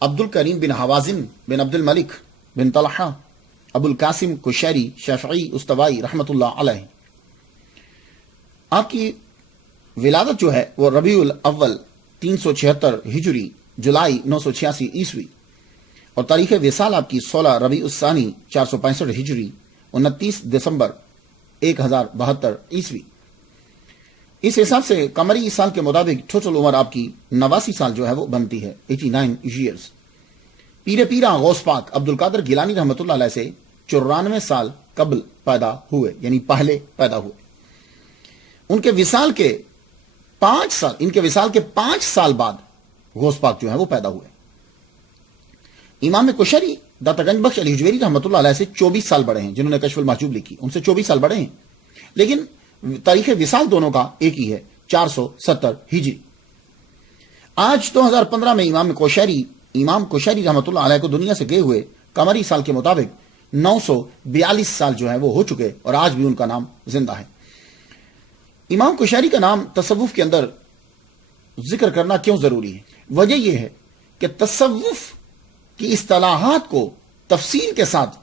عبد الکریم بن حوازن بن عبد الملک بن طلحہ ابو القاسم کشیری شافعی استوائی رحمۃ اللہ علیہ. آپ کی ولادت جو ہے وہ ربیع الاول 376 ہجری جولائی 986 عیسوی اور تاریخ وصال آپ کی 16 ربیع الثانی 465 ہجری 29 دسمبر 1072 عیسوی. اس حساب سے قمری سال کے مطابق ٹوٹل عمر آپ کی 89 سال جو ہے وہ بنتی ہے 89 ایئرز. پیر پیرا غوث پاک عبد القادر گیلانی رحمۃ اللہ علیہ سے 94 سال قبل پیدا ہوئے، یعنی پہلے پیدا ہوئے. ان کے وصال کے 5 سال بعد غوث پاک جو ہے وہ پیدا ہوئے. امام کشری داتا گنج بخش علی حجویری رحمۃ اللہ علیہ سے 24 سال بڑے ہیں، جنہوں نے کشف المحجوب لکھی ان سے 24 سال بڑے ہیں، لیکن تاریخ وصال دونوں کا ایک ہی ہے 470 ہجری. آج 2015 میں امام کشری رحمۃ اللہ علیہ کو دنیا سے گئے ہوئے قمری سال کے مطابق 942 سال جو ہے وہ ہو چکے اور آج بھی ان کا نام زندہ ہے. امام کشری کا نام تصوف کے اندر ذکر کرنا کیوں ضروری ہے؟ وجہ یہ ہے کہ تصوف کی اصطلاحات کو تفصیل کے ساتھ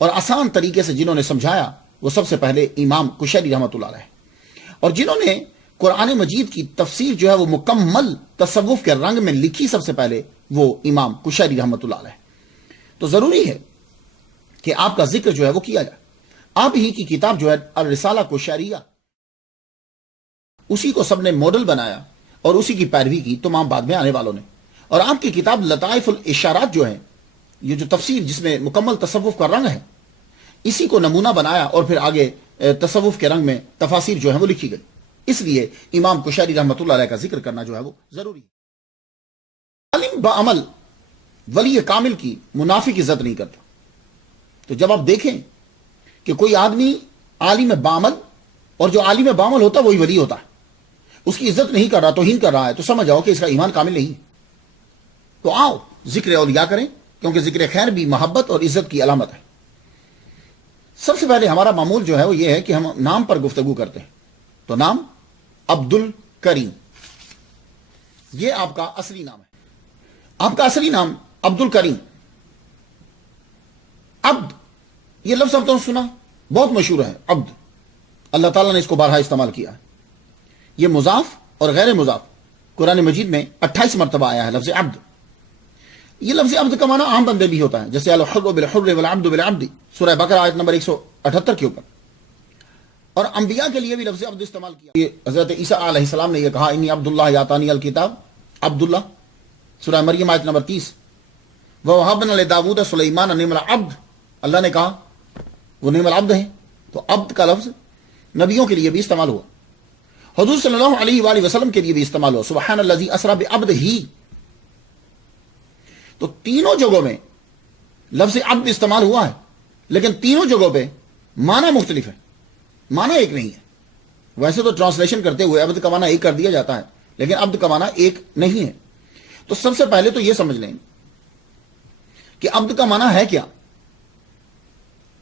اور آسان طریقے سے جنہوں نے سمجھایا وہ سب سے پہلے امام کشری رحمۃ اللہ علیہ، اور جنہوں نے قرآن مجید کی تفسیر جو ہے وہ مکمل تصوف کے رنگ میں لکھی سب سے پہلے وہ امام کشری رحمۃ اللہ علیہ. تو ضروری ہے کہ آپ کا ذکر جو ہے وہ کیا جائے. آپ ہی کی کتاب جو ہے الرسالہ کشریہ، اسی کو سب نے ماڈل بنایا اور اسی کی پیروی کی تمام بعد میں آنے والوں نے. اور آپ کی کتاب لطائف الاشارات جو ہے، یہ جو تفسیر جس میں مکمل تصوف کا رنگ ہے، اسی کو نمونہ بنایا اور پھر آگے تصوف کے رنگ میں تفاسیر جو ہے وہ لکھی گئی. اس لیے امام کشری رحمۃ اللہ علیہ کا ذکر کرنا جو ہے وہ ضروری ہے. عالم بعمل ولی کامل کی منافق عزت نہیں کرتا. تو جب آپ دیکھیں کہ کوئی آدمی عالم بعمل، اور جو عالم بعمل ہوتا ہے وہی ولی ہوتا ہے، اس کی عزت نہیں کر رہا، توہین کر رہا ہے، تو سمجھ جاؤ کہ اس کا ایمان کامل نہیں ہے. تو آؤ ذکر اولیاء کریں، کیونکہ ذکر خیر بھی محبت اور عزت کی علامت ہے. سب سے پہلے ہمارا معمول جو ہے وہ یہ ہے کہ ہم نام پر گفتگو کرتے ہیں. تو نام عبد الکریم، یہ آپ کا اصلی نام ہے. آپ کا اصلی نام عبد الکریم. عبد، یہ لفظ آپ تو سنا، بہت مشہور ہے عبد. اللہ تعالیٰ نے اس کو بارہا استعمال کیا ہے. یہ مضاف اور غیر مضاف قرآن مجید میں 28 مرتبہ آیا ہے لفظ عبد. یہ لفظ عبد کا معنی عام بندے بھی ہوتا ہے، جیسے الحر بالحر والعبد بالعبد، سورہ بقرہ آیت نمبر 178 کے اوپر. اور انبیاء کے لیے بھی لفظ عبد استعمال کیا. یہ حضرت عیسیٰ علیہ السلام نے یہ کہا انی عبداللہ یاتانی الکتاب، عبداللہ، سورہ مریم آیت نمبر 30. وَوَهَبْنَا لِدَاوُودَ سُلَيْمَانَ نِعْمَ الْعَبْدُ، اللہ نے کہا وہ نعم العبد ہیں. تو عبد کا لفظ نبیوں کے لیے بھی استعمال ہوا، حضور صلی اللہ علیہ وآلہ وسلم کے لیے بھی استعمال ہوا. سبحان الذی اسری بعبدہ. تو تینوں جگہوں میں لفظ عبد استعمال ہوا ہے، لیکن تینوں جگہوں پہ معنی مختلف ہے، معنی ایک نہیں ہے. ویسے تو ٹرانسلیشن کرتے ہوئے عبد کا معنی ایک کر دیا جاتا ہے، لیکن عبد کا معنی ایک نہیں ہے. تو سب سے پہلے تو یہ سمجھ لیں کہ عبد کا معنی ہے کیا.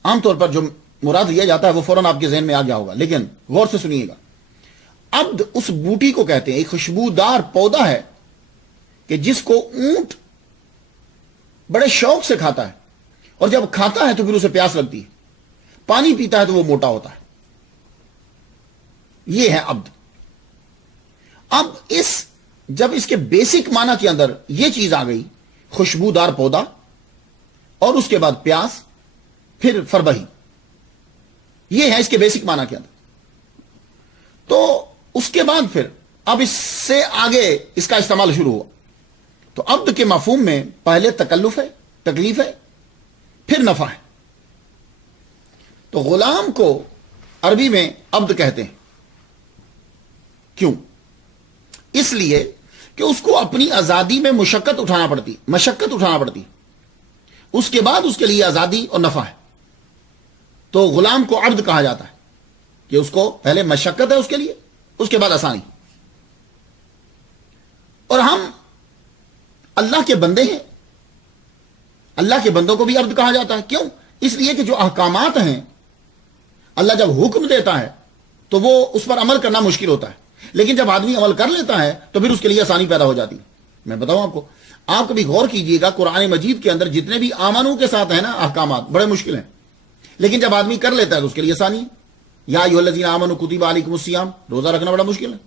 عام طور پر جو مراد لیا جاتا ہے وہ فوراً آپ کے ذہن میں آ گیا ہوگا، لیکن غور سے سنیے گا. عبد اس بوٹی کو کہتے ہیں، ایک خوشبودار پودا ہے کہ جس کو اونٹ بڑے شوق سے کھاتا ہے، اور جب کھاتا ہے تو پھر اسے پیاس لگتی ہے، پانی پیتا ہے تو وہ موٹا ہوتا ہے. یہ ہے عبد. اب جب اس کے بیسک معنی کے اندر یہ چیز آ گئی، خوشبودار پودا، اور اس کے بعد پیاس، پھر فربہی، یہ ہے اس کے بیسک معنی کے اندر. تو اس کے بعد پھر اب اس سے آگے اس کا استعمال شروع ہوا. تو عبد کے مفہوم میں پہلے تکلف ہے، تکلیف ہے، پھر نفع ہے. تو غلام کو عربی میں عبد کہتے ہیں. کیوں؟ اس لیے کہ اس کو اپنی آزادی میں مشقت اٹھانا پڑتی، اس کے بعد اس کے لیے آزادی اور نفع ہے. تو غلام کو عبد کہا جاتا ہے کہ اس کو پہلے مشقت ہے اس کے لیے، اس کے بعد آسانی. اور ہم اللہ کے بندے ہیں، اللہ کے بندوں کو بھی عبد کہا جاتا ہے. کیوں؟ اس لیے کہ جو احکامات ہیں اللہ جب حکم دیتا ہے تو وہ اس پر عمل کرنا مشکل ہوتا ہے، لیکن جب آدمی عمل کر لیتا ہے تو پھر اس کے لیے آسانی پیدا ہو جاتی ہے. میں بتاؤں آپ کو، آپ کبھی غور کیجئے گا قرآن مجید کے اندر جتنے بھی آمنو کے ساتھ ہیں نا احکامات بڑے مشکل ہیں، لیکن جب آدمی کر لیتا ہے تو اس کے لیے آسانی ہے۔ یا ایھا الذین آمنوا کتب علیکم الصیام، روزہ رکھنا بڑا مشکل ہے۔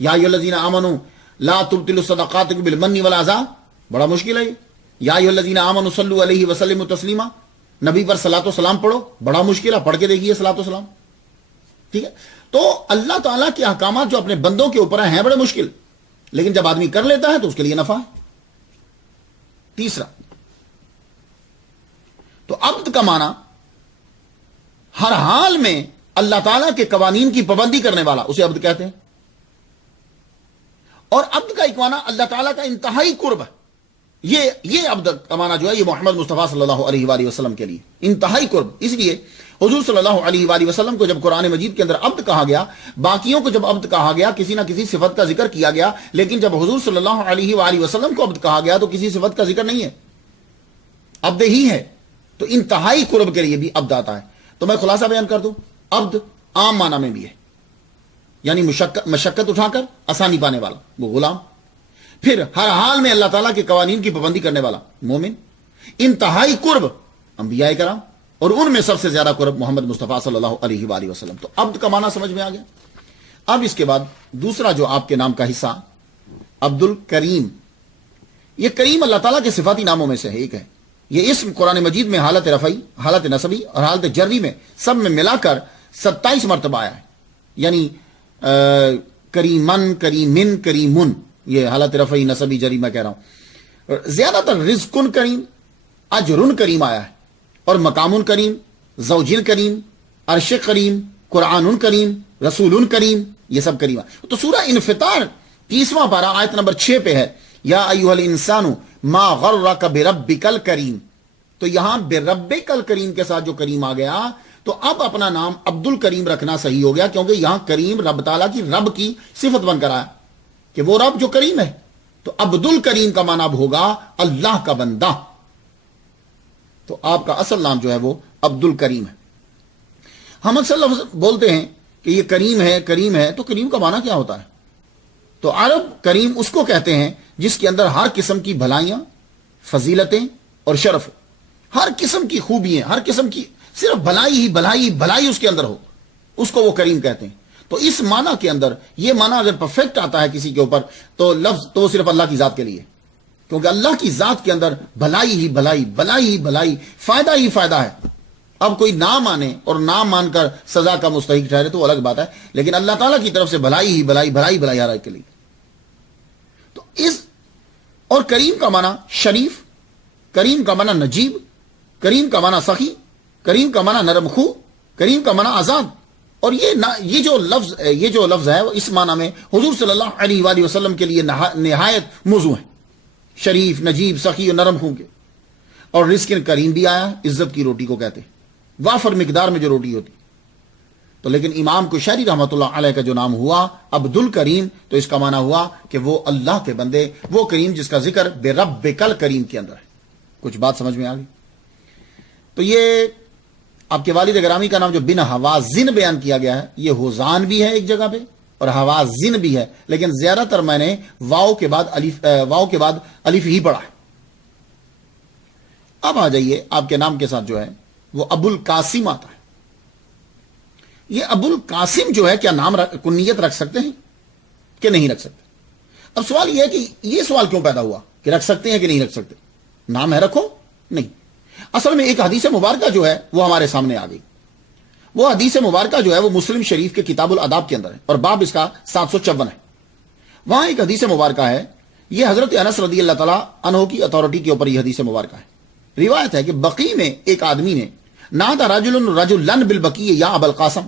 یا ایھا الذین آمنوا لا تبطلوا صدقاتکم بالمن والعذا، بڑا مشکل ہے۔ یا ایھا الذین آمنوا صلوا علیہ وسلموا تسلیما، نبی پر صلاۃ و سلام پڑھو، بڑا مشکل ہے، پڑھ کے دیکھیے صلاۃ و سلام، ٹھیک ہے۔ تو اللہ تعالیٰ کے احکامات جو اپنے بندوں کے اوپر ہیں بڑے مشکل، لیکن جب آدمی کر لیتا ہے تو اس کے لیے نفع ہے۔ تیسرا، تو عبد کا معنی ہر حال میں اللہ تعالیٰ کے قوانین کی پابندی کرنے والا، اسے عبد کہتے ہیں۔ اور عبد کا ایک معنی اللہ تعالیٰ کا انتہائی قرب ہے۔ یہ عبد کا معنی جو ہے یہ محمد مصطفیٰ صلی اللہ علیہ وآلہ وسلم کے لیے انتہائی قرب۔ اس لیے حضور صلی اللہ علیہ وآلہ وسلم کو جب قرآن مجید کے اندر عبد کہا گیا، باقیوں کو جب عبد کہا گیا کسی نہ کسی صفت کا ذکر کیا گیا، لیکن جب حضور صلی اللہ علیہ وآلہ وسلم کو عبد کہا گیا تو کسی صفت کا ذکر نہیں ہے، عبد ہی ہے۔ تو انتہائی قرب کے لیے بھی عبد آتا ہے۔ تو میں خلاصہ بیان کر دوں، عبد عام معنی میں بھی ہے، یعنی مشقت اٹھا کر آسانی پانے والا، وہ غلام۔ پھر ہر حال میں اللہ تعالیٰ کے قوانین کی پابندی کرنے والا، مومن۔ انتہائی قرب، انبیاء کرام، اور ان میں سب سے زیادہ قرب محمد مصطفیٰ صلی اللہ علیہ وآلہ وسلم۔ تو عبد کا معنی سمجھ میں آ گیا۔ اب اس کے بعد دوسرا جو آپ کے نام کا حصہ، عبد الکریم۔ یہ کریم اللہ تعالیٰ کے صفاتی ناموں میں سے ایک ہے۔ یہ اسم قرآن مجید میں حالت رفعی، حالت نصبی اور حالت جری میں سب میں ملا کر 27 مرتبہ آیا ہے، یعنی کریمن، کریمن، کریمن، یہ حالت رفعی، نصبی، جری میں کہہ رہا ہوں۔ زیادہ تر رزقن کریم، اجرن کریم آیا ہے، اور مقام کریم، زوجن کریم، عرش کریم، قرآن کریم، رسول کریم، یہ سب کریم ہے۔ تو سورہ انفطار 30واں پارہ آیت نمبر 6 پہ ہے، یا ایھا الانسان ما غرک بربک الکریم۔ تو یہاں بربک الکریم کے ساتھ جو کریم آ گیا، تو اب اپنا نام عبد الکریم رکھنا صحیح ہو گیا، کیونکہ یہاں کریم رب تعالیٰ کی رب کی صفت بن کر آیا کہ وہ رب جو کریم ہے۔ تو عبد الکریم کا معنی اب ہوگا اللہ کا بندہ۔ تو آپ کا اصل نام جو ہے وہ عبد الکریم ہے۔ ہم اکثر لفظ بولتے ہیں کہ یہ کریم ہے، کریم ہے، تو کریم کا معنی کیا ہوتا ہے؟ تو عرب کریم اس کو کہتے ہیں جس کے اندر ہر قسم کی بھلائیاں، فضیلتیں اور شرف، ہر قسم کی خوبی ہیں، ہر قسم کی صرف بھلائی ہی بھلائی بھلائی اس کے اندر ہو، اس کو وہ کریم کہتے ہیں۔ تو اس معنی کے اندر یہ معنی اگر پرفیکٹ آتا ہے کسی کے اوپر تو لفظ تو صرف اللہ کی ذات کے لیے، کیونکہ اللہ کی ذات کے اندر بھلائی ہی بھلائی، بھلائی ہی بھلائی، فائدہ ہی فائدہ ہے۔ اب کوئی نہ مانے اور نہ مان کر سزا کا مستحق ٹھہرے تو وہ الگ بات ہے، لیکن اللہ تعالیٰ کی طرف سے بھلائی ہی بھلائی، بھلائی بھلائی ہر ایک کے لیے۔ تو اس اور کریم کا معنی شریف، کریم کا معنی نجیب، کریم کا معنی سخی، کریم کا معنی نرم خو، کریم کا معنی آزاد۔ اور یہ جو لفظ ہے وہ اس معنی میں حضور صلی اللہ علیہ وآلہ وسلم کے لیے نہایت موزوں ہے، شریف، نجیب، سخی اور نرم خو کے۔ اور رزق کریم بھی آیا، عزت کی روٹی کو کہتے ہیں، وافر مقدار میں جو روٹی ہوتی۔ تو لیکن امام کشیری رحمۃ اللہ علیہ کا جو نام ہوا عبد الکریم، تو اس کا معنی ہوا کہ وہ اللہ کے بندے، وہ کریم جس کا ذکر بربک الکریم کے اندر ہے۔ کچھ بات سمجھ میں آ گئی؟ تو یہ آپ کے والد گرامی کا نام جو بن حوازن بیان کیا گیا ہے، یہ ہوزان بھی ہے ایک جگہ پہ اور حوازن بھی ہے، لیکن زیادہ تر میں نے واو کے بعد الف ہی پڑھا ہے۔ اب آ جائیے آپ کے نام کے ساتھ جو ہے وہ ابو القاسم آتا ہے۔ یہ ابو القاسم جو ہے کیا نام کنیت رکھ سکتے ہیں کہ نہیں رکھ سکتے؟ اب سوال یہ ہے کہ یہ سوال کیوں پیدا ہوا کہ رکھ سکتے ہیں کہ نہیں رکھ سکتے؟ نام ہے رکھو، نہیں۔ اصل میں ایک حدیث مبارکہ جو ہے وہ ہمارے سامنے آ گئی۔ وہ حدیث مبارکہ جو ہے وہ مسلم شریف کے کتاب الاداب کے اندر ہے اور باب اس کا 754 ہے۔ وہاں ایک حدیث مبارکہ ہے، یہ حضرت انس رضی اللہ تعالیٰ عنہ کی اتھارٹی کے اوپر یہ حدیث مبارکہ ہے۔ روایت ہے کہ بقی میں ایک آدمی نے نادى رجلا بالبقی یا ابا القاسم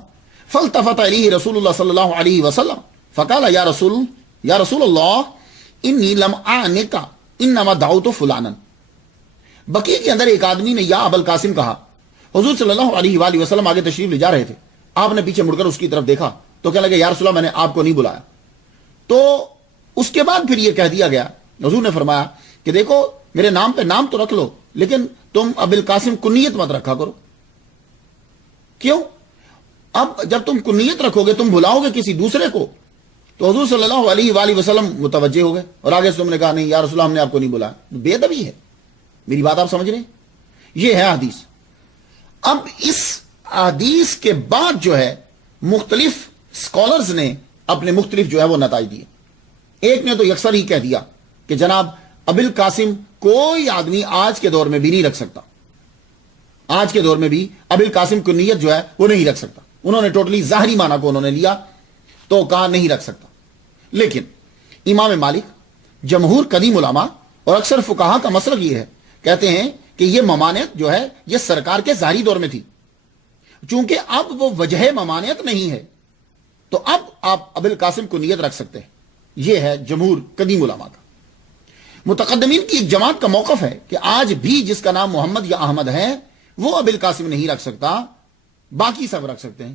فالتفت الیہ رسول اللہ صلی اللہ علیہ وسلم فقال یا رسول اللہ انی لم اعنک انما دعوت فلانا۔ بقی کے اندر ایک آدمی نے یا ابا القاسم کہا۔ حضور صلی اللہ علیہ وآلہ وسلم آگے تشریف لے جا رہے تھے، آپ نے پیچھے مڑ کر اس کی طرف دیکھا تو کہنے لگے یا رسول اللہ میں نے آپ کو نہیں بلایا۔ تو اس کے بعد پھر یہ کہہ دیا گیا، حضور نے فرمایا کہ دیکھو میرے نام پہ نام تو رکھ لو، لیکن تم ابو القاسم کنیت مت رکھا کرو۔ کیوں؟ اب جب تم کنیت رکھو گے تم بلاؤ گے کسی دوسرے کو تو حضور صلی اللہ علیہ وآلہ وسلم متوجہ ہو گئے اور آگے سے تم نے کہا نہیں یا رسول اللہ ہم نے آپ کو نہیں بولا. بے ادبی ہے. میری بات آپ سمجھ رہے ہیں؟ یہ ہے حدیث. اب اس حدیث کے بعد جو ہے مختلف اسکالرز نے اپنے مختلف جو ہے وہ نتائج دیے. ایک نے تو یکسر ہی کہہ دیا کہ جناب ابو القاسم کوئی آدمی آج کے دور میں بھی نہیں رکھ سکتا. آج کے دور میں بھی ابو القاسم کو نیت جو ہے وہ نہیں رکھ سکتا. انہوں نے ٹوٹلی ظاہری معنی کو انہوں نے لیا تو کہا نہیں رکھ سکتا. لیکن امام مالک، جمہور قدیم علماء اور اکثر فقہا کا مسلک یہ ہے، کہتے ہیں کہ یہ ممانعت جو ہے یہ سرکار کے ظاہری دور میں تھی. چونکہ اب وہ وجہ ممانعت نہیں ہے تو اب آپ ابو القاسم کو نیت رکھ سکتے ہیں. یہ ہے جمہور قدیم علماء کا. متقدمین کی ایک جماعت کا موقف ہے کہ آج بھی جس کا نام محمد یا احمد ہے وہ ابو القاسم نہیں رکھ سکتا، باقی سب رکھ سکتے ہیں.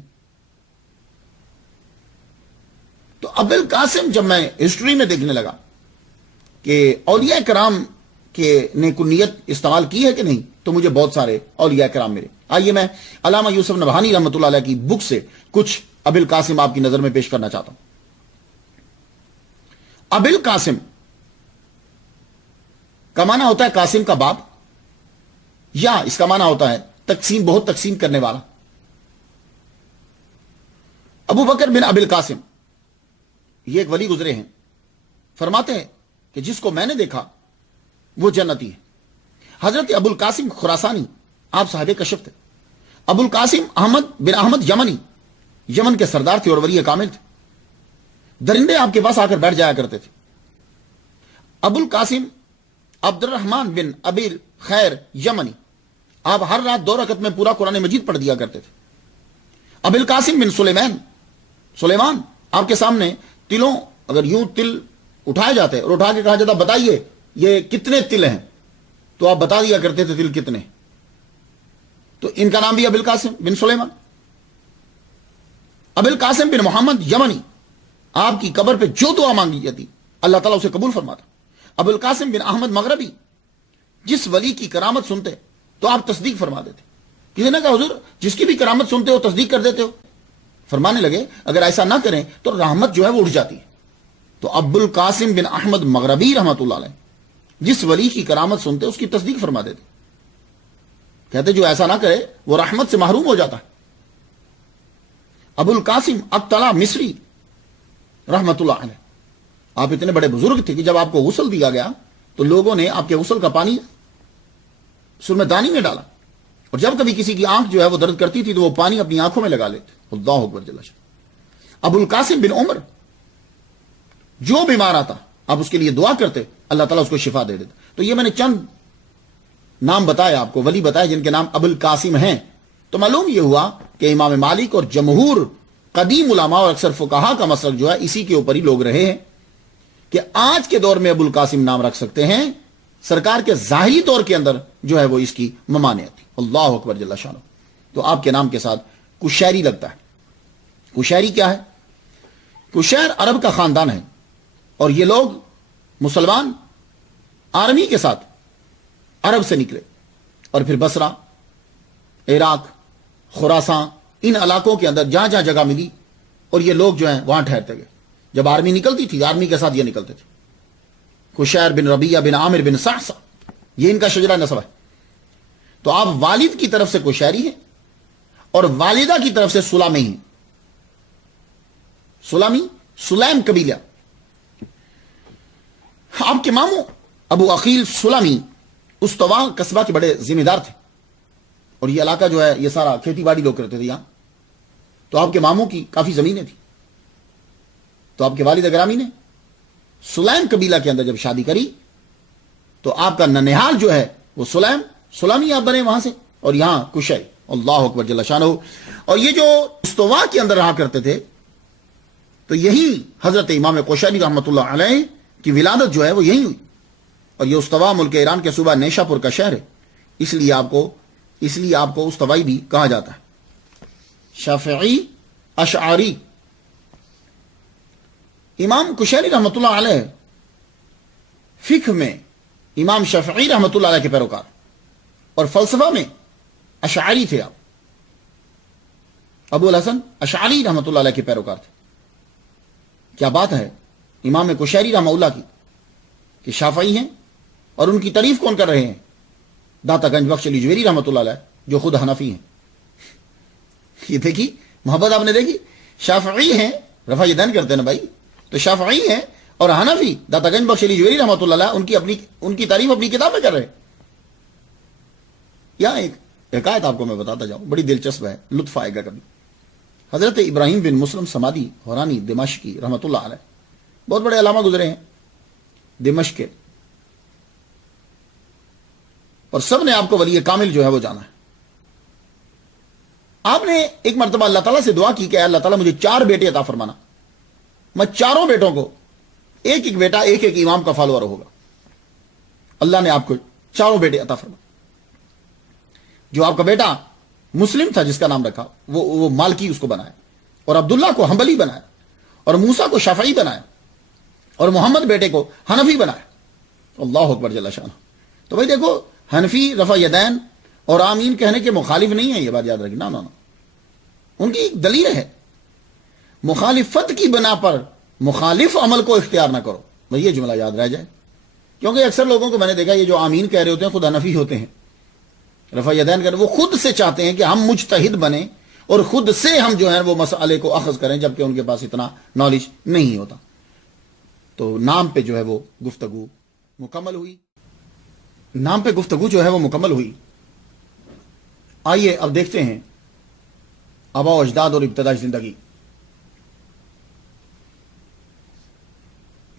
تو ابو القاسم جب میں ہسٹری میں دیکھنے لگا کہ اولیاء کرام کے نے کنیت استعمال کی ہے کہ نہیں، تو مجھے بہت سارے اولیاء کرام ملے. آئیے میں علامہ یوسف نبہانی رحمۃ اللہ علیہ کی بک سے کچھ ابو القاسم آپ کی نظر میں پیش کرنا چاہتا ہوں. ابو القاسم کا معنی ہوتا ہے قاسم کا باپ، یا اس کا معنی ہوتا ہے تقسیم، بہت تقسیم کرنے والا. ابو بکر بن ابو القاسم یہ ایک ولی گزرے ہیں. فرماتے ہیں کہ جس کو میں نے دیکھا وہ جنتی ہے. حضرت ابو القاسم خراسانی آپ صاحب کشف تھے. ابو القاسم احمد بن احمد یمنی یمن کے سردار تھے اور ولی کامل تھے. درندے آپ کے پاس آ کر بیٹھ جایا کرتے تھے. ابو القاسم عبد الرحمن بن ابی خیر یمنی آپ ہر رات 2 رکعت میں پورا قرآن مجید پڑھ دیا کرتے تھے. ابو القاسم بن سلیمان آپ کے سامنے تلوں، اگر یوں تل اٹھائے جاتے اور اٹھا کے کہا جاتا بتائیے یہ کتنے تل ہیں، تو آپ بتا دیا کرتے تھے تل کتنے. تو ان کا نام بھی ابو القاسم بن سلیمان. ابو القاسم بن محمد یمنی آپ کی قبر پہ جو دعا مانگی جاتی اللہ تعالیٰ اسے قبول فرماتا. ابو القاسم بن احمد مغربی جس ولی کی کرامت سنتے تو آپ تصدیق فرما دیتے. کسی نے کہا حضور جس کی بھی کرامت سنتے ہو تصدیق کر دیتے ہو. فرمانے لگے اگر ایسا نہ کریں تو رحمت جو ہے وہ اٹھ جاتی ہے. تو ابو القاسم بن احمد مغربی رحمۃ اللہ علیہ جس ولی کی کرامت سنتے اس کی تصدیق فرما دیتے. کہتے جو ایسا نہ کرے وہ رحمت سے محروم ہو جاتا ہے. ابو القاسم اقتلا مصری رحمۃ اللہ علیہ آپ اتنے بڑے بزرگ تھے کہ جب آپ کو غسل دیا گیا تو لوگوں نے آپ کے غسل کا پانی سرمدانی میں ڈالا، اور جب کبھی کسی کی آنکھ جو ہے وہ درد کرتی تھی تو وہ پانی اپنی آنکھوں میں لگا لیتے. اللہ اکبر جل شانہ. ابو القاسم بن عمر جو بیمار آتا آپ اس کے لیے دعا کرتے اللہ تعالیٰ اس کو شفا دے دیتا. تو یہ میں نے چند نام بتایا آپ کو، ولی بتائے جن کے نام ابو القاسم ہیں. تو معلوم یہ ہوا کہ امام مالک اور جمہور قدیم علماء اور اکثر فقہا کا مسلک جو ہے اسی کے اوپر ہی لوگ رہے ہیں کہ آج کے دور میں ابو القاسم نام رکھ سکتے ہیں. سرکار کے ظاہری طور کے اندر جو ہے وہ اس کی ممانعت تھی. اللہ اکبر جل شانہ. تو آپ کے نام کے ساتھ کشیری لگتا ہے. کشیری کیا ہے؟ کشیر عرب کا خاندان ہے اور یہ لوگ مسلمان آرمی کے ساتھ عرب سے نکلے اور پھر بصرہ، عراق، خراساں، ان علاقوں کے اندر جہاں جہاں جگہ ملی اور یہ لوگ جو ہیں وہاں ٹھہرتے گئے. جب آرمی نکلتی تھی آرمی کے ساتھ یہ نکلتے تھے. کشیر بن ربیعہ بن عامر بن صعصع یہ ان کا شجرہ نسب ہے. تو آپ والد کی طرف سے کشیری ہیں اور والدہ کی طرف سے سلامی ہیں. سلامی سلیم قبیلہ. آپ کے ماموں ابو عقیل سلامی استوا قصبہ کے بڑے ذمہ دار تھے اور یہ علاقہ جو ہے یہ سارا کھیتی باڑی لوگ کرتے تھے یہاں. تو آپ کے ماموں کی کافی زمینیں تھیں. تو آپ کے والد گرامی نے سلیم قبیلہ کے اندر جب شادی کری تو آپ کا ننہال جو ہے وہ سلامی آپ بنے وہاں سے، اور یہاں کشی. اللہ اکبر جل شانہ. اور یہ جو استوا کے اندر رہا کرتے تھے تو یہی حضرت امام کوشانی رحمۃ اللہ علیہ کی ولادت جو ہے وہ یہی ہوئی. اور یہ استوا ملک ایران کے صوبہ نیشا پور کا شہر ہے، اس لیے آپ کو استوائی بھی کہا جاتا ہے. شافعی اشعری. امام کشانی رحمۃ اللہ علیہ فقہ میں امام شافعی رحمۃ اللہ علیہ کے پیروکار اور فلسفہ میں اشعری تھے. آپ ابو الحسن اشعری رحمۃ اللہ علیہ کے پیروکار تھے. کیا بات ہے امام کشیری رحمہ اللہ کی کہ شافعی ہیں اور ان کی تعریف کون کر رہے ہیں؟ داتا گنج بخش علی جویری رحمۃ اللہ علیہ جو خود حنفی ہیں. یہ دیکھی محبت آپ نے دیکھی. شافعی ہیں رفع یدین کرتے ہیں نا بھائی, تو شافعی ہیں اور حنفی داتا گنج بخش علی جویری رحمۃ اللہ علیہ ان کی تعریف اپنی کتاب میں کر رہے ہیں. یا ایک حکایت آپ کو میں بتاتا جاؤں, بڑی دلچسپ ہے, لطف آئے گا کبھی. حضرت ابراہیم بن مسلم سمادی حورانی دمشقی رحمۃ اللہ علیہ بہت بڑے علامہ گزرے ہیں دمشق کے, اور سب نے آپ کو ولی کامل جو ہے وہ جانا ہے. آپ نے ایک مرتبہ اللہ تعالیٰ سے دعا کی کہ اللہ تعالیٰ مجھے 4 بیٹے عطا فرمانا, میں چاروں بیٹوں کو ایک ایک بیٹا ایک ایک امام کا فالوور ہوگا. اللہ نے آپ کو 4 بیٹے عطا فرمایا. جو آپ کا بیٹا مسلم تھا جس کا نام رکھا وہ مالکی اس کو بنایا, اور عبداللہ کو حنبلی بنایا, اور موسیٰ کو شافعی بنایا, اور محمد بیٹے کو حنفی بنایا. اللہ اکبر جل شانہ. تو بھائی دیکھو, حنفی رفع یدین اور آمین کہنے کے مخالف نہیں ہیں, یہ بات یاد رکھنا. نا ان کی ایک دلیل ہے, مخالفت کی بنا پر مخالف عمل کو اختیار نہ کرو. بھائی یہ جملہ یاد رہ جائے, کیونکہ اکثر لوگوں کو میں نے دیکھا یہ جو آمین کہہ رہے ہوتے ہیں خود حنفی ہوتے ہیں, رفع یدین کریں, وہ خود سے چاہتے ہیں کہ ہم مجتہد بنیں اور خود سے ہم جو ہے وہ مسئلے کو اخذ کریں, جبکہ ان کے پاس اتنا نالج نہیں ہوتا. تو نام پہ جو ہے وہ گفتگو مکمل ہوئی. نام پہ گفتگو جو ہے وہ مکمل ہوئی. آئیے اب دیکھتے ہیں آباء و اجداد اور ابتدائی زندگی.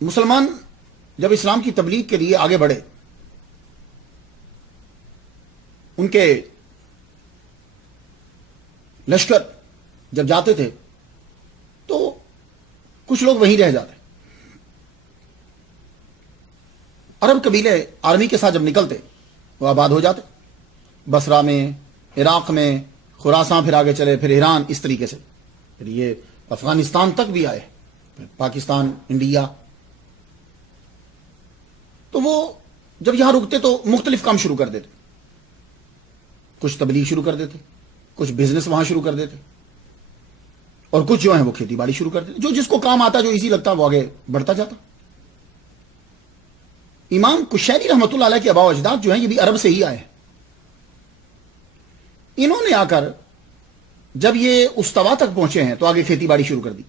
مسلمان جب اسلام کی تبلیغ کے لیے آگے بڑھے, ان کے لشکر جب جاتے تھے تو کچھ لوگ وہیں رہ جاتے. عرب قبیلے آرمی کے ساتھ جب نکلتے وہ آباد ہو جاتے, بصرہ میں, عراق میں, خراسان, پھر آگے چلے, پھر ایران, اس طریقے سے پھر یہ افغانستان تک بھی آئے, پھر پاکستان, انڈیا. تو وہ جب یہاں رکتے تو مختلف کام شروع کر دیتے. کچھ تبلیغ شروع کر دیتے, کچھ بزنس وہاں شروع کر دیتے, اور کچھ جو ہیں وہ کھیتی باڑی شروع کر دیتے. جو جس کو کام آتا, جو ایزی لگتا, وہ آگے بڑھتا جاتا. امام کشیری رحمۃ اللہ علیہ کے آباء و اجداد جو ہیں یہ بھی عرب سے ہی آئے. انہوں نے آ کر جب یہ استوا تک پہنچے ہیں تو آگے کھیتی باڑی شروع کر دی.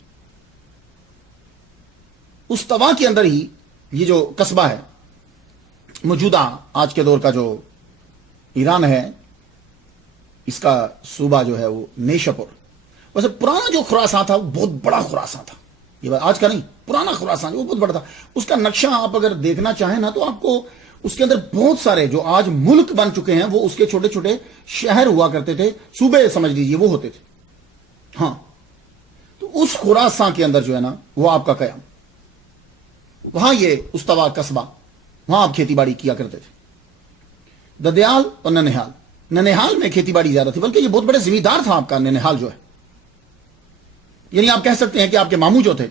استوا کے اندر ہی یہ جو قصبہ ہے موجودہ آج کے دور کا جو ایران ہے, اس کا صوبہ جو ہے وہ نیشاپور. ویسے پرانا جو خراسان تھا وہ بہت بڑا خراسان تھا, یہ بات آج کا نہیں, پرانا خراسان وہ بہت بڑا تھا. اس کا نقشہ آپ اگر دیکھنا چاہیں نا تو آپ کو اس کے اندر بہت سارے جو آج ملک بن چکے ہیں وہ اس کے چھوٹے چھوٹے شہر ہوا کرتے تھے, صوبے سمجھ لیجئے وہ ہوتے تھے. ہاں, تو اس خراسان کے اندر جو ہے نا وہ آپ کا قیام, وہاں یہ استوا قصبہ, وہاں آپ کھیتی باڑی کیا کرتے تھے. ددیال اور ننہال, ننہال میں کھیتی باڑی زیادہ تھی, بلکہ یہ بہت بڑے زمیندار تھا آپ کا ننہال جو ہے. یعنی آپ کہہ سکتے ہیں کہ آپ کے ماموں جو تھے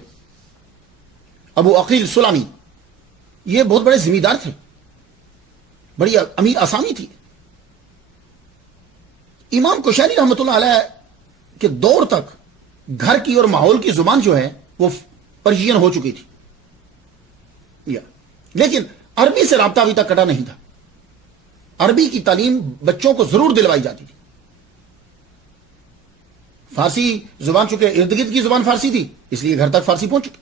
ابو عقیل سلامی, یہ بہت بڑے زمیندار تھے, بڑی امیر آسامی تھی. امام کشیری رحمۃ اللہ علیہ کے دور تک گھر کی اور ماحول کی زبان جو ہے وہ پرشین ہو چکی تھی, لیکن عربی سے رابطہ ابھی تک کٹا نہیں تھا. عربی کی تعلیم بچوں کو ضرور دلوائی جاتی تھی. فارسی زبان چونکہ ارد گرد کی زبان فارسی تھی, اس لیے گھر تک فارسی پہنچ چکی.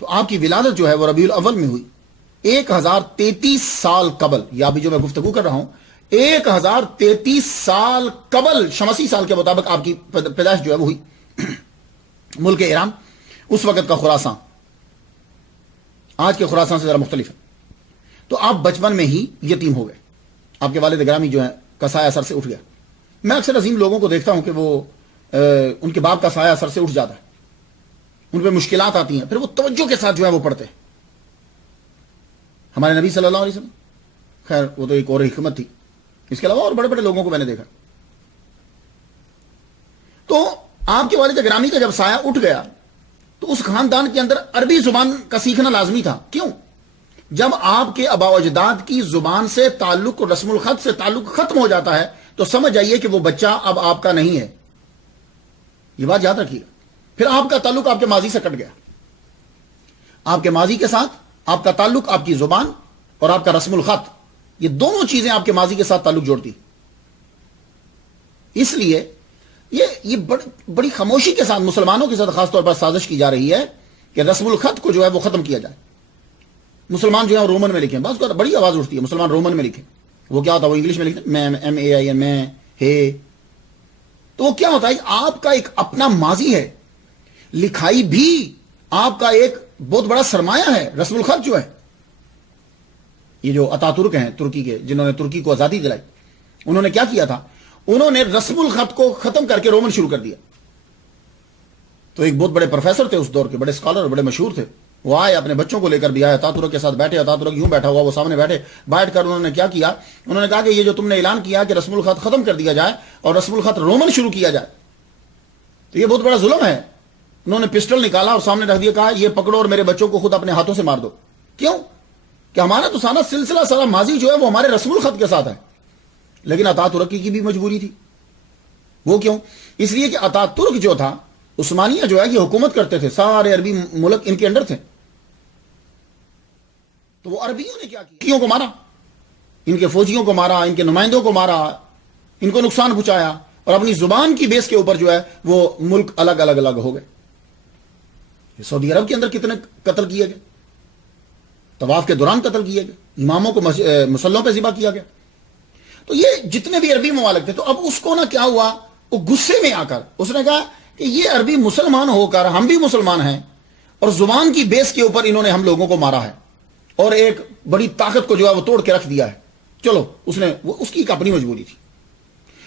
تو آپ کی ولادت جو ہے وہ ربیع الاول میں ہوئی 1033 سال قبل, یا ابھی جو میں گفتگو کر رہا ہوں 1033 سال قبل شمسی سال کے مطابق آپ کی پیدائش جو ہے وہ ہوئی. ملک ایران اس وقت کا خراسان آج کے خراسان سے ذرا مختلف ہے. تو آپ بچپن میں ہی یتیم ہو گئے, آپ کے والد گرامی جو ہے کا سایہ سر سے اٹھ گیا. میں اکثر عظیم لوگوں کو دیکھتا ہوں کہ وہ ان کے باپ کا سایہ سر سے اٹھ جاتا ہے, ان پہ مشکلات آتی ہیں, پھر وہ توجہ کے ساتھ جو ہے وہ پڑھتے ہیں. ہمارے نبی صلی اللہ علیہ وسلم, خیر وہ تو ایک اور حکمت تھی, اس کے علاوہ اور بڑے بڑے لوگوں کو میں نے دیکھا. تو آپ کے والد گرامی کا جب سایہ اٹھ گیا تو اس خاندان کے اندر عربی زبان کا سیکھنا لازمی تھا. کیوں؟ جب آپ کے آباء و اجداد کی زبان سے تعلق اور رسم الخط سے تعلق ختم ہو جاتا ہے تو سمجھ جائیے کہ وہ بچہ اب آپ کا نہیں ہے. یہ بات یاد رکھیے گا. پھر آپ کا تعلق آپ کے ماضی سے کٹ گیا. آپ کے ماضی کے ساتھ آپ کا تعلق، آپ کی زبان اور آپ کا رسم الخط، یہ دونوں چیزیں آپ کے ماضی کے ساتھ تعلق جوڑتی. اس لیے یہ بڑی خاموشی کے ساتھ مسلمانوں کے ساتھ خاص طور پر سازش کی جا رہی ہے کہ رسم الخط کو جو ہے وہ ختم کیا جائے. مسلمان جو ہے رومن میں لکھیں، بس بڑی آواز اٹھتی ہے مسلمان رومن میں لکھیں. وہ کیا ہوتا ہے؟ وہ انگلش میں لکھتے ہیں MAIN، میں ہے. تو وہ کیا ہوتا ہے؟ آپ کا ایک اپنا ماضی ہے، لکھائی بھی آپ کا ایک بہت بڑا سرمایہ ہے. رسم الخط جو ہے، یہ جو اتاتورک ہیں ترکی کے، جنہوں نے ترکی کو آزادی دلائی، انہوں نے کیا کیا تھا؟ انہوں نے رسم الخط کو ختم کر کے رومن شروع کر دیا. تو ایک بہت بڑے پروفیسر تھے اس دور کے، بڑے اسکالر، بڑے مشہور تھے. وہ آئے اپنے بچوں کو لے کر بھی آئے، اتاتورک کے ساتھ بیٹھے. اتاتورک یوں بیٹھا ہوا، وہ سامنے بیٹھ کر انہوں نے کیا کیا؟ انہوں نے کہا کہ یہ جو تم نے اعلان کیا کہ رسم الخط ختم کر دیا جائے اور رسم الخط رومن شروع کیا جائے، تو یہ بہت بڑا ظلم ہے. انہوں نے پسٹل نکالا اور سامنے رکھ دیا، کہا یہ پکڑو اور میرے بچوں کو خود اپنے ہاتھوں سے مار دو. کیوں؟ کہ ہمارا تو سارا سلسلہ، سارا ماضی جو ہے وہ ہمارے رسم الخط کے ساتھ ہے. لیکن اتاتورک کی بھی مجبوری تھی. وہ کیوں؟ اس لیے کہ اتاتورک جو تھا، عثمانیہ جو ہے یہ حکومت کرتے تھے، سارے عربی ملک ان کے انڈر تھے. تو وہ عربیوں نے کیا کیا؟ کو مارا، ان کے فوجیوں کو مارا، ان کے نمائندوں کو مارا، ان کو نقصان پہنچایا، اور اپنی زبان کی بیس کے اوپر جو ہے وہ ملک الگ الگ ہو گئے. سعودی عرب کے اندر کتنے قتل کیے گئے، طواف کے دوران قتل کیے گئے، اماموں کو مسلوں پہ ذبح کیا گیا. تو یہ جتنے بھی عربی ممالک تھے، تو اب اس کو کیا ہوا؟ وہ غصے میں آ کر اس نے کہا کہ یہ عربی مسلمان ہو کر ہم بھی مسلمان ہیں، اور زبان کی بیس کے اوپر انہوں نے ہم لوگوں کو مارا ہے، اور ایک بڑی طاقت کو جو ہے وہ توڑ کے رکھ دیا ہے. چلو اس کی ایک اپنی مجبوری تھی.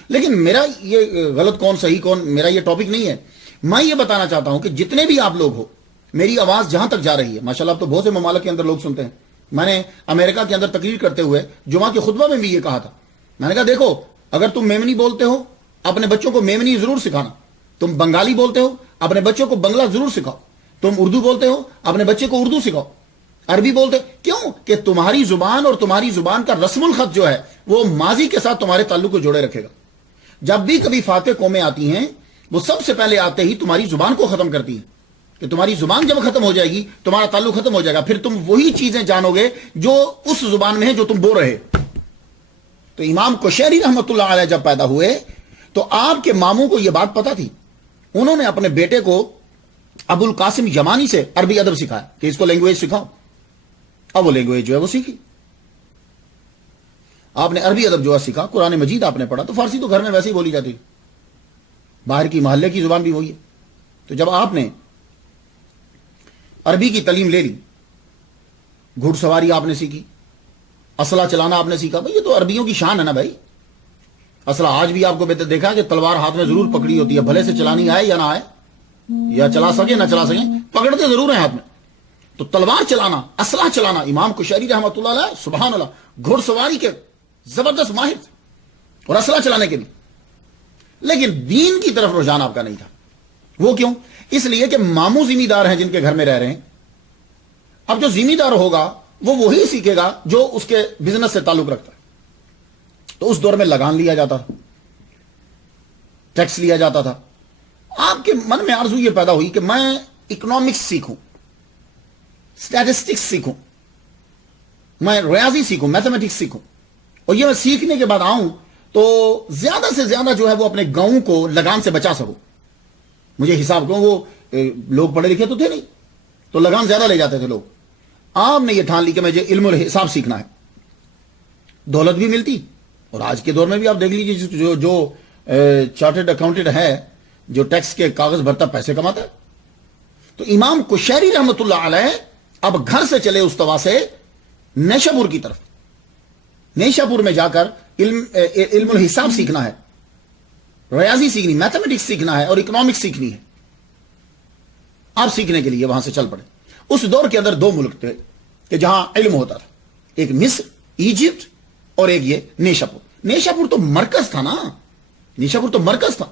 لیکن میرا یہ غلط کون صحیح کون، میرا یہ ٹاپک نہیں ہے. میں یہ بتانا چاہتا ہوں کہ جتنے بھی آپ لوگ ہو، میری آواز جہاں تک جا رہی ہے، ماشاءاللہ اب تو بہت سے ممالک کے اندر لوگ سنتے ہیں. میں نے امریکہ کے اندر تقریر کرتے ہوئے جمعہ کے خطبہ میں بھی یہ کہا تھا. میں نے کہا دیکھو، اگر تم میمنی بولتے ہو اپنے بچوں کو میمنی ضرور سکھانا. تم بنگالی بولتے ہو اپنے بچوں کو بنگلہ ضرور سکھاؤ. تم اردو بولتے ہو اپنے بچے کو اردو سکھاؤ. عربی بولتے کیوں؟ کہ تمہاری زبان اور تمہاری زبان کا رسم الخط جو ہے وہ ماضی کے ساتھ تمہارے تعلق کو جوڑے رکھے گا. جب بھی کبھی فاتح قومیں آتی ہیں، وہ سب سے پہلے آتے ہی تمہاری زبان کو ختم کرتی ہیں. کہ تمہاری زبان جب ختم ہو جائے گی، تمہارا تعلق ختم ہو جائے گا. پھر تم وہی چیزیں جانو گے جو اس زبان میں ہیں جو تم بول رہے. تو امام کوشیری رحمۃ اللہ علیہ جب پیدا ہوئے تو آپ کے ماموں کو یہ بات پتا تھی. انہوں نے اپنے بیٹے کو ابو القاسم یمانی سے عربی ادب سکھایا کہ اس کو لینگویج سکھاؤ. اب وہ لینگویج جو ہے وہ سیکھی. آپ نے عربی ادب جو ہے سیکھا، قرآن مجید آپ نے پڑھا. تو فارسی تو گھر میں ویسے ہی بولی جاتی، باہر کی محلے کی زبان بھی وہی ہے. تو جب آپ نے عربی کی تعلیم لے لی، گھڑ سواری آپ نے سیکھی، اسلحہ چلانا آپ نے سیکھا. بھائی یہ تو عربیوں کی شان ہے نا بھائی. اسلحہ آج بھی آپ کو دیکھا کہ تلوار ہاتھ میں ضرور پکڑی ہوتی ہے، بھلے سے چلانی آئے یا نہ آئے، یا چلا سکے نہ چلا سکیں، پکڑتے ضرور ہیں ہاتھ میں. تو تلوار چلانا، اسلحہ چلانا، امام کوشیری رحمۃ اللہ علیہ سبحان اللہ گھڑ سواری کے زبردست ماہر تھے، اور اسلحہ چلانے کے بھی. لیکن دین کی طرف رجحان آپ کا نہیں تھا. وہ کیوں؟ اس لیے کہ ماموں ذمہ دار ہیں جن کے گھر میں رہ رہے ہیں. اب جو ذمہ دار ہوگا وہ وہی سیکھے گا جو اس کے بزنس سے تعلق رکھتا ہے. تو اس دور میں لگان لیا جاتا تھا، ٹیکس لیا جاتا تھا. آپ کے من میں آرزو یہ پیدا ہوئی کہ میں اکنامکس سیکھوں، اسٹیٹسٹکس سیکھوں، میں ریاضی سیکھوں، میتھمیٹکس سیکھوں، اور یہ میں سیکھنے کے بعد آؤں تو زیادہ سے زیادہ جو ہے وہ اپنے گاؤں کو لگان سے بچا سکوں. مجھے حساب کیوں، وہ لوگ پڑھے لکھے تو تھے نہیں، تو لگان زیادہ لے جاتے تھے لوگ. آپ نے یہ ٹھان لی کہ مجھے علم الحساب سیکھنا ہے، دولت بھی ملتی. اور آج کے دور میں بھی آپ دیکھ لیجیے جو چارٹرڈ اکاؤنٹنٹ ہے، جو ٹیکس کے کاغذ بھرتا، پیسے کماتا ہے. تو امام کوشیری رحمۃ اللہ علیہ اب گھر سے چلے استوا سے نیشاپور کی طرف. نیشاپور میں جا کر علم الحساب سیکھنا ہے، ریاضی سیکھنی، میتھمیٹکس سیکھنا ہے، اور اکنامکس سیکھنی ہے. آپ سیکھنے کے لیے وہاں سے چل پڑے. اس دور کے اندر دو ملک تھے کہ جہاں علم ہوتا تھا، ایک مصر، ایجپٹ، اور ایک یہ نیشاپور. نیشاپور تو مرکز تھا نا، نیشاپور تو مرکز تھا.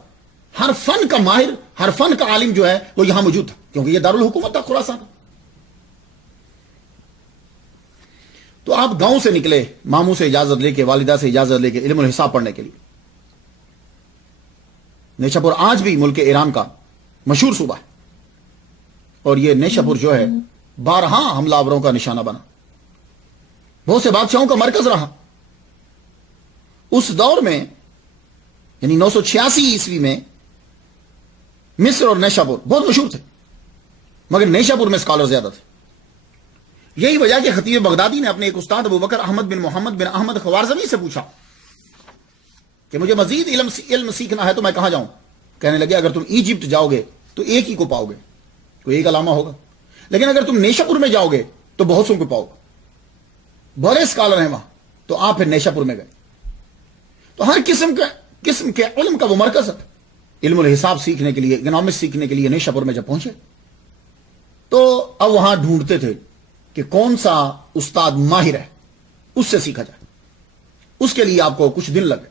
ہر فن کا ماہر، ہر فن کا عالم جو ہے وہ یہاں موجود تھا، کیونکہ یہ دارالحکومت تھا خراسان. تو آپ گاؤں سے نکلے، ماموں سے اجازت لے کے، والدہ سے اجازت لے کے علم الحساب پڑھنے کے لیے. نیشاپور آج بھی ملک ایران کا مشہور صوبہ ہے، اور یہ نیشاپور جو ہے بارہا حملہ آوروں کا نشانہ بنا، بہت سے بادشاہوں کا مرکز رہا۔ اس دور میں یعنی 986 میں مصر اور نیشاپور بہت مشہور تھے، مگر نیشاپور میں اسکالر زیادہ تھے۔ یہی وجہ کہ خطیب بغدادی نے اپنے ایک استاد ابو بکر احمد بن محمد بن احمد خوارزمی سے پوچھا کہ مجھے مزید علم سیکھنا ہے تو میں کہاں جاؤں؟ کہنے لگے اگر تم ایجپٹ جاؤ گے تو ایک ہی کو پاؤ گے، کوئی ایک علامہ ہوگا، لیکن اگر تم نیشاپور میں جاؤ گے تو بہت سو کو پاؤ گے، بڑے اسکالر ہیں وہاں۔ تو آپ پھر نیشاپور میں گئے، تو ہر قسم کے علم کا وہ مرکز ہے۔ علم الحساب سیکھنے کے لیے، اکنامکس سیکھنے کے لیے نیشاپور میں جب پہنچے تو اب وہاں ڈھونڈتے تھے کہ کون سا استاد ماہر ہے، اس سے سیکھا جائے۔ اس کے لیے آپ کو کچھ دن لگے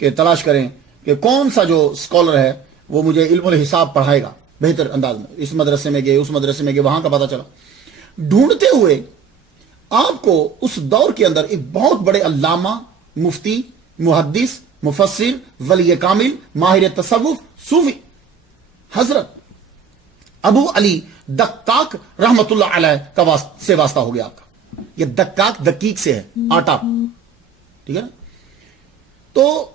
کہ تلاش کریں کہ کون سا جو اسکالر ہے وہ مجھے علم الحساب پڑھائے گا بہتر انداز میں۔ اس مدرسے میں گئے، اس مدرسے میں گئے، وہاں کا پتہ چلا۔ ڈھونڈتے ہوئے آپ کو اس دور کے اندر ایک بہت بڑے علامہ، مفتی، محدث، مفسر، ولی کامل، ماہر تصوف، صوفی حضرت ابو علی دقاق رحمت اللہ علیہ سے واسطہ ہو گیا آپ کا۔ یہ دقاق دقیق سے ہے، آٹا، ٹھیک ہے نا؟ تو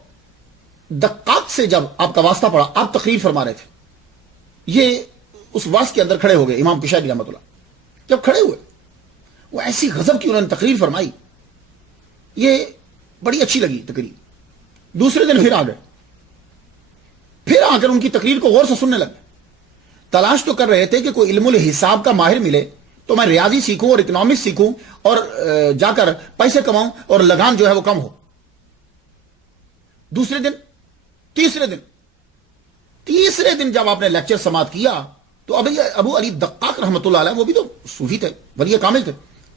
دقاق سے جب آپ کا واسطہ پڑا، آپ تقریر فرما رہے تھے، یہ اس واس کے اندر کھڑے ہو گئے امام کشائری رحمت اللہ۔ جب کھڑے ہوئے وہ ایسی غضب کی انہوں نے تقریر فرمائی، یہ بڑی اچھی لگی تقریر۔ دوسرے دن پھر آ گئے، پھر آ کر ان کی تقریر کو غور سے سننے لگے۔ تلاش تو کر رہے تھے کہ کوئی علم الحساب کا ماہر ملے تو میں ریاضی سیکھوں اور اکنامکس سیکھوں اور جا کر پیسے کماؤں اور لگان جو ہے وہ کم ہو۔ دوسرے دن، تیسرے دن جب آپ نے لیکچر سماعت کیا تو ابو علی دقاق رحمت اللہ علیہ، وہ بھی تو صوفی تھے، ولی کامل تھے،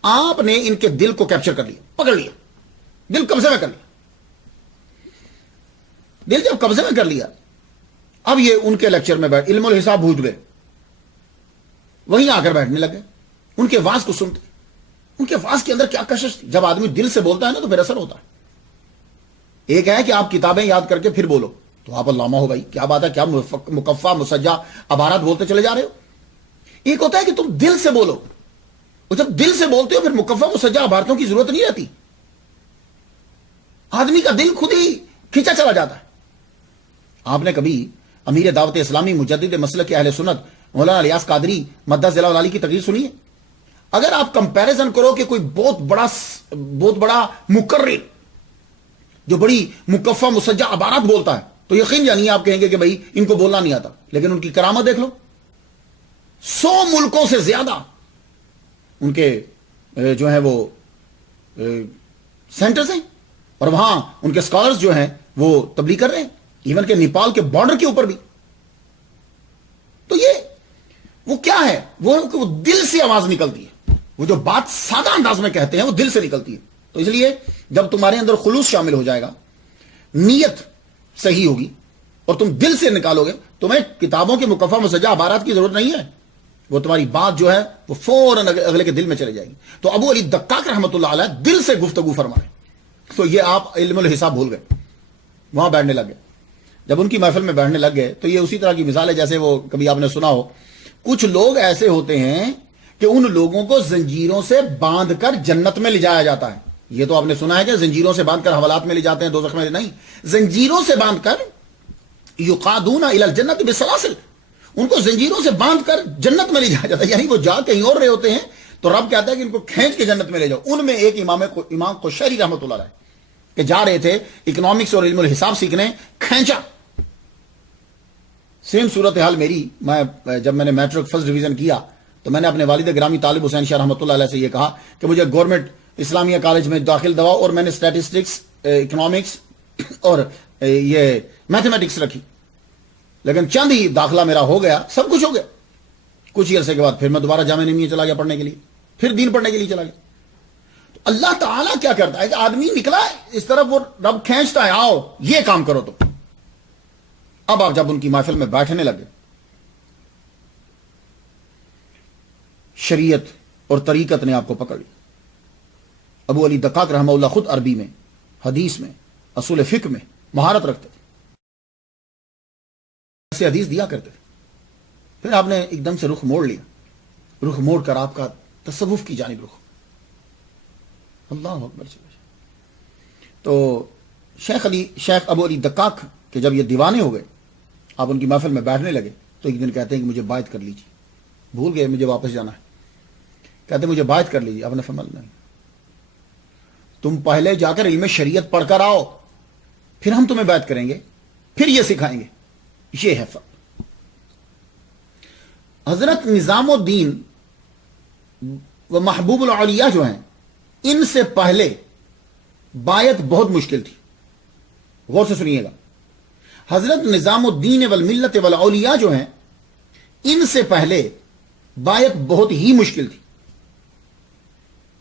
آپ نے ان کے دل کو کیپچر کر لیا، پکڑ لیا، دل قبضے میں کر لیا۔ دل جب قبضے میں کر لیا، اب یہ ان کے لیکچر میں بیٹھ علم الحساب بھول گئے، وہیں آ کر بیٹھنے لگے، ان کے واز کو سنتے۔ ان کے واز کے اندر کیا کشش تھی۔ جب آدمی دل سے بولتا ہے نا تو پھر اثر ہوتا ہے۔ ایک ہے کہ آپ کتابیں یاد کر کے پھر بولو تو آپ علامہ ہو، بھائی کیا بات ہے، کیا مکفہ مسجع عبارات بولتے چلے جا رہے ہو۔ ایک ہوتا ہے کہ تم دل سے بولو، اور جب دل سے بولتے ہو پھر مکفہ مسجع عبارتوں کی ضرورت نہیں رہتی، آدمی کا دل خود ہی کھینچا چلا جاتا ہے۔ آپ نے کبھی امیر دعوت اسلامی مجدد مسلک اہل سنت مولانا الیاس قادری مدہ ذلہ علی کی تقریر سنی ہے؟ اگر آپ کمپیریزن کرو کہ کوئی بہت بڑا مقرر جو بڑی مکفہ مسجع عبارات بولتا ہے تو یقین جانیے آپ کہیں گے کہ بھائی ان کو بولنا نہیں آتا، لیکن ان کی کرامت دیکھ لو، 100 ملکوں سے زیادہ ان کے جو ہیں وہ سینٹرز ہیں، اور وہاں ان کے اسکالرز جو ہیں وہ تبلیغ کر رہے ہیں، ایون کہ نیپال کے بارڈر کے اوپر بھی۔ تو یہ وہ کیا ہے، وہ دل سے آواز نکلتی ہے، وہ جو بات سادہ انداز میں کہتے ہیں وہ دل سے نکلتی ہے۔ تو اس لیے جب تمہارے اندر خلوص شامل ہو جائے گا، نیت صحیح ہوگی اور تم دل سے نکالو گے، تمہیں کتابوں کے مکفہ مسجع عبارات کی ضرورت نہیں ہے، وہ تمہاری بات جو ہے وہ فوراً اگلے کے دل میں چلے جائے گی۔ تو ابو علی دقاق رحمت اللہ علیہ دل سے گفتگو فرمائے، تو یہ آپ علم الحساب بھول گئے، وہاں بیٹھنے لگ گئے۔ جب ان کی محفل میں بیٹھنے لگ گئے تو یہ اسی طرح کی مثال ہے جیسے وہ کبھی آپ نے سنا ہو، کچھ لوگ ایسے ہوتے ہیں کہ ان لوگوں کو زنجیروں سے باندھ کر جنت میں لے جایا جاتا ہے۔ یہ تو آپ نے سنا ہے کہ زنجیروں سے باندھ کر حوالات میں لے جاتے ہیں، دوزخ میں نہیں، زنجیروں سے باندھ کر یقادون الی الجنت بسلاسل، ان کو زنجیروں سے باندھ کر جنت میں لے جایا جاتا ہے، یعنی وہ جا کہیں اور رہے ہوتے ہیں تو رب کہتا ہے کہ ان کو کھینچ کے جنت میں لے جاؤ۔ ان میں ایک امام قشیری رحمۃ اللہ علیہ کہ جا رہے تھے اکنامکس اور علم الحساب سیکھنے، کھینچا۔ سیم صورتحال میری، جب میں نے میٹرک فرسٹ ڈویژن کیا تو میں نے اپنے والد گرامی طالب حسین شاہ رحمۃ اللہ علیہ سے یہ کہا کہ مجھے گورنمنٹ اسلامیہ کالج میں داخل دوا، اور میں نے اسٹیٹسٹکس، اکنامکس اور یہ میتھمیٹکس رکھی، لیکن چند ہی داخلہ میرا ہو گیا، سب کچھ ہو گیا۔ کچھ ہی عرصے کے بعد پھر میں دوبارہ جامعہ نمیہ چلا گیا پڑھنے کے لیے، پھر دین پڑھنے کے لیے چلا گیا۔ تو اللہ تعالیٰ کیا کرتا ہے کہ آدمی نکلا ہے اس طرف، وہ رب کھینچتا ہے، آؤ یہ کام کرو۔ تو اب آپ جب ان کی محفل میں بیٹھنے لگے، شریعت اور طریقت نے آپ کو پکڑ لیا۔ ابو علی دقاق رحمہ اللہ خود عربی میں، حدیث میں، اصول فقہ میں مہارت رکھتے تھے، ایسے حدیث دیا کرتے تھے۔ پھر آپ نے ایک دم سے رخ موڑ لیا رخ موڑ کر آپ کا تصوف کی جانب رخ. اللہ اکبر. تو شیخ ابو علی دقاق کہ جب یہ دیوانے ہو گئے, آپ ان کی محفل میں بیٹھنے لگے, تو ایک دن کہتے ہیں کہ مجھے بیعت کر لیجیے. بھول گئے مجھے واپس جانا ہے, کہتے ہیں مجھے بیعت کر لیجیے. آپ نے فرمایا نہیں, تم پہلے جا کر علم شریعت پڑھ کر آؤ, پھر ہم تمہیں بیعت کریں گے, پھر یہ سکھائیں گے. یہ ہے فرق. حضرت نظام الدین و محبوب العلیاء جو ہیں, ان سے پہلے بیعت بہت مشکل تھی. غور سے سنیے گا. حضرت نظام الدین والملت والاولیاء جو ہیں, ان سے پہلے بیعت بہت ہی مشکل تھی.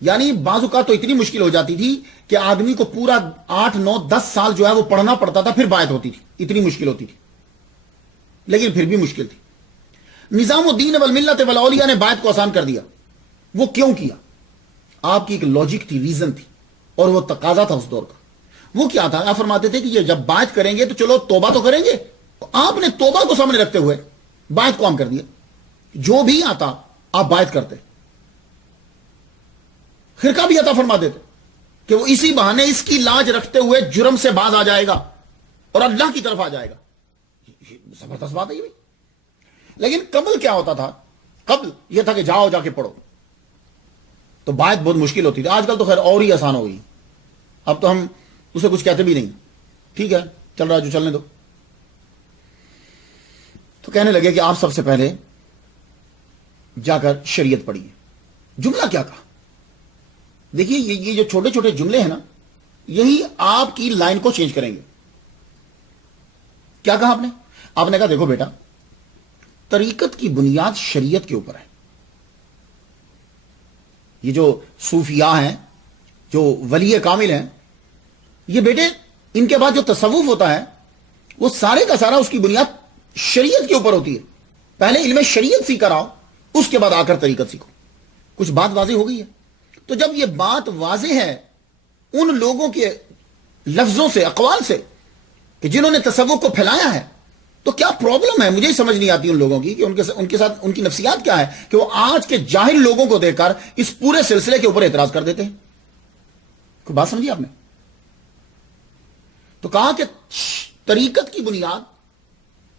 یعنی بعض اوقات تو اتنی مشکل ہو جاتی تھی کہ آدمی کو پورا 8 9 10 سال جو ہے وہ پڑھنا پڑتا تھا, پھر بیعت ہوتی تھی. اتنی مشکل ہوتی تھی, لیکن پھر بھی مشکل تھی. نظام الدین والملت والاولیاء نے بیعت کو آسان کر دیا. وہ کیوں کیا؟ آپ کی ایک لاجک تھی, ریزن تھی, اور وہ تقاضا تھا اس دور کا. وہ کیا تھا؟ آپ فرماتے تھے کہ یہ جب بیعت کریں گے تو چلو توبہ تو کریں گے. آپ نے توبہ کو سامنے رکھتے ہوئے بیعت کو عام کر دیا. جو بھی آتا آپ بیعت کرتے. خرقہ بھی عطا فرما دیتے کہ وہ اسی بہانے اس کی لاج رکھتے ہوئے جرم سے باز آ جائے گا اور اللہ کی طرف آ جائے گا. زبردست بات ہے یہ بھی. لیکن قبل کیا ہوتا تھا؟ قبل یہ تھا کہ جاؤ جا کے پڑھو, تو بیعت بہت مشکل ہوتی تھی. آج کل تو خیر اور ہی آسان ہو گئی. اب تو ہم اسے کچھ کہتے بھی نہیں, ٹھیک ہے چل رہا جو چلنے دو. تو کہنے لگے کہ آپ سب سے پہلے جا کر شریعت پڑھیے. جملہ کیا کہا؟ دیکھیے یہ جو چھوٹے چھوٹے جملے ہیں نا, یہی آپ کی لائن کو چینج کریں گے. کیا کہا آپ نے؟ آپ نے کہا دیکھو بیٹا, طریقت کی بنیاد شریعت کے اوپر ہے. یہ جو صوفیاء ہیں, جو ولی کامل ہیں, یہ بیٹے ان کے بعد جو تصوف ہوتا ہے وہ سارے کا سارا اس کی بنیاد شریعت کے اوپر ہوتی ہے. پہلے علم شریعت سیکھ کر آؤ, اس کے بعد آ کر طریقت سیکھو. کچھ بات واضح ہو گئی ہے. تو جب یہ بات واضح ہے ان لوگوں کے لفظوں سے, اقوال سے, کہ جنہوں نے تصوف کو پھیلایا ہے, تو کیا پرابلم ہے؟ مجھے سمجھ نہیں آتی ان لوگوں کی کہ ان کے ساتھ ان کی نفسیات کیا ہے کہ وہ آج کے جاہل لوگوں کو دیکھ کر اس پورے سلسلے کے اوپر اعتراض کر دیتے ہیں. کوئی بات سمجھی آپ نے؟ تو کہا کہ طریقت کی بنیاد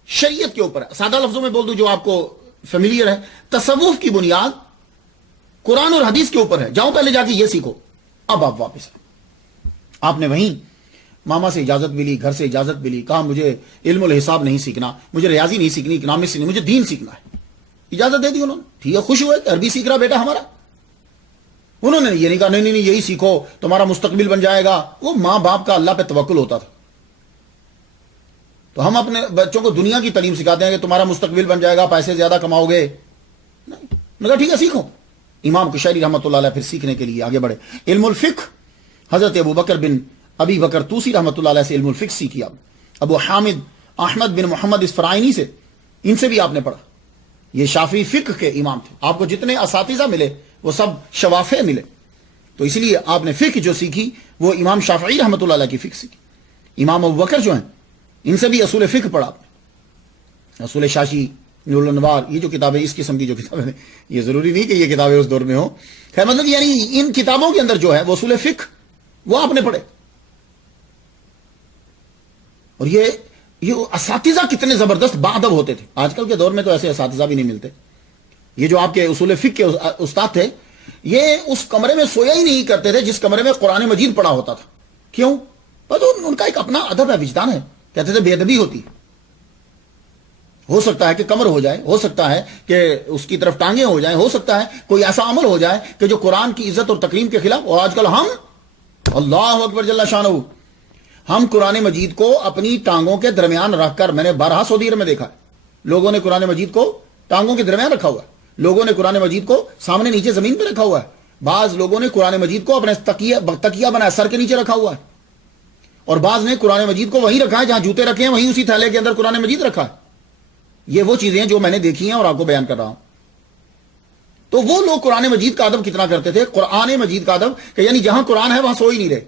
شریعت کے اوپر ہے. سادہ لفظوں میں بول دوں جو آپ کو فیملیئر ہے, تصوف کی بنیاد قرآن اور حدیث کے اوپر ہے. جاؤ پہلے جا کے یہ سیکھو. اب آپ واپس آپ نے وہیں ماما سے اجازت ملی, گھر سے اجازت ملی, کہا مجھے علم الحساب نہیں سیکھنا, مجھے ریاضی نہیں سیکھنی, اکنامکس سیکھنی, مجھے دین سیکھنا ہے. اجازت دے دی انہوں نے. ٹھیک ہے, خوش ہوئے, عربی سیکھ رہا بیٹا ہمارا. انہوں نے یہ نہیں کہا نہیں یہی سیکھو تمہارا مستقبل بن جائے گا. وہ ماں باپ کا اللہ پہ توکل ہوتا تھا. تو ہم اپنے بچوں کو دنیا کی تعلیم سکھاتے ہیں کہ تمہارا مستقبل بن جائے گا, پیسے زیادہ کماؤ گے. نہیں, کہا ٹھیک ہے سیکھو. امام قشیری رحمۃ اللہ علیہ پھر سیکھنے کے لیے آگے بڑھے. علم الفقہ حضرت ابو بکر بن ابی بکر توسی رحمۃ اللہ علیہ سے علم الفقہ سیکھی. ابو حامد احمد بن محمد اسفرائینی سے, ان سے بھی آپ نے پڑھا. یہ شافعی فقہ کے امام تھے. آپ کو جتنے اساتذہ ملے وہ سب شوافع ملے, تو اس لیے آپ نے فقہ جو سیکھی وہ امام شافعی رحمۃ اللہ علیہ کی فقہ سیکھی. امام ابو بکر جو ہیں ان سے بھی اصول فقہ پڑھا آپ نے. اصول شاشی, نور الانوار, یہ جو کتابیں اس قسم کی جو کتابیں ہیں, یہ ضروری نہیں کہ یہ کتابیں اس دور میں ہوں. خیر مطلب یعنی ان کتابوں کے اندر جو ہے وہ اصول فقہ وہ آپ نے پڑھے. اور یہ اساتذہ کتنے زبردست باادب ہوتے تھے. آج کل کے دور میں تو ایسے اساتذہ بھی نہیں ملتے. یہ جو آپ کے اصول فقہ کے استاد تھے, یہ اس کمرے میں سویا ہی نہیں کرتے تھے جس کمرے میں قرآن مجید پڑھا ہوتا تھا. کیوں؟ بس ان کا ایک اپنا ادب ہے, وجدان ہے. کہتے تھے بے ادبی ہوتی. ہو سکتا ہے کہ کمر ہو جائے, ہو سکتا ہے کہ اس کی طرف ٹانگیں ہو جائیں, ہو سکتا ہے کوئی ایسا عمل ہو جائے کہ جو قرآن کی عزت اور تکریم کے خلاف. اور آج کل ہم, اللہ اکبر جل شانہ, ہم قرآن مجید کو اپنی ٹانگوں کے درمیان رکھ کر, میں نے بارہا سعودی عرب میں دیکھا ہے, لوگوں نے قرآن مجید کو ٹانگوں کے درمیان رکھا ہوا ہے. لوگوں نے قرآن مجید کو سامنے نیچے زمین پہ رکھا ہوا ہے. بعض لوگوں نے قرآن مجید کو اپنے تکیہ بنایا, سر کے نیچے رکھا ہوا ہے. اور بعض نے قرآن مجید کو وہیں رکھا ہے جہاں جوتے رکھے ہیں, وہیں اسی تھیلے کے اندر قرآن مجید رکھا ہے. یہ وہ چیزیں ہیں جو میں نے دیکھی ہیں اور آپ کو بیان کر رہا ہوں. تو وہ لوگ قرآن مجید کا ادب کتنا کرتے تھے. قرآن مجید کا ادب کہ یعنی جہاں قرآن ہے وہاں سو ہی نہیں رہے.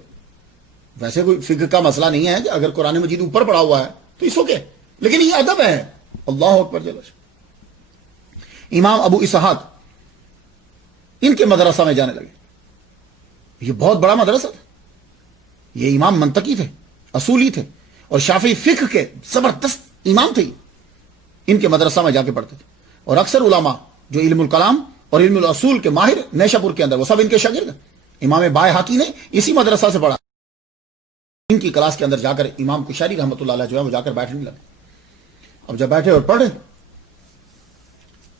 ویسے کوئی فقہ کا مسئلہ نہیں ہے کہ اگر قرآن مجید اوپر پڑا ہوا ہے تو اس اوکے, لیکن یہ ادب ہے. اللہ اکبر جل. امام ابو اسحاق ان کے مدرسہ میں جانے لگے. یہ بہت بڑا مدرسہ تھا. یہ امام منطقی تھے, اصولی تھے, اور شافعی فقہ کے زبردست امام تھے. ان کے مدرسہ میں جا کے پڑھتے تھے. اور اکثر علماء جو علم الکلام اور علم الاصول کے ماہر نیشا پور کے اندر, وہ سب ان کے شاگرد. امام بائحقی نے اسی مدرسہ سے پڑھا. ان کی کلاس کے اندر جا کر امام کشاری رحمۃ اللہ علیہ جو ہے وہ جا کر بیٹھنے لگے. اب جب بیٹھے اور پڑھے,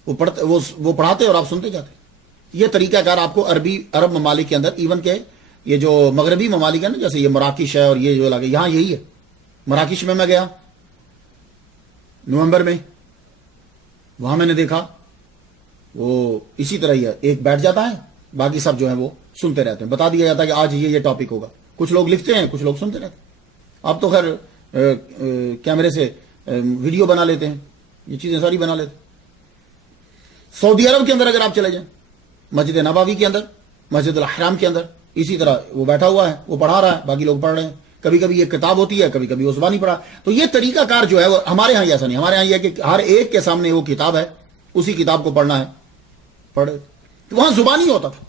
وہ پڑھاتے اور آپ سنتے جاتے. یہ طریقہ کار آپ کو عرب ممالک کے اندر, ایون کہ یہ جو مغربی ممالک ہیں نا, جیسے یہ مراکش ہے اور یہ جو علاقے, یہاں یہی ہے. مراکش میں گیا نومبر میں, وہاں میں نے دیکھا وہ اسی طرح ہی ہے. ایک بیٹھ جاتا ہے, باقی سب جو ہیں وہ سنتے رہتے ہیں. بتا دیا جاتا ہے کہ آج یہ ٹاپک ہوگا. کچھ لوگ لکھتے ہیں, کچھ لوگ سنتے رہتے ہیں. آپ تو خیر کیمرے سے ویڈیو بنا لیتے ہیں, یہ چیزیں ساری بنا لیتے ہیں. سعودی عرب کے اندر اگر آپ چلے جائیں, مسجد نبوی کے اندر, مسجد الحرام کے اندر, اسی طرح وہ بیٹھا ہوا ہے, وہ پڑھا رہا ہے, باقی لوگ پڑھ رہے ہیں. کبھی کبھی یہ کتاب ہوتی ہے, کبھی کبھی وہ زبانی پڑھا. تو یہ طریقہ کار جو ہے وہ ہمارے ہاں ایسا نہیں. ہمارے ہاں یہ کہ ہر ایک کے سامنے وہ کتاب ہے, اسی کتاب کو پڑھنا ہے, پڑھے. تو وہاں زبانی ہوتا تھا.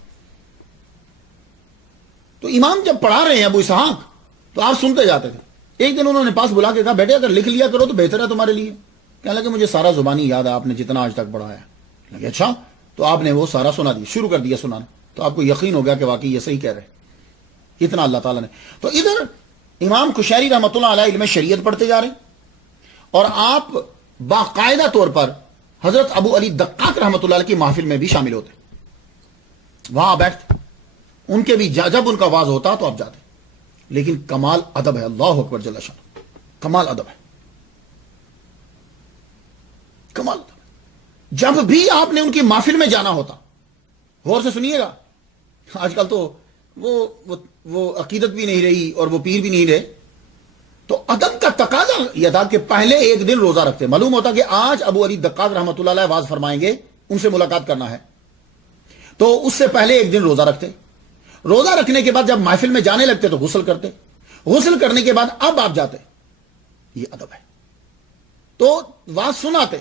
تو امام جب پڑھا رہے ہیں ابو اسحاق, تو آپ سنتے جاتے تھے. ایک دن انہوں نے پاس بلا کے کہا, بیٹے اگر لکھ لیا کرو تو بہتر ہے تمہارے لیے. کہنے لگے مجھے سارا زبانی یاد ہے, آپ نے جتنا آج تک پڑھا ہے. لگے اچھا, تو آپ نے وہ سارا سنا دیا, شروع کر دیا سنانا. تو آپ کو یقین ہو گیا کہ واقعی یہ صحیح کہہ رہے, اتنا اللہ تعالیٰ نے. تو ادھر امام کشیری رحمۃ اللہ علیہ علم شریعت پڑھتے جا رہے ہیں, اور آپ باقاعدہ طور پر حضرت ابو علی دقاق رحمۃ اللہ علیہ کی محفل میں بھی شامل ہوتے. وہاں بیٹھتے, ان کے بھی جب ان کا واز ہوتا تو آپ جاتے. لیکن کمال ادب ہے, اللہ اکبر جل شانہ, کمال ادب ہے, کمال ادب. جب بھی آپ نے ان کی محفل میں جانا ہوتا, غور سے سنیے گا, آج کل تو وہ عقیدت بھی نہیں رہی اور وہ پیر بھی نہیں رہے. تو ادب کا تقاضا یہ تھا کہ پہلے ایک دن روزہ رکھتے. معلوم ہوتا کہ آج ابو علی دقاق رحمۃ اللہ علیہ واز فرمائیں گے, ان سے ملاقات کرنا ہے, تو اس سے پہلے ایک دن روزہ رکھتے. روزہ رکھنے کے بعد جب محفل میں جانے لگتے تو غسل کرتے, غسل کرنے کے بعد اب آپ جاتے. یہ ادب ہے. تو واز سناتے,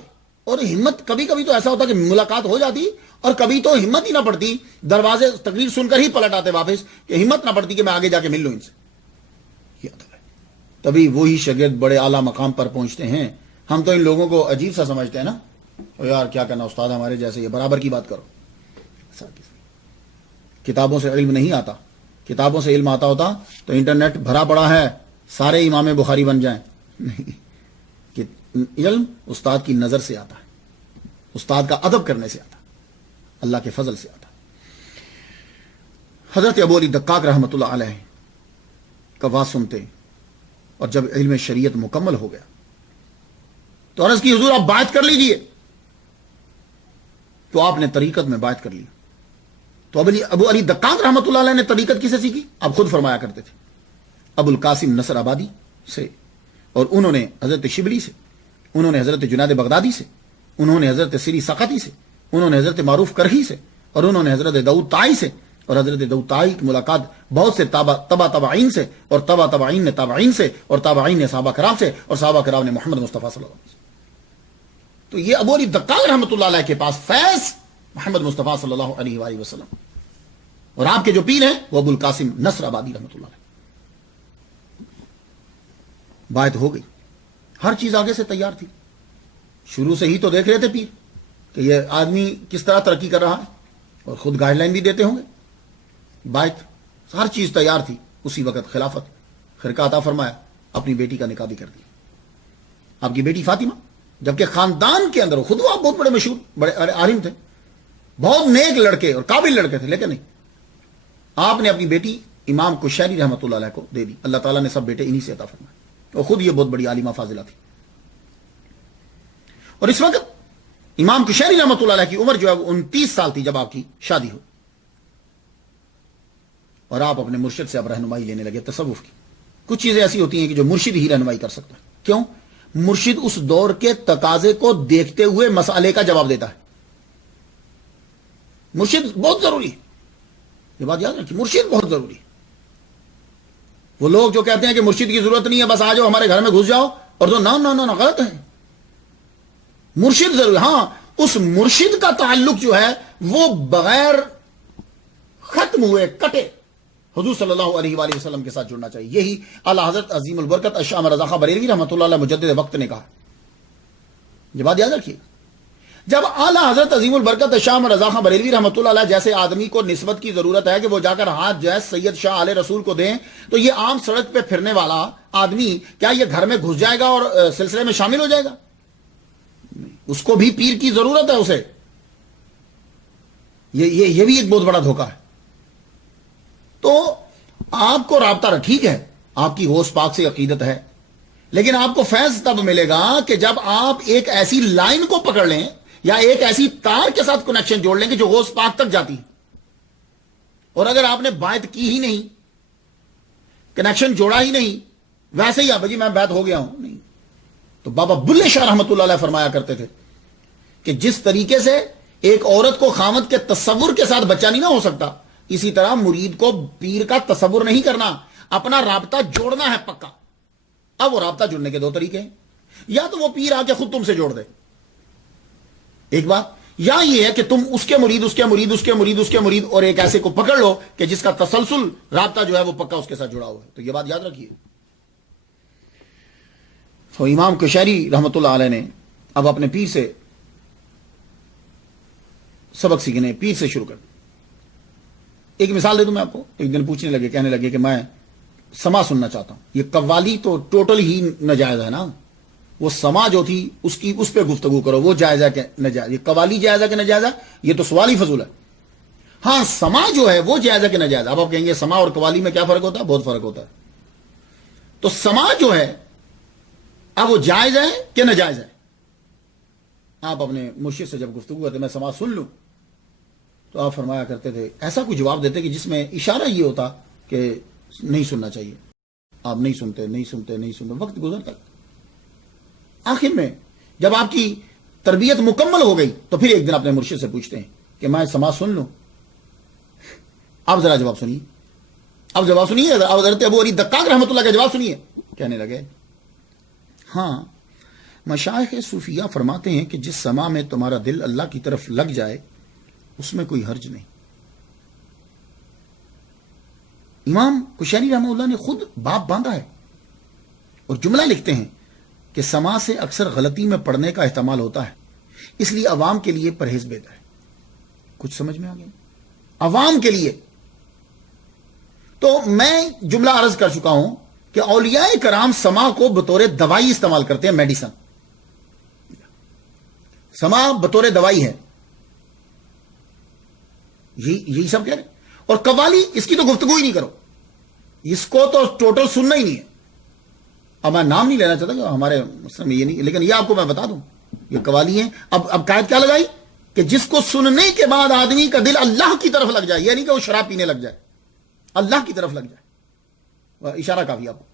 اور ہمت, کبھی کبھی تو ایسا ہوتا کہ ملاقات ہو جاتی, اور کبھی تو ہمت ہی نہ پڑتی, دروازے تقریر سن کر ہی پلٹ آتے واپس, کہ ہمت نہ پڑتی کہ میں آگے جا کے مل لوں ان سے. یہ ادب ہے. تبھی وہی شاگرد بڑے اعلیٰ مقام پر پہنچتے ہیں. ہم تو ان لوگوں کو عجیب سا سمجھتے ہیں نا, یار کیا کرنا استاد ہمارے جیسے, یہ برابر کی بات کرو. کتابوں سے علم نہیں آتا. کتابوں سے علم آتا ہوتا تو انٹرنیٹ بھرا پڑا ہے, سارے امام بخاری بن جائیں. نہیں, کہ علم استاد کی نظر سے آتا ہے, استاد کا ادب کرنے سے آتا, اللہ کے فضل سے آتا. حضرت ابو علی دقاق رحمۃ اللہ علیہ کا واز سنتے, اور جب علم شریعت مکمل ہو گیا تو عرض کی حضور آپ بات کر لیجئے. تو آپ نے طریقت میں بات کر لی. تو ابو علی دقاق رحمۃ اللہ علیہ نے طریقت کسے سیکھی؟ آپ خود فرمایا کرتے تھے, ابو القاسم نصر آبادی سے, اور انہوں نے حضرت شبلی سے, انہوں نے حضرت جنید بغدادی سے, انہوں نے حضرت سری سقطی سے, انہوں نے حضرت معروف کرہی سے, اور انہوں نے حضرت داؤد طائی سے. اور حضرت داؤد طائی کی ملاقات بہت سے تبا تبعین سے, اور تبا تبعین نے تابعین سے, اور تابعین نے صحابہ کرام سے, اور صحابہ کرام نے محمد مصطفیٰ صلی اللہ علیہ وسلم. تو یہ ابو علی دقاق رحمۃ اللہ علیہ کے پاس فیض محمد مصطفیٰ صلی اللہ علیہ وآلہ وسلم, اور آپ کے جو پیر ہیں وہ ابو القاسم نصر آبادی رحمۃ اللہ علیہ. بات ہو گئی, ہر چیز آگے سے تیار تھی. شروع سے ہی تو دیکھ رہے تھے پیر کہ یہ آدمی کس طرح ترقی کر رہا ہے, اور خود گائیڈ لائن بھی دیتے ہوں گے. بات, ہر چیز تیار تھی. اسی وقت خلافت, خرقہ عطا فرمایا, اپنی بیٹی کا نکاح بھی کر دیا. آپ کی بیٹی فاطمہ, جبکہ خاندان کے اندر خود وہ آپ بہت بڑے مشہور بڑے عالم تھے, بہت نیک لڑکے اور قابل لڑکے تھے, لیکن نہیں, آپ نے اپنی بیٹی امام کشیری رحمۃ اللہ علیہ کو دے دی. اللہ تعالیٰ نے سب بیٹے انہی سے عطا فرمائے, اور خود یہ بہت بڑی عالمہ فاضلہ تھی. اور اس وقت امام کشیری رحمۃ اللہ علیہ کی عمر جو ہے وہ 29 سال تھی جب آپ کی شادی ہو, اور آپ اپنے مرشد سے اب رہنمائی لینے لگے تصوف کی. کچھ چیزیں ایسی ہوتی ہیں کہ جو مرشد ہی رہنمائی کر سکتا ہے. کیوں؟ مرشد اس دور کے تقاضے کو دیکھتے ہوئے مسئلے کا جواب دیتا ہے. مرشد بہت ضروری ہے, یہ بات یاد رکھیے, مرشد بہت ضروری ہے. وہ لوگ جو کہتے ہیں کہ مرشد کی ضرورت نہیں ہے, بس آ جاؤ ہمارے گھر میں گھس جاؤ, اور تو نہ غلط ہے. مرشد ضروری, ہاں اس مرشد کا تعلق جو ہے وہ بغیر ختم ہوئے کٹے حضور صلی اللہ علیہ وآلہ وسلم کے ساتھ جڑنا چاہیے. یہی اعلی حضرت عظیم البرکت الشام رضا خاں بریلوی رحمۃ اللہ علیہ مجدد وقت نے کہا. یہ بات یاد رکھیے, جب اعلی حضرت عظیم البرکت الشام رضا خاں بریلوی رحمۃ اللہ علیہ جیسے آدمی کو نسبت کی ضرورت ہے کہ وہ جا کر ہاتھ جو ہے سید شاہ آل رسول کو دیں, تو یہ عام سڑک پہ پھرنے والا آدمی کیا یہ گھر میں گھس جائے گا اور سلسلے میں شامل ہو جائے گا؟ اس کو بھی پیر کی ضرورت ہے. اسے یہ بھی ایک بہت بڑا دھوکہ ہے. تو آپ کو رابطہ ٹھیک ہے, آپ کی غوث پاک سے عقیدت ہے, لیکن آپ کو فیض تب ملے گا کہ جب آپ ایک ایسی لائن کو پکڑ لیں یا ایک ایسی تار کے ساتھ کنیکشن جوڑ لیں کہ جو غوث پاک تک جاتی ہے. اور اگر آپ نے بیعت کی ہی نہیں, کنیکشن جوڑا ہی نہیں, ویسے ہی آپ جی میں بیعت ہو گیا ہوں, نہیں. تو بابا بلے شاہ رحمۃ اللہ علیہ فرمایا کرتے تھے کہ جس طریقے سے ایک عورت کو خامد کے تصور کے ساتھ بچہ نہیں نہ ہو سکتا, اسی طرح مرید کو پیر کا تصور نہیں کرنا, اپنا رابطہ جوڑنا ہے پکا. اب وہ رابطہ جڑنے کے دو طریقے ہیں, یا تو وہ پیر آ کے خود تم سے جوڑ دے ایک بات, یا یہ ہے کہ تم اس کے مرید اس کے مرید اس کے مرید اس کے مرید اور ایک ایسے کو پکڑ لو کہ جس کا تسلسل رابطہ جو ہے وہ پکا اس کے ساتھ جڑا ہوا ہے. تو یہ بات یاد رکھیے. تو امام کشیری رحمۃ اللہ علیہ نے اب اپنے پیر سے سبق سیکھنے, پیر سے شروع کر. ایک مثال دے دوں میں آپ کو. ایک دن پوچھنے لگے, کہنے لگے کہ میں سما سننا چاہتا ہوں. یہ قوالی تو ٹوٹل ہی ناجائز ہے نا, وہ سما جو تھی اس پہ گفتگو کرو, وہ جائز ہے کہ ناجائز. یہ قوالی جائز ہے کہ ناجائز ہے, یہ تو سوال ہی فضول ہے. ہاں سما جو ہے وہ جائز ہے کہ ناجائز. اب آپ کہیں گے سما اور قوالی میں کیا فرق ہوتا ہے؟ بہت فرق ہوتا ہے. تو سما جو ہے اب وہ جائز ہے کہ ناجائز ہے؟ آپ اپنے مرشد سے جب گفتگو کرتے میں سما سن لوں, تو آپ فرمایا کرتے تھے, ایسا کوئی جواب دیتے کہ جس میں اشارہ یہ ہوتا کہ نہیں سننا چاہیے. آپ نہیں سنتے نہیں سنتے نہیں سنتے, وقت گزرتا. آخر میں جب آپ کی تربیت مکمل ہو گئی تو پھر ایک دن اپنے مرشد سے پوچھتے ہیں کہ میں سما سن لوں. آپ ذرا جواب سنیے, اب جواب سنیے. اب حضرت ابو علی دقاق رحمۃ اللہ کا جواب سنیے. کہنے لگے, ہاں مشائخ صوفیہ فرماتے ہیں کہ جس سما میں تمہارا دل اللہ کی طرف لگ جائے اس میں کوئی حرج نہیں. امام کشیری رحمہ اللہ نے خود باب باندھا ہے اور جملہ لکھتے ہیں کہ سما سے اکثر غلطی میں پڑنے کا احتمال ہوتا ہے, اس لیے عوام کے لیے پرہیز بہتر ہے. کچھ سمجھ میں آ گیا؟ عوام کے لیے. تو میں جملہ عرض کر چکا ہوں کہ اولیاء کرام سما کو بطور دوائی استعمال کرتے ہیں, میڈیسن. سما بطور دوائی ہے, یہی سب کہہ رہے ہیں. اور قوالی اس کی تو گفتگو ہی نہیں کرو, اس کو تو ٹوٹل سننا ہی نہیں ہے. اب میں نام نہیں لینا چاہتا کہ ہمارے مسلم میں یہ نہیں, لیکن یہ آپ کو میں بتا دوں یہ قوالی ہیں. اب قائد کیا لگائی کہ جس کو سننے کے بعد آدمی کا دل اللہ کی طرف لگ جائے, یعنی کہ وہ شراب پینے لگ جائے, اللہ کی طرف لگ جائے. اشارہ کافی آپ کو,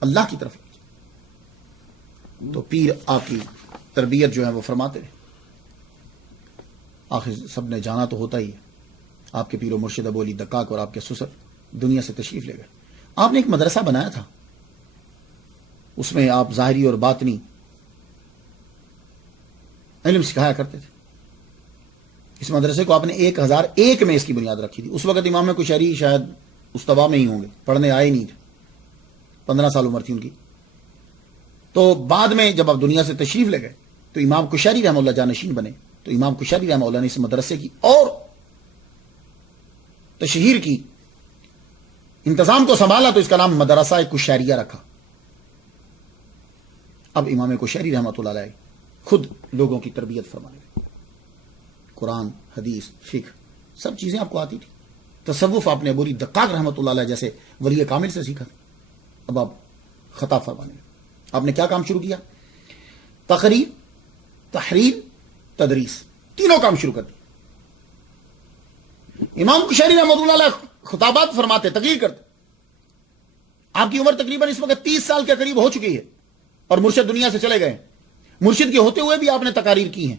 اللہ کی طرف لگ جائے. تو پیر آپ کی تربیت جو ہے وہ فرماتے رہے. آخر سب نے جانا تو ہوتا ہی ہے. آپ کے پیر و مرشد ابو علی دقاق اور آپ کے سسر دنیا سے تشریف لے گئے. آپ نے ایک مدرسہ بنایا تھا, اس میں آپ ظاہری اور باطنی علم سکھایا کرتے تھے. اس مدرسے کو آپ نے 1001 میں اس کی بنیاد رکھی تھی. اس وقت امام کشیری شاید استوا میں ہی ہوں گے, پڑھنے آئے نہیں تھے, 15 سال عمر تھی ان کی. تو بعد میں جب آپ دنیا سے تشریف لے گئے تو امام کشیری رحمہ اللہ جانشین بنے. تو امام کشیری رحمہ اللہ نے اس مدرسے کی اور تشہیر کی, انتظام کو سنبھالا, تو اس کا نام مدرسہ کشیریہ رکھا. اب امام کشیری رحمۃ اللہ علیہ خود لوگوں کی تربیت فرمانے لگے. قرآن, حدیث, فقہ سب چیزیں آپ کو آتی تھی. تصوف آپ نے ابو علی دقاق رحمۃ اللہ علیہ جیسے ولی کامل سے سیکھا. اب آپ خطاب فرمانے لگے. آپ نے کیا کام شروع کیا؟ تقریر, تحریر, تدریس, تینوں کام شروع کر دیے. امام کشیری رحمۃ اللہ علیہ خطابات فرماتے, تقریر کرتے. آپ کی عمر تقریباً اس وقت 30 سال کے قریب ہو چکی ہے اور مرشد دنیا سے چلے گئے. مرشد کے ہوتے ہوئے بھی آپ نے تقاریر کی ہیں.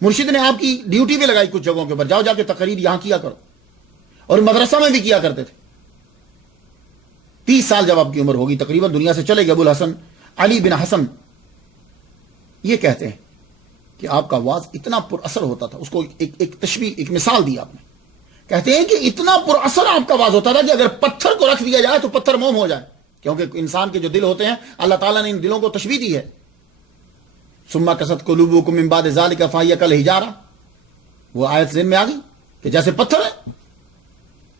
مرشد نے آپ کی ڈیوٹی بھی لگائی کچھ جگہوں کے اوپر, جاؤ جا کے تقریر یہاں کیا کرو, اور مدرسہ میں بھی کیا کرتے تھے. 30 سال جب آپ کی عمر ہوگی تقریباً دنیا سے چلے گئے. ابو الحسن علی بن حسن یہ کہتے ہیں کہ آپ کا آواز اتنا پر اثر ہوتا تھا. اس کو ایک تشبیہ, ایک مثال دی آپ نے کہتے ہیں کہ اتنا پر اثر آپ کا واز ہوتا تھا کہ اگر پتھر کو رکھ دیا جائے تو پتھر موم ہو جائے، کیونکہ انسان کے جو دل ہوتے ہیں اللہ تعالیٰ نے ان دلوں کو تشبیہ دی ہے. ثم قست قلوبکم من بعد ذلک فہی کالحجارہ، وہ آیت ذہن میں آ گئی کہ جیسے پتھر ہے.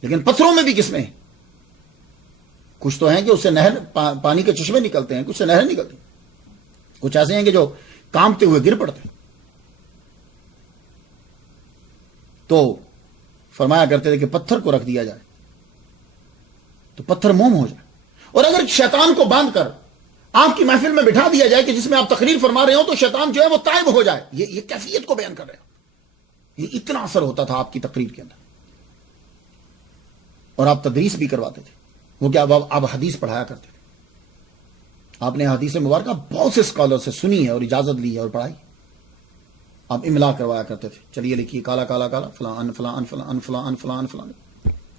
لیکن پتھروں میں بھی قسمیں ہیں، کچھ تو ہیں کہ اس سے نہر پانی کے چشمے نکلتے ہیں، کچھ سے نہر نکلتے ہیں، کچھ ایسے ہیں کہ جو کانپتے ہوئے گر پڑتے ہیں. تو فرمایا کرتے تھے کہ پتھر کو رکھ دیا جائے تو پتھر موم ہو جائے. اور اگر شیطان کو باندھ کر آپ کی محفل میں بٹھا دیا جائے کہ جس میں آپ تقریر فرما رہے ہو تو شیطان جو ہے وہ تائب ہو جائے، یہ کیفیت کو بیان کر رہے ہو. یہ اتنا اثر ہوتا تھا آپ کی تقریر کے اندر. اور آپ تدریس بھی کرواتے تھے. وہ کیا آپ حدیث پڑھایا کرتے تھے. آپ نے حدیث مبارکہ بہت سے اسکالر سے سنی ہے اور اجازت لی ہے اور پڑھائی. آپ املا کروایا کرتے تھے، چلیے لکھیے کالا کالا کالا فلاں ان فلاں ان فلاں ان فلاں ان فلاں ان فلاں.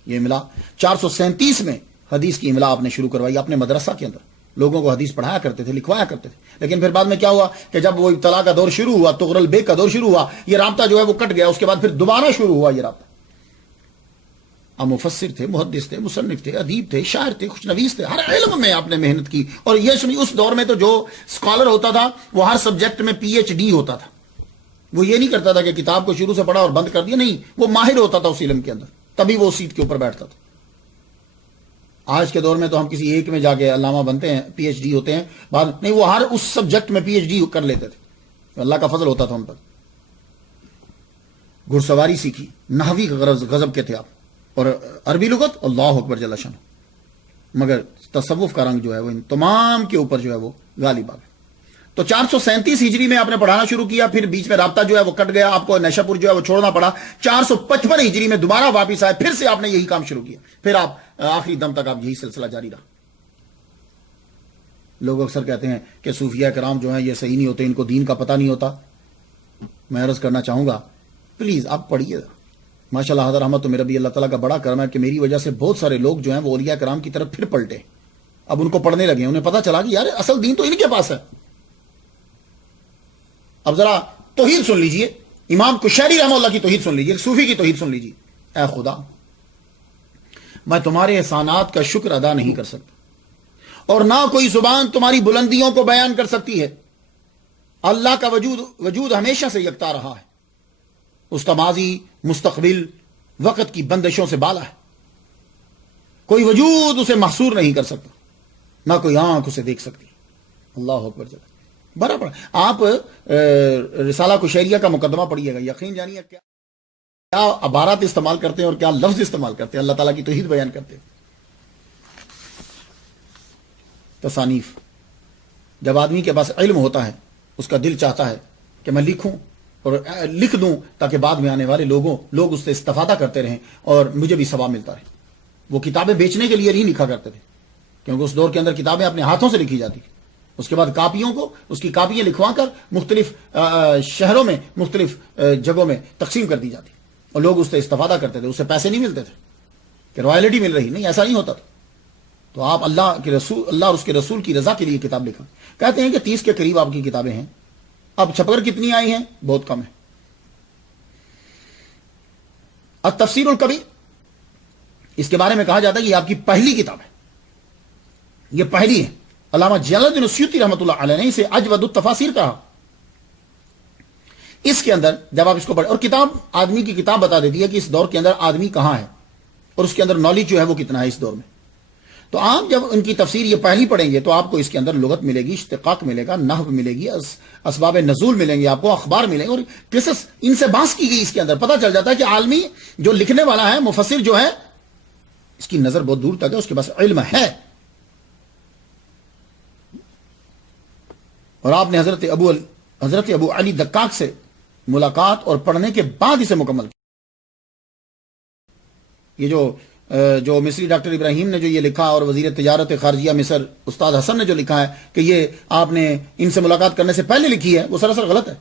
یہ املا 437 میں حدیث کی املا آپ نے شروع کروائی اپنے مدرسہ کے اندر. لوگوں کو حدیث پڑھایا کرتے تھے، لکھوایا کرتے تھے. لیکن پھر بعد میں کیا ہوا کہ جب وہ ابتلا کا دور شروع ہوا، تغرل بیگ کا دور شروع ہوا، یہ رابطہ جو ہے وہ کٹ گیا. اس کے بعد پھر دوبارہ شروع ہوا یہ رابطہ. آپ مفسر تھے، محدث تھے، مصنف تھے، ادیب تھے، شاعر تھے، خوش نویس تھے، ہر علم میں آپ نے محنت کی. اور یہ سنی اس دور میں تو جو اسکالر ہوتا تھا وہ ہر سبجیکٹ میں پی ایچ ڈی ہوتا تھا. وہ یہ نہیں کرتا تھا کہ کتاب کو شروع سے پڑھا اور بند کر دیا، نہیں، وہ ماہر ہوتا تھا اس علم کے اندر، تبھی وہ سیٹ کے اوپر بیٹھتا تھا. آج کے دور میں تو ہم کسی ایک میں جا کے علامہ بنتے ہیں، پی ایچ ڈی ہوتے ہیں، بعد نہیں، وہ ہر اس سبجیکٹ میں پی ایچ ڈی کر لیتے تھے. اللہ کا فضل ہوتا تھا ان پر. گھڑ سواری سیکھی، نحوی غضب کے تھے آپ، اور عربی لغت اللہ اکبر جل شانہ. مگر تصوف کا رنگ جو ہے وہ ان تمام کے اوپر جو ہے وہ غالب آ گیا. تو 437 ہجری میں آپ نے پڑھانا شروع کیا، پھر بیچ میں رابطہ جو ہے وہ کٹ گیا، آپ کو نیشا پور جو ہے وہ چھوڑنا پڑا. 455 ہجری میں دوبارہ واپس آئے، پھر سے آپ نے یہی کام شروع کیا. پھر آپ آخری دم تک آپ یہی سلسلہ جاری رہا. لوگ اکثر کہتے ہیں کہ صوفیہ کرام جو ہیں یہ صحیح نہیں ہوتے، ان کو دین کا پتہ نہیں ہوتا. میں عرض کرنا چاہوں گا پلیز آپ پڑھیے. ماشاء اللہ حضرت احمد تو میرا بھی اللہ تعالیٰ کا بڑا کرم ہے کہ میری وجہ سے بہت سارے لوگ جو ہیں وہ اولیاء کرام کی طرف پھر پلٹے. اب ان کو پڑھنے لگے، انہیں پتہ چلا کہ یار اصل دین تو ان کے پاس ہے. اب ذرا توحید سن لیجئے، امام کشیری رحمہ اللہ کی توحید سن لیجئے، صوفی کی توحید سن لیجئے. اے خدا، میں تمہارے احسانات کا شکر ادا نہیں کر سکتا، اور نہ کوئی زبان تمہاری بلندیوں کو بیان کر سکتی ہے. اللہ کا وجود ہمیشہ سے یکتا رہا ہے. اس کا ماضی مستقبل وقت کی بندشوں سے بالا ہے. کوئی وجود اسے محصور نہیں کر سکتا، نہ کوئی آنکھ اسے دیکھ سکتی. اللہ اکبر جل. برابر آپ رسالہ کشیریہ کا مقدمہ پڑھیے گا، یقین جانیے کیا عبارات استعمال کرتے ہیں اور کیا لفظ استعمال کرتے ہیں، اللہ تعالیٰ کی توحید بیان کرتے ہیں. تصانیف. جب آدمی کے پاس علم ہوتا ہے، اس کا دل چاہتا ہے کہ میں لکھوں اور لکھ دوں تاکہ بعد میں آنے والے لوگ اس سے استفادہ کرتے رہیں اور مجھے بھی ثواب ملتا رہے. وہ کتابیں بیچنے کے لیے نہیں لکھا کرتے تھے، کیونکہ اس دور کے اندر کتابیں اپنے ہاتھوں سے لکھی جاتی تھی. اس کے بعد کاپیوں کو، اس کی کاپیاں لکھوا کر مختلف شہروں میں، مختلف جگہوں میں تقسیم کر دی جاتی، اور لوگ اس سے استفادہ کرتے تھے. اس سے پیسے نہیں ملتے تھے کہ رائلٹی مل رہی، نہیں، ایسا نہیں ہوتا تھا. تو آپ اللہ اور اس کے رسول کی رضا کے لیے کتاب لکھا. کہتے ہیں کہ 30 کے قریب آپ کی کتابیں ہیں. اب چھپ کر کتنی آئی ہیں؟ بہت کم ہے. التفسیر الکبیر، اس کے بارے میں کہا جاتا ہے کہ یہ آپ کی پہلی کتاب ہے، یہ پہلی ہے. علامہ جلال الدین السیوطی رحمۃ اللہ علیہ نے اسے اجود التفاسیر کہا. اس کے اندر جب آپ اس کو پڑھیں، اور کتاب آدمی کی کتاب بتا دیتی ہے کہ اس دور کے اندر آدمی کہاں ہے اور اس کے اندر نالج جو ہے وہ کتنا ہے اس دور میں. تو آپ جب ان کی تفسیر یہ پہلی پڑھیں گے تو آپ کو اس کے اندر لغت ملے گی، اشتقاق ملے گا، نحو ملے گی، اسباب نزول ملیں گے، آپ کو اخبار ملیں گے، اور قصص ان سے بحث کی گئی. اس کے اندر پتہ چل جاتا ہے کہ عالمی جو لکھنے والا ہے، مفسر جو ہے، اس کی نظر بہت دور تک ہے، اس کے پاس علم ہے. اور آپ نے حضرت ابو علی دقاق سے ملاقات اور پڑھنے کے بعد اسے مکمل کیا. یہ جو مصری ڈاکٹر ابراہیم نے جو یہ لکھا، اور وزیر تجارت خارجیہ مصر استاد حسن نے جو لکھا ہے کہ یہ آپ نے ان سے ملاقات کرنے سے پہلے لکھی ہے، وہ سراسر غلط ہے.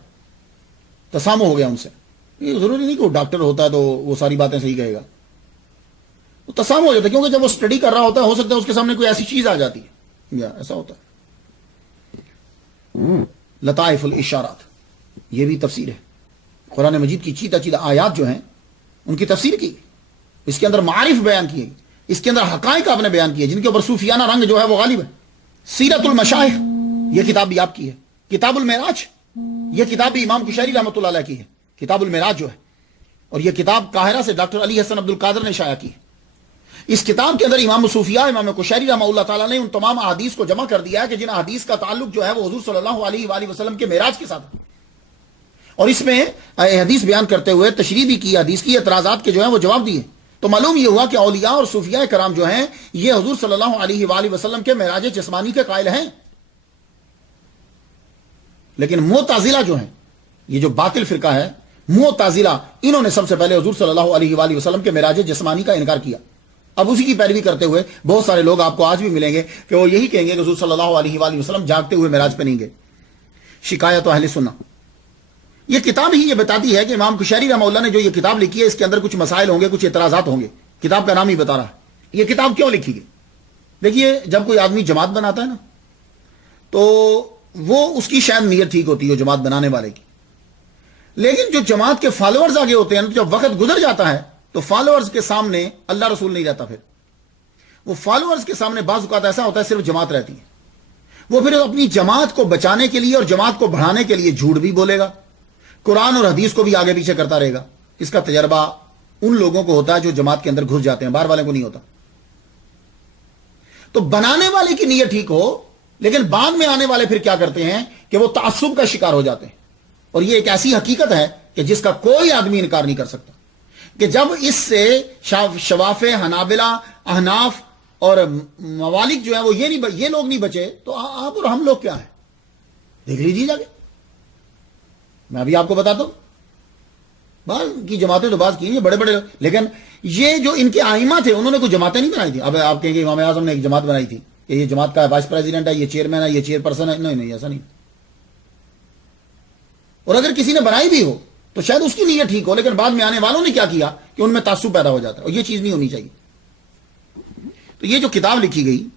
تسامح ہو گیا ان سے. یہ ضروری نہیں کہ وہ ڈاکٹر ہوتا ہے تو وہ ساری باتیں صحیح کہے گا، وہ تسامح ہو جاتا ہے، کیونکہ جب وہ اسٹڈی کر رہا ہوتا ہے ہو سکتا ہے اس کے سامنے کوئی ایسی چیز آ جاتی ہے، یا ایسا ہوتا ہے. لطائف الاشارات، یہ بھی تفسیر ہے. قرآن مجید کی چیدہ آیات جو ہیں ان کی تفسیر کی. اس کے اندر معارف بیان کیے گئے، اس کے اندر حقائق آپ نے بیان کیے جن کے اوپر صوفیانہ رنگ جو ہے وہ غالب ہے۔ سیرت المشائخ یہ کتاب بھی آپ کی ہے۔ کتاب المعراج یہ کتاب بھی امام قشیری رحمۃ اللہ علیہ کی ہے، کتاب المعراج جو ہے، اور یہ کتاب قاہرہ سے ڈاکٹر علی حسن عبد القادر نے شائع کی ہے۔ اس کتاب کے اندر امام صوفیہ امام قشیری رحمہ اللہ تعالیٰ نے ان تمام احادیث کو جمع کر دیا ہے کہ جن احادیث کا تعلق جو ہے وہ حضور صلی اللہ علیہ وآلہ وسلم کے معراج کے ساتھ ہے، اور اس میں حدیث بیان کرتے ہوئے تشریح بھی کی، حدیث کی اعتراضات کے جو ہیں وہ جواب دیے۔ تو معلوم یہ ہوا کہ اولیاء اور صوفیاء کرام جو ہیں یہ حضور صلی اللہ علیہ وآلہ وسلم کے معراج جسمانی کے قائل ہیں، لیکن معتزلہ جو ہیں، یہ جو باطل فرقہ ہے معتزلہ، انہوں نے سب سے پہلے حضور صلی اللہ علیہ وآلہ وسلم کے معراج جسمانی کا انکار کیا۔ اب اسی کی پیروی کرتے ہوئے بہت سارے لوگ آپ کو آج بھی ملیں گے کہ وہ یہی کہیں گے کہ حضور صلی اللہ علیہ وآلہ وسلم جاگتے ہوئے معراج پہ نہیں گئے۔ شکایت اہل سنہ، یہ کتاب ہی یہ بتاتی ہے کہ امام قشیری رحمہ اللہ نے جو یہ کتاب لکھی ہے اس کے اندر کچھ مسائل ہوں گے، کچھ اعتراضات ہوں گے، کتاب کا نام ہی بتا رہا ہے۔ یہ کتاب کیوں لکھی گئی؟ دیکھیے، جب کوئی آدمی جماعت بناتا ہے نا تو وہ اس کی شاید نیت ٹھیک ہوتی ہے جماعت بنانے والے کی، لیکن جو جماعت کے فالوورز آگے ہوتے ہیں جب وقت گزر جاتا ہے تو فالوورز کے سامنے اللہ رسول نہیں رہتا، پھر وہ فالوورز کے سامنے بعض اوقات ایسا ہوتا ہے صرف جماعت رہتی ہے، وہ پھر اپنی جماعت کو بچانے کے لیے اور جماعت کو بڑھانے کے لیے جھوٹ بھی بولے گا، قرآن اور حدیث کو بھی آگے پیچھے کرتا رہے گا۔ اس کا تجربہ ان لوگوں کو ہوتا ہے جو جماعت کے اندر گھس جاتے ہیں، باہر والے کو نہیں ہوتا۔ تو بنانے والے کی نیت ٹھیک ہو، لیکن بعد میں آنے والے پھر کیا کرتے ہیں کہ وہ تعصب کا شکار ہو جاتے ہیں، اور یہ ایک ایسی حقیقت ہے کہ جس کا کوئی آدمی انکار نہیں کر سکتا کہ جب اس سے شوافع، حنابلہ، احناف اور موالک جو ہیں وہ یہ لوگ نہیں بچے تو آپ اور ہم لوگ کیا ہیں؟ دیکھ لیجیے جا کے، میں ابھی آپ کو بتاتا ہوں۔ بعض کی جماعتیں تو بعض کی ہیں بڑے بڑے، لیکن یہ جو ان کے آئمہ تھے انہوں نے کوئی جماعتیں نہیں بنائی تھی۔ اب آپ کہیں گے امام اعظم نے ایک جماعت بنائی تھی کہ یہ جماعت کا وائس پریزیڈنٹ ہے، یہ چیئرمین ہے، یہ چیئر پرسن ہے، نہیں ایسا نہیں۔ اور اگر کسی نے بنائی بھی ہو تو شاید اس کی نیت ٹھیک ہو، لیکن بعد میں آنے والوں نے کیا کیا کہ ان میں تعصب پیدا ہو جاتا ہے، اور یہ چیز نہیں ہونی چاہیے۔ تو یہ جو کتاب لکھی گئی،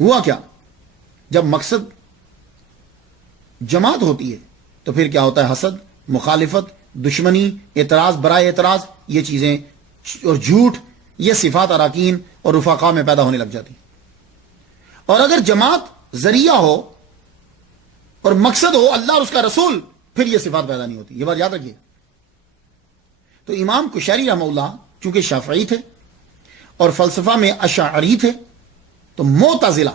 ہوا کیا؟ جب مقصد جماعت ہوتی ہے تو پھر کیا ہوتا ہے؟ حسد، مخالفت، دشمنی، اعتراض برائے اعتراض، یہ چیزیں اور جھوٹ، یہ صفات اراکین اور رفقا میں پیدا ہونے لگ جاتی۔ اور اگر جماعت ذریعہ ہو اور مقصد ہو اللہ اور اس کا رسول، پھر یہ صفات پیدا نہیں ہوتی، یہ بات یاد رکھیے۔ تو امام قشیری رحمہ اللہ چونکہ شافعی تھے اور فلسفہ میں اشعری تھے، تو معتزلہ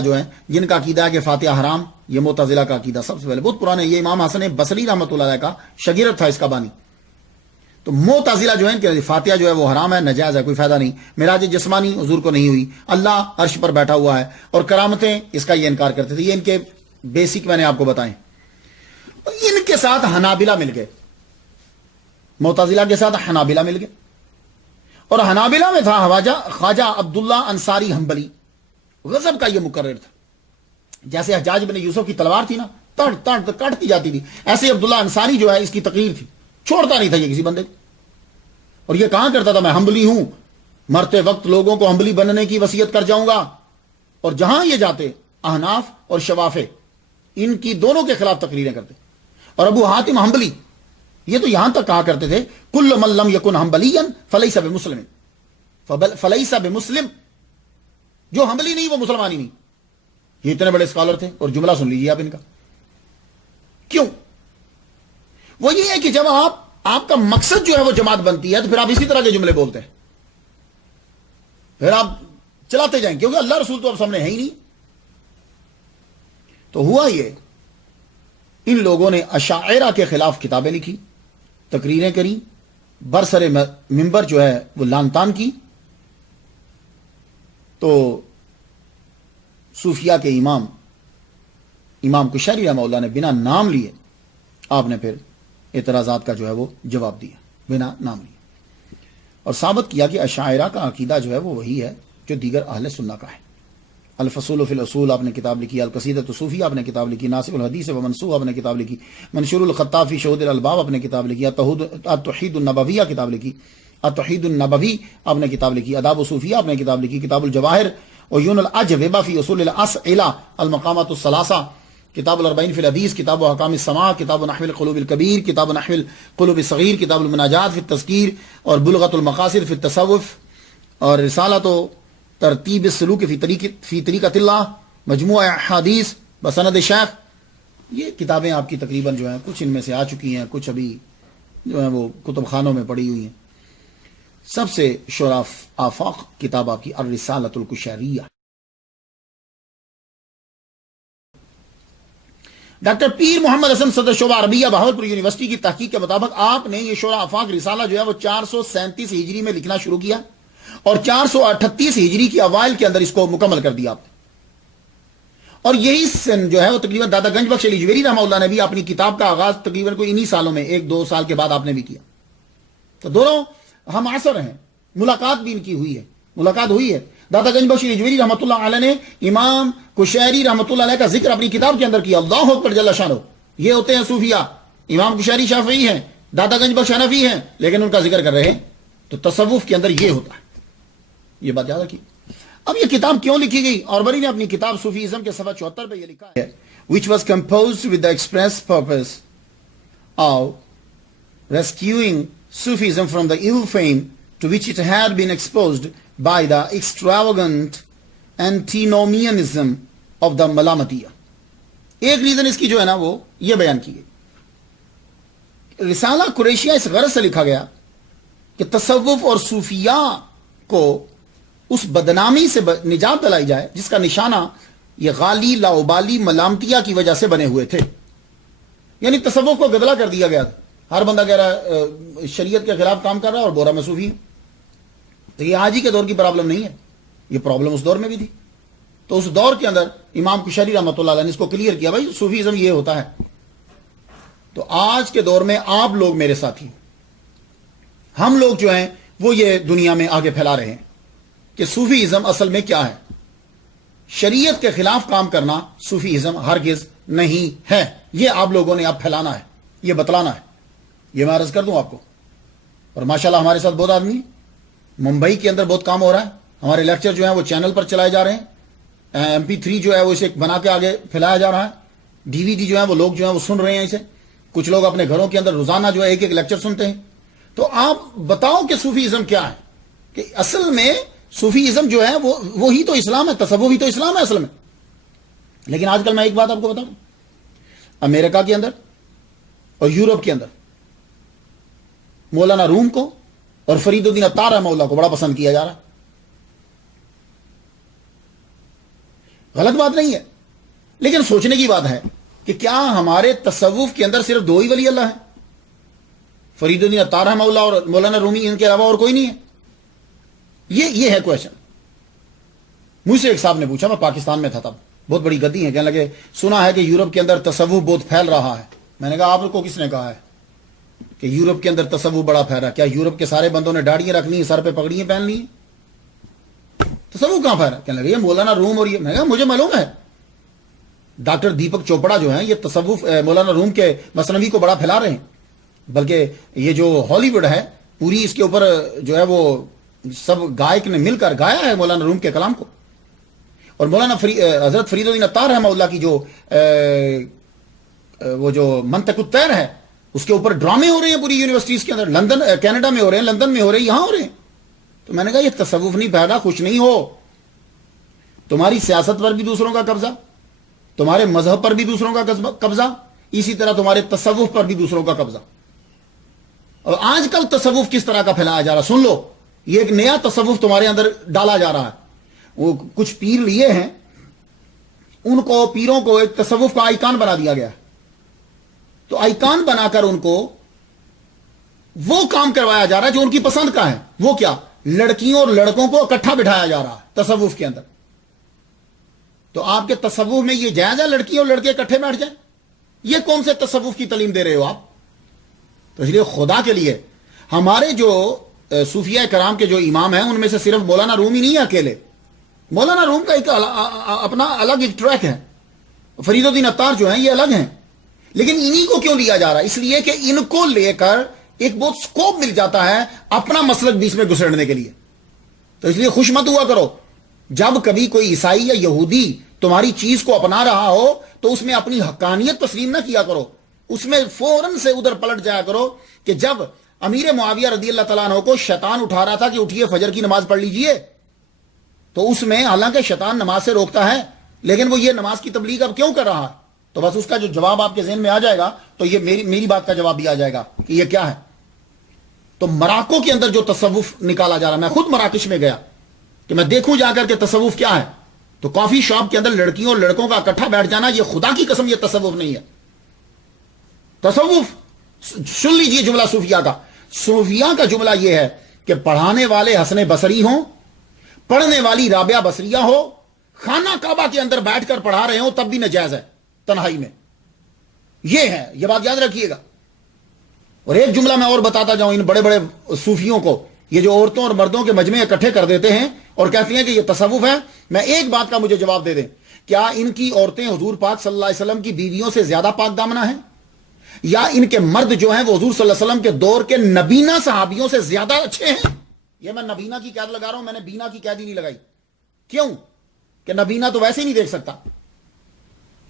جو ہیں جن کا عقیدہ ہے کہ فاتحہ حرام، یہ معتزلہ کا عقیدہ سب سے پہلے بہت پرانے، یہ امام حسن بصری رحمۃ اللہ علیہ کا شاگرد تھا اس کا بانی۔ تو معتزلہ جو ہے کہ فاتحہ جو ہے وہ حرام ہے، نجائز ہے، کوئی فائدہ نہیں، معراج جسمانی حضور کو نہیں ہوئی، اللہ عرش پر بیٹھا ہوا ہے، اور کرامتیں اس کا یہ انکار کرتے تھے۔ یہ ان کے بیسک میں نے آپ کو بتائیں۔ ان کے ساتھ حنابلہ مل گئے، معتزلہ کے ساتھ حنابلہ مل گئے، اور حنابلہ میں تھا خواجہ عبداللہ انصاری حنبلی، غضب کا یہ مقرر تھا۔ جیسے حجاج بن یوسف کی تلوار تھی نا، کاٹتی جاتی تھی، ایسے عبداللہ انصاری جو ہے اس کی تقریر تھی، چھوڑتا نہیں تھا یہ کسی بندے کو۔ اور یہ کہاں کرتا تھا؟ میں حنبلی ہوں، مرتے وقت لوگوں کو حنبلی بننے کی وصیت کر جاؤں گا۔ اور جہاں یہ جاتے احناف اور شوافع ان کی دونوں کے خلاف تقریریں کرتے۔ اور ابو حاتم حنبلی یہ تو یہاں تک کہا کرتے تھے کل من لم یکن حنبلیا فلیس بمسلم، فلیس بمسلم، جو حنبلی نہیں وہ مسلمان ہی نہیں۔ یہ اتنے بڑے اسکالر تھے، اور جملہ سن لیجیے آپ ان کا۔ کیوں؟ وہ یہ ہے کہ جب آپ کا مقصد جو ہے وہ جماعت بنتی ہے تو پھر آپ اسی طرح کے جملے بولتے ہیں، پھر آپ چلاتے جائیں، کیونکہ اللہ رسول تو اب سامنے ہے ہی نہیں۔ تو ہوا یہ، ان لوگوں نے اشاعرہ کے خلاف کتابیں لکھی، تقریریں کری، برسر منبر جو ہے وہ لان تان کی۔ تو صوفیہ کے امام قشیری رحمہ اللہ نے بنا نام لیے آپ نے پھر اعتراضات کا جو ہے وہ جواب دیا، بنا نام لیے، اور ثابت کیا کہ اشاعرہ کا عقیدہ جو ہے وہ وہی ہے جو دیگر اہل سنہ کا ہے۔ الفصول فی الاصول آپ نے کتاب لکھی، القصیدۃ الصوفیہ آپ نے کتاب لکھی، ناصب الحدیث و منسوخ آپ نے کتاب لکھی، منشور الخطاب فی شہود الالباب آپ نے کتاب لکھی، التوحید النبویہ کتاب لکھی، التوحید النبوی آپ نے کتاب لکھی، آداب الصوفیہ آپ نے کتاب لکھی، کتاب الجواہر عیون الاجوبہ فی اصول الاسئلہ المقامات الثلاثہ کتاب الاربعین فی الحدیث، کتاب احکام السماع، کتاب نحو القلوب الکبیر، کتاب نحو القلوب الصغیر، کتاب المناجات فی التذکیر، اور بلغۃ المقاصد فی التصوف، اور رسالۃ و ترتیب السلوک فی طریقۃ اللہ، مجموعہ احادیث بسند شیخ. یہ کتابیں آپ کی تقریباً جو ہیں کچھ ان میں سے آ چکی ہیں، کچھ ابھی جو ہیں وہ کتب خانوں میں پڑی ہوئی ہیں. سب سے شرف آفاق کتاب آپ کی الرسالۃ القشیریہ. ڈاکٹر پیر محمد حسن صدر شعبہ عربیہ بہاولپور یونیورسٹی کی تحقیق کے مطابق آپ نے یہ شورا آفاق رسالہ جو ہے وہ 437 ہجری میں لکھنا شروع کیا اور 438 ہجری کی اوائل کے اندر اس کو مکمل کر دیا آپ نے. اور یہی سن جو ہے وہ تقریباً دادا گنج بخش علی جویری رحمہ اللہ نے بھی اپنی کتاب کا آغاز تقریباً کوئی انہی سالوں میں 1-2 سال کے بعد آپ نے بھی کیا. تو دونوں ہم عصر ہیں، ملاقات بھی ان کی ہوئی ہے، ملاقات ہوئی ہے. دادا گنج بخش علی جویری رحمۃ اللہ علیہ نے امام قشیری رحمۃ اللہ علیہ کا ذکر اپنی کتاب کے اندر کیا. اللہ اکبر جل شانہ. یہ ہوتے ہیں صوفیہ. امام قشیری شافعی ہیں، دادا گنج بخش حنفی ہیں، لیکن ان کا ذکر کر رہے ہیں. تو تصوف کے اندر یہ ہوتا ہے. یہ بات یاد رکھیے. اب یہ کتاب کیوں لکھی گئی؟ اور بری نے اپنی کتاب صوفیزم کے صفحہ 74 پہ یہ لکھا ہے which was composed with the express purpose of rescuing Sufism from the ill fame to which it had been exposed by the extravagant antinomianism of the Malamatiyya. ایک ریزن اس کی جو ہے نا وہ یہ بیان کی گئی. رسالہ قریشیہ اس غرض سے لکھا گیا کہ تصوف اور صوفیہ کو اس بدنامی سے نجات دلائی جائے جس کا نشانہ یہ غالی لاؤبالی ملامتیہ کی وجہ سے بنے ہوئے تھے. یعنی تصوف کو گدلا کر دیا گیا تھا. ہر بندہ کہہ رہا ہے شریعت کے خلاف کام کر رہا ہے اور بورا میں صوفی ہے. تو یہ آج ہی کے دور کی پرابلم نہیں ہے، یہ پرابلم اس دور میں بھی تھی. تو اس دور کے اندر امام قشیری رحمۃ اللہ علیہ نے اس کو کلیئر کیا، بھائی صوفیزم یہ ہوتا ہے. تو آج کے دور میں آپ لوگ میرے ساتھی، ہم لوگ جو ہیں وہ یہ دنیا میں آگے پھیلا رہے ہیں کہ صوفیزم اصل میں کیا ہے. شریعت کے خلاف کام کرنا صوفیزم ہرگز نہیں ہے. یہ آپ لوگوں نے اب پھیلانا ہے، یہ بتلانا ہے. یہ میں عرض کر دوں آپ کو. اور ماشاءاللہ ہمارے ساتھ بہت آدمی، ممبئی کے اندر بہت کام ہو رہا ہے. ہمارے لیکچر جو ہیں وہ چینل پر چلائے جا رہے ہیں. MP3 جو ہے وہ اسے بنا کے آگے پھیلایا جا رہا ہے. DVD جو ہے وہ لوگ جو ہیں وہ سن رہے ہیں اسے. کچھ لوگ اپنے گھروں کے اندر روزانہ جو ہے ایک لیکچر سنتے ہیں. تو آپ بتاؤ کہ صوفیزم کیا ہے، کہ اصل میں صوفیزم جو ہے وہی تو اسلام ہے، تصوف ہی تو اسلام ہے اصل میں. لیکن آج کل میں ایک بات آپ کو بتاؤں، امریکہ کے اندر اور یورپ کے اندر مولانا روم کو اور فرید الدین عطار رحمہ اللہ کو بڑا پسند کیا جا رہا ہے. غلط بات نہیں ہے، لیکن سوچنے کی بات ہے کہ کیا ہمارے تصوف کے اندر صرف 2 ہی ولی اللہ ہیں، فرید الدین عطار رحمہ اللہ اور مولانا رومی، ان کے علاوہ اور کوئی نہیں ہے؟ یہ ہے کویشچن. مجھ سے ایک صاحب نے پوچھا، میں پاکستان میں تھا تب، بہت بڑی گدی ہے، کہنے لگے سنا ہے کہ یورپ کے اندر تصوف بہت پھیل رہا ہے. میں نے کہا آپ کو کس نے کہا ہے کہ یورپ کے اندر تصوف بڑا پھیل رہا ہے؟ کیا یورپ کے سارے بندوں نے داڑھیاں رکھنی ہیں، سر پہ پگڑیاں پہن لی ہیں؟ تصوف کہاں پھیل رہا ہے؟ کہنے لگے یہ مولانا روم اور یہ. میں نے کہا مجھے معلوم ہے ڈاکٹر دیپک چوپڑا جو ہیں یہ تصوف مولانا روم کے مثنوی کو بڑا پھیلا رہے ہیں. بلکہ یہ جو ہالی ووڈ ہے پوری اس کے اوپر جو ہے وہ سب گائک نے مل کر گایا ہے مولانا روم کے کلام کو. اور مولانا حضرت فرید الدین عطار رحمہ اللہ کی جو وہ جو منطق الطیر ہے اس کے اوپر ڈرامے ہو رہے ہیں پوری یونیورسٹیز کے اندر. لندن کینیڈا میں ہو رہے ہیں، لندن میں ہو رہے ہیں، یہاں ہو رہے ہیں. تو میں نے کہا یہ تصوف نہیں پھیلا، خوش نہیں ہو. تمہاری سیاست پر بھی دوسروں کا قبضہ، تمہارے مذہب پر بھی دوسروں کا قبضہ، اسی طرح تمہارے تصوف پر بھی دوسروں کا قبضہ. اور آج کل تصوف کس طرح کا پھیلایا جا رہا، سن لو. یہ ایک نیا تصوف تمہارے اندر ڈالا جا رہا ہے. وہ کچھ پیر لیے ہیں، ان کو پیروں کو ایک تصوف کا آئیکن بنا دیا گیا. تو آئیکن بنا کر ان کو وہ کام کروایا جا رہا ہے جو ان کی پسند کا ہے. وہ کیا؟ لڑکیوں اور لڑکوں کو اکٹھا بٹھایا جا رہا ہے تصوف کے اندر. تو آپ کے تصوف میں یہ جائز ہے لڑکیوں اور لڑکے اکٹھے بیٹھ جائیں؟ یہ کون سے تصوف کی تعلیم دے رہے ہو آپ؟ تو اس لیے خدا کے لیے ہمارے جو صوفیہ کرام کے جو امام ہیں ان میں سے صرف مولانا روم ہی نہیں ہے اکیلے. مولانا روم کا ایک اپنا الگ ایک ٹریک ہے. فرید الدین عطار جو ہیں یہ الگ ہیں. لیکن انہی کو کیوں لیا جا رہا ہے؟ اس لیے کہ ان کو لے کر ایک بہت سکوپ مل جاتا ہے اپنا مسلک بیچ میں گھسیڑنے کے لیے. تو اس لیے خوش مت ہوا کرو جب کبھی کوئی عیسائی یا یہودی تمہاری چیز کو اپنا رہا ہو تو اس میں اپنی حقانیت تسلیم نہ کیا کرو، اس میں فوراً سے ادھر پلٹ جایا کرو کہ جب امیر معاویہ رضی اللہ تعالیٰ عنہ کو شیطان اٹھا رہا تھا کہ اٹھیے فجر کی نماز پڑھ لیجئے، تو اس میں حالانکہ شیطان نماز سے روکتا ہے لیکن وہ یہ نماز کی تبلیغ اب کیوں کر رہا ہے؟ تو بس اس کا جو جواب آپ کے ذہن میں آ جائے گا تو یہ میری بات کا جواب بھی آ جائے گا کہ یہ کیا ہے۔ تو مراکوں کے اندر جو تصوف نکالا جا رہا ہے، میں خود مراکش میں گیا کہ میں دیکھوں جا کر کے تصوف کیا ہے، تو کافی شاپ کے اندر لڑکیوں اور لڑکوں کا اکٹھا بیٹھ جانا، یہ خدا کی قسم یہ تصوف نہیں ہے۔ تصوف سن لیجئے جملہ صوفیہ کا، صوفیہ کا جملہ یہ ہے کہ پڑھانے والے حسن بصری ہوں، پڑھنے والی رابعہ بصریہ ہو، خانہ کعبہ کے اندر بیٹھ کر پڑھا رہے ہوں تب بھی ناجائز ہے تنہائی میں، یہ ہے، یہ بات یاد رکھیے گا۔ اور ایک جملہ میں اور بتاتا جاؤں ان بڑے بڑے صوفیوں کو، یہ جو عورتوں اور مردوں کے مجمع اکٹھے کر دیتے ہیں اور کہتی ہیں کہ یہ تصوف ہے، میں ایک بات کا مجھے جواب دے دیں، کیا ان کی عورتیں حضور پاک صلی اللہ علیہ وسلم کی بیویوں سے زیادہ پاک دامنہ ہیں، یا ان کے مرد جو ہیں وہ حضور صلی اللہ علیہ وسلم کے دور کے نبینا صحابیوں سے زیادہ اچھے ہیں؟ یہ میں نبینا کی قید لگا رہا ہوں، میں نے بینا کی قید ہی نہیں لگائی، کیوں کہ نبینا تو ویسے ہی نہیں دیکھ سکتا،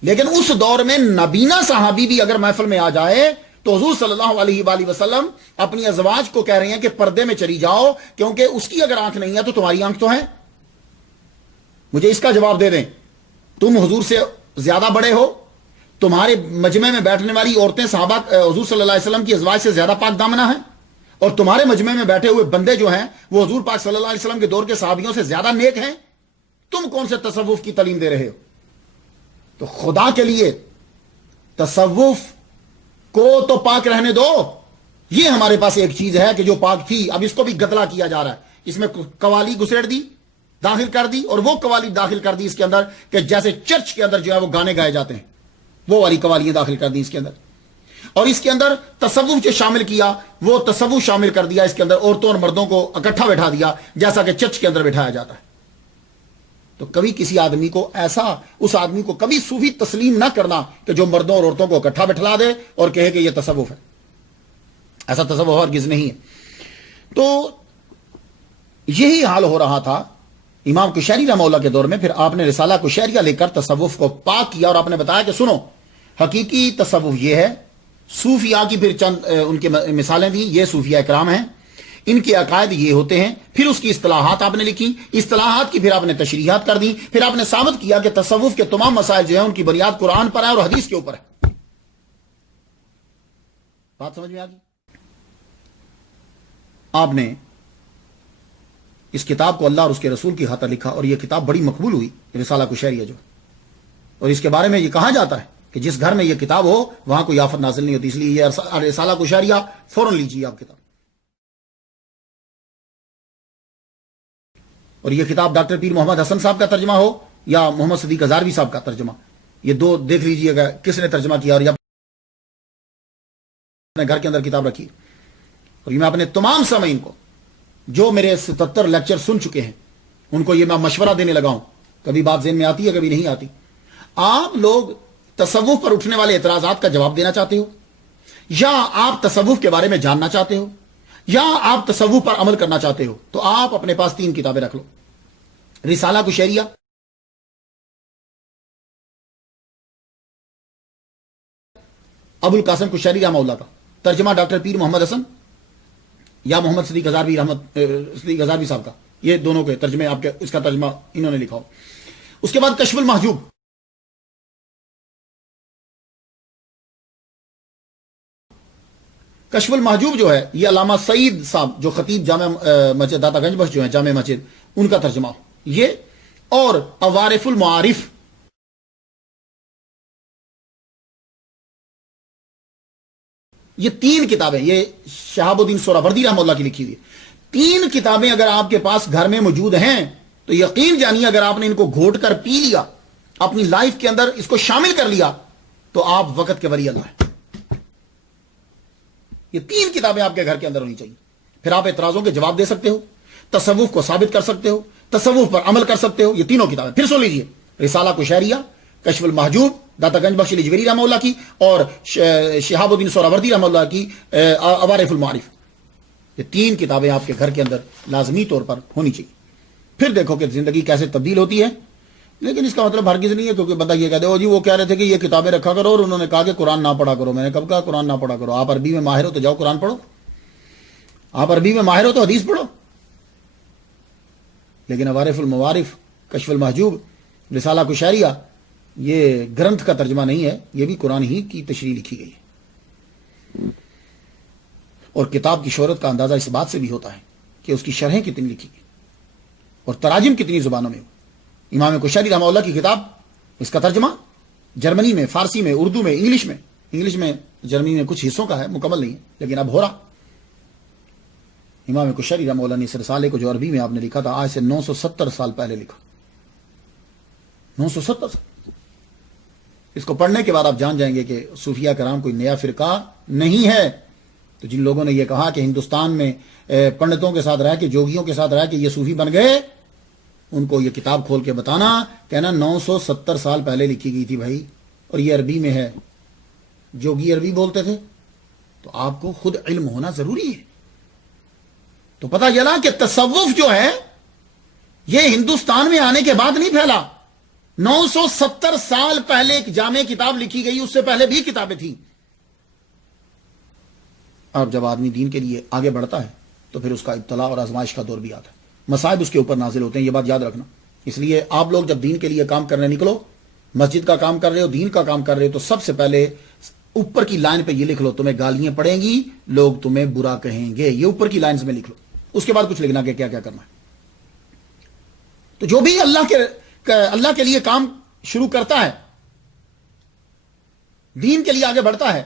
لیکن اس دور میں نبینا صحابی بھی اگر محفل میں آ جائے تو حضور صلی اللہ علیہ وآلہ وسلم اپنی ازواج کو کہہ رہے ہیں کہ پردے میں چلی جاؤ، کیونکہ اس کی اگر آنکھ نہیں ہے تو تمہاری آنکھ تو ہے۔ مجھے اس کا جواب دے دیں، تم حضور سے زیادہ بڑے ہو، تمہارے مجمع میں بیٹھنے والی عورتیں صحابہ حضور صلی اللہ علیہ وسلم کی ازواج سے زیادہ پاک دامنہ ہیں، اور تمہارے مجمع میں بیٹھے ہوئے بندے جو ہیں وہ حضور پاک صلی اللہ علیہ وسلم کے دور کے صحابیوں سے زیادہ نیک ہیں، تم کون سے تصوف کی تعلیم دے رہے ہو؟ تو خدا کے لیے تصوف کو تو پاک رہنے دو، یہ ہمارے پاس ایک چیز ہے کہ جو پاک تھی، اب اس کو بھی گدلا کیا جا رہا ہے، اس میں قوالی گسیڑ دی، داخل کر دی، اور وہ قوالی داخل کر دی اس کے اندر کہ جیسے چرچ کے اندر جو ہے وہ گانے گائے جاتے ہیں، وہ والی قوالیاں داخل کر دی اس کے اندر، اور اس کے اندر تصوف جو شامل کیا وہ تصوف شامل کر دیا، اس کے اندر عورتوں اور مردوں کو اکٹھا بٹھا دیا جیسا کہ چرچ کے اندر بٹھایا جاتا ہے۔ تو کبھی کسی آدمی کو ایسا، اس آدمی کو کبھی صوفی تسلیم نہ کرنا کہ جو مردوں اور عورتوں کو اکٹھا بٹھلا دے اور کہے کہ یہ تصوف ہے، ایسا تصوف ہرگز نہیں ہے۔ تو یہی حال ہو رہا تھا امام قشیری رحمہ اللہ کے دور میں۔ پھر آپ نے رسالہ قشیریہ لے کر تصوف کو پاک کیا، اور آپ نے بتایا کہ سنو حقیقی تصوف یہ ہے۔ صوفیاء کی پھر چند ان کے مثالیں دی، یہ صوفیاء کرام ہیں، ان کے عقائد یہ ہوتے ہیں، پھر اس کی اصطلاحات آپ نے لکھی، اصطلاحات کی پھر آپ نے تشریحات کر دی، پھر آپ نے ثابت کیا کہ تصوف کے تمام مسائل جو ہیں ان کی بنیاد قرآن پر ہے اور حدیث کے اوپر ہے۔ بات سمجھ میں آ گئی؟ آپ نے اس کتاب کو اللہ اور اس کے رسول کی خاطر لکھا، اور یہ کتاب بڑی مقبول ہوئی، رسالہ قشیریہ جو، اور اس کے بارے میں یہ کہا جاتا ہے کہ جس گھر میں یہ کتاب ہو وہاں کوئی آفت نازل نہیں ہوتی، اس لیے یہ رسالہ قشیریہ فوراً لیجیے آپ کتاب۔ اور یہ کتاب ڈاکٹر پیر محمد حسن صاحب کا ترجمہ ہو یا محمد صدیق ہزاروی صاحب کا ترجمہ، یہ دو دیکھ لیجیے گا کس نے ترجمہ کیا، اور یہ اپنے گھر کے اندر کتاب رکھی۔ اور یہ میں اپنے تمام سامعین کو جو میرے 77 لیکچر سن چکے ہیں ان کو یہ میں مشورہ دینے لگا ہوں، کبھی بات ذہن میں آتی ہے کبھی نہیں آتی۔ آپ لوگ تصوف پر اٹھنے والے اعتراضات کا جواب دینا چاہتے ہو، یا آپ تصوف کے بارے میں جاننا چاہتے ہو، یا آپ تصوف پر عمل کرنا چاہتے ہو، تو آپ اپنے پاس 3 کتابیں رکھ لو۔ رسالہ قشیریہ، ابو القاسم قشیری رحمہ اللہ کا ترجمہ ڈاکٹر پیر محمد حسن یا محمد صدیق ہزاروی صاحب کا، یہ دونوں کے ترجمے آپ کے، اس کا ترجمہ انہوں نے لکھا ہو۔ اس کے بعد کشف المحجوب، کشف المحجوب جو ہے یہ علامہ سعید صاحب جو خطیب جامع مسجد داتا گنج بخش جو ہیں جامع مسجد، ان کا ترجمہ یہ، اور عوارف المعارف، یہ 3 کتابیں، یہ شہاب الدین سہروردی رحمہ اللہ کی لکھی ہوئی 3 کتابیں اگر آپ کے پاس گھر میں موجود ہیں تو یقین جانیے اگر آپ نے ان کو گھوٹ کر پی لیا، اپنی لائف کے اندر اس کو شامل کر لیا، تو آپ وقت کے ولی اللہ ہیں۔ یہ 3 کتابیں آپ کے گھر کے اندر ہونی چاہیے، پھر آپ اعتراضوں کے جواب دے سکتے ہو، تصوف کو ثابت کر سکتے ہو، تصوف پر عمل کر سکتے ہو۔ یہ تینوں کتابیں پھر سن لیجئے، رسالہ قشیریہ، کشف المحجوب داتا گنج بخش لجویری رحمہ اللہ کی، اور شہاب الدین سہروردی رحمہ اللہ کی عوارف المعارف۔ یہ 3 کتابیں آپ کے گھر کے اندر لازمی طور پر ہونی چاہیے۔ پھر دیکھو کہ زندگی کیسے تبدیل ہوتی ہے، لیکن اس کا مطلب ہرگز نہیں ہے کیونکہ بندہ یہ کہتے ہو جی وہ کہہ رہے تھے کہ یہ کتابیں رکھا کرو اور انہوں نے کہا کہ قرآن نہ پڑھا کرو. میں نے کب کہا قرآن نہ پڑھا کرو؟ آپ عربی میں ماہر ہو تو جاؤ قرآن پڑھو. آپ عربی میں ماہر ہو تو حدیث پڑھو. لیکن عوارف الموارف، کشف المحجوب، رسالہ کشاریہ یہ گرنتھ کا ترجمہ نہیں ہے، یہ بھی قرآن ہی کی تشریح لکھی گئی ہے. اور کتاب کی شہرت کا اندازہ اس بات سے بھی ہوتا ہے کہ اس کی شرحیں کتنی لکھی گئی اور تراجم کتنی زبانوں میں. امام کشاری رحمہ اللہ کی کتاب، اس کا ترجمہ جرمنی میں، فارسی میں، اردو میں، انگلش میں جرمنی میں کچھ حصوں کا ہے، مکمل نہیں ہے لیکن اب ہو رہا. امام کشاری رحمہ اللہ نے اس رسالے کو جو عربی میں آپ نے لکھا تھا آج سے 970 سال پہلے لکھا. 970 سال. اس کو پڑھنے کے بعد آپ جان جائیں گے کہ صوفیہ کرام کوئی نیا فرقہ نہیں ہے. تو جن لوگوں نے یہ کہا کہ ہندوستان میں پنڈتوں کے ساتھ رہ کے، جوگیوں کے ساتھ رہ کے یہ صوفی بن گئے، ان کو یہ کتاب کھول کے بتانا، کہنا 970 سال پہلے لکھی گئی تھی بھائی اور یہ عربی میں ہے. جوگی عربی بولتے تھے. تو آپ کو خود علم ہونا ضروری ہے. تو پتہ چلا کہ تصوف جو ہے یہ ہندوستان میں آنے کے بعد نہیں پھیلا. 970 سال پہلے ایک جامع کتاب لکھی گئی، اس سے پہلے بھی کتابیں تھیں. اب جب آدمی دین کے لیے آگے بڑھتا ہے تو پھر اس کا ابتلا اور آزمائش کا دور بھی آتا ہے، مصائب اس کے اوپر نازل ہوتے ہیں. یہ بات یاد رکھنا. اس لیے آپ لوگ جب دین کے لیے کام کرنے نکلو، مسجد کا کام کر رہے ہو، دین کا کام کر رہے ہو، تو سب سے پہلے اوپر کی لائن پہ یہ لکھ لو تمہیں گالیاں پڑیں گی، لوگ تمہیں برا کہیں گے. یہ اوپر کی لائنز میں لکھ لو. اس کے بعد کچھ لکھنا کہ کیا کیا کرنا ہے. تو جو بھی اللہ کے لیے کام شروع کرتا ہے، دین کے لیے آگے بڑھتا ہے،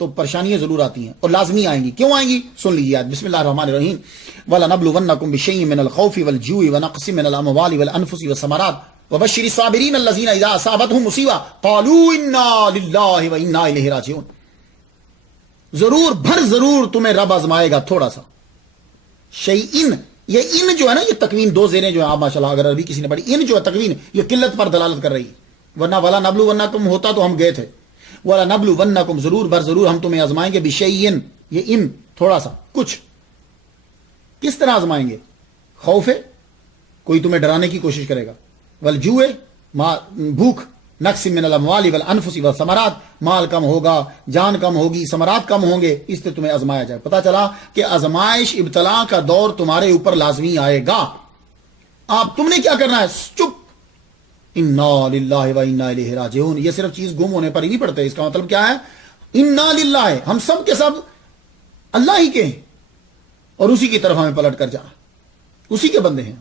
تو پریشانیاں ضرور آتی ہیں اور لازمی آئیں گی. کیوں آئیں گی؟ سن لیجیے آج. بسم اللہ الرحمن الرحیم. وَلَنَبْلُوَنَّكُمْ بِشَيْءٍ مِّنَ الْخَوْفِ وَالْجُوعِ وَنَقْصٍ مِّنَ الْأَمْوَالِ وَالْأَنفُسِ وَالثَّمَرَاتِ وَبَشِّرِ الصَّابِرِينَ الَّذِينَ إِذَا أَصَابَتْهُم مُّصِيبَةٌ قَالُوا إِنَّا لِلَّهِ وَإِنَّا إِلَيْهِ رَاجِعُونَ. ضرور تمہیں رب آزمائے گا تھوڑا سا. شیئن، یہ ان جو ہے نا، یہ تکوین دو زیریں جو ہیں، آپ ماشاءاللہ اگر عربی کسی نے پڑھی، ان جو ہے تکوین یہ قلت پر دلالت کر رہی ہے. ورنہ ولا نبلونکم ہوتا تو ہم گئے تھے. ولا نبلونکم ضرور ہم تمہیں آزمائیں گے. بشیئن، یہ ان تھوڑا سا کچھ. کس طرح آزمائیں گے؟ خوف ہے، کوئی تمہیں ڈرانے کی کوشش کرے گا. والجوع، بھوک. نقص من الاموال والانفس والثمرات، مال کم ہوگا، جان کم ہوگی، ثمرات کم ہوں گے، اس سے تمہیں آزمایا جائے. پتہ چلا کہ آزمائش، ابتلا کا دور تمہارے اوپر لازمی آئے گا. تم نے کیا کرنا ہے؟ چپ. انا للہ و انا الیہ راجعون. یہ صرف چیز گم ہونے پر ہی نہیں پڑتے. اس کا مطلب کیا ہے؟ انا للہ، ہم سب کے سب اللہ ہی کے ہیں اور اسی کی طرف ہمیں پلٹ کر جانا، اسی کے بندے ہیں.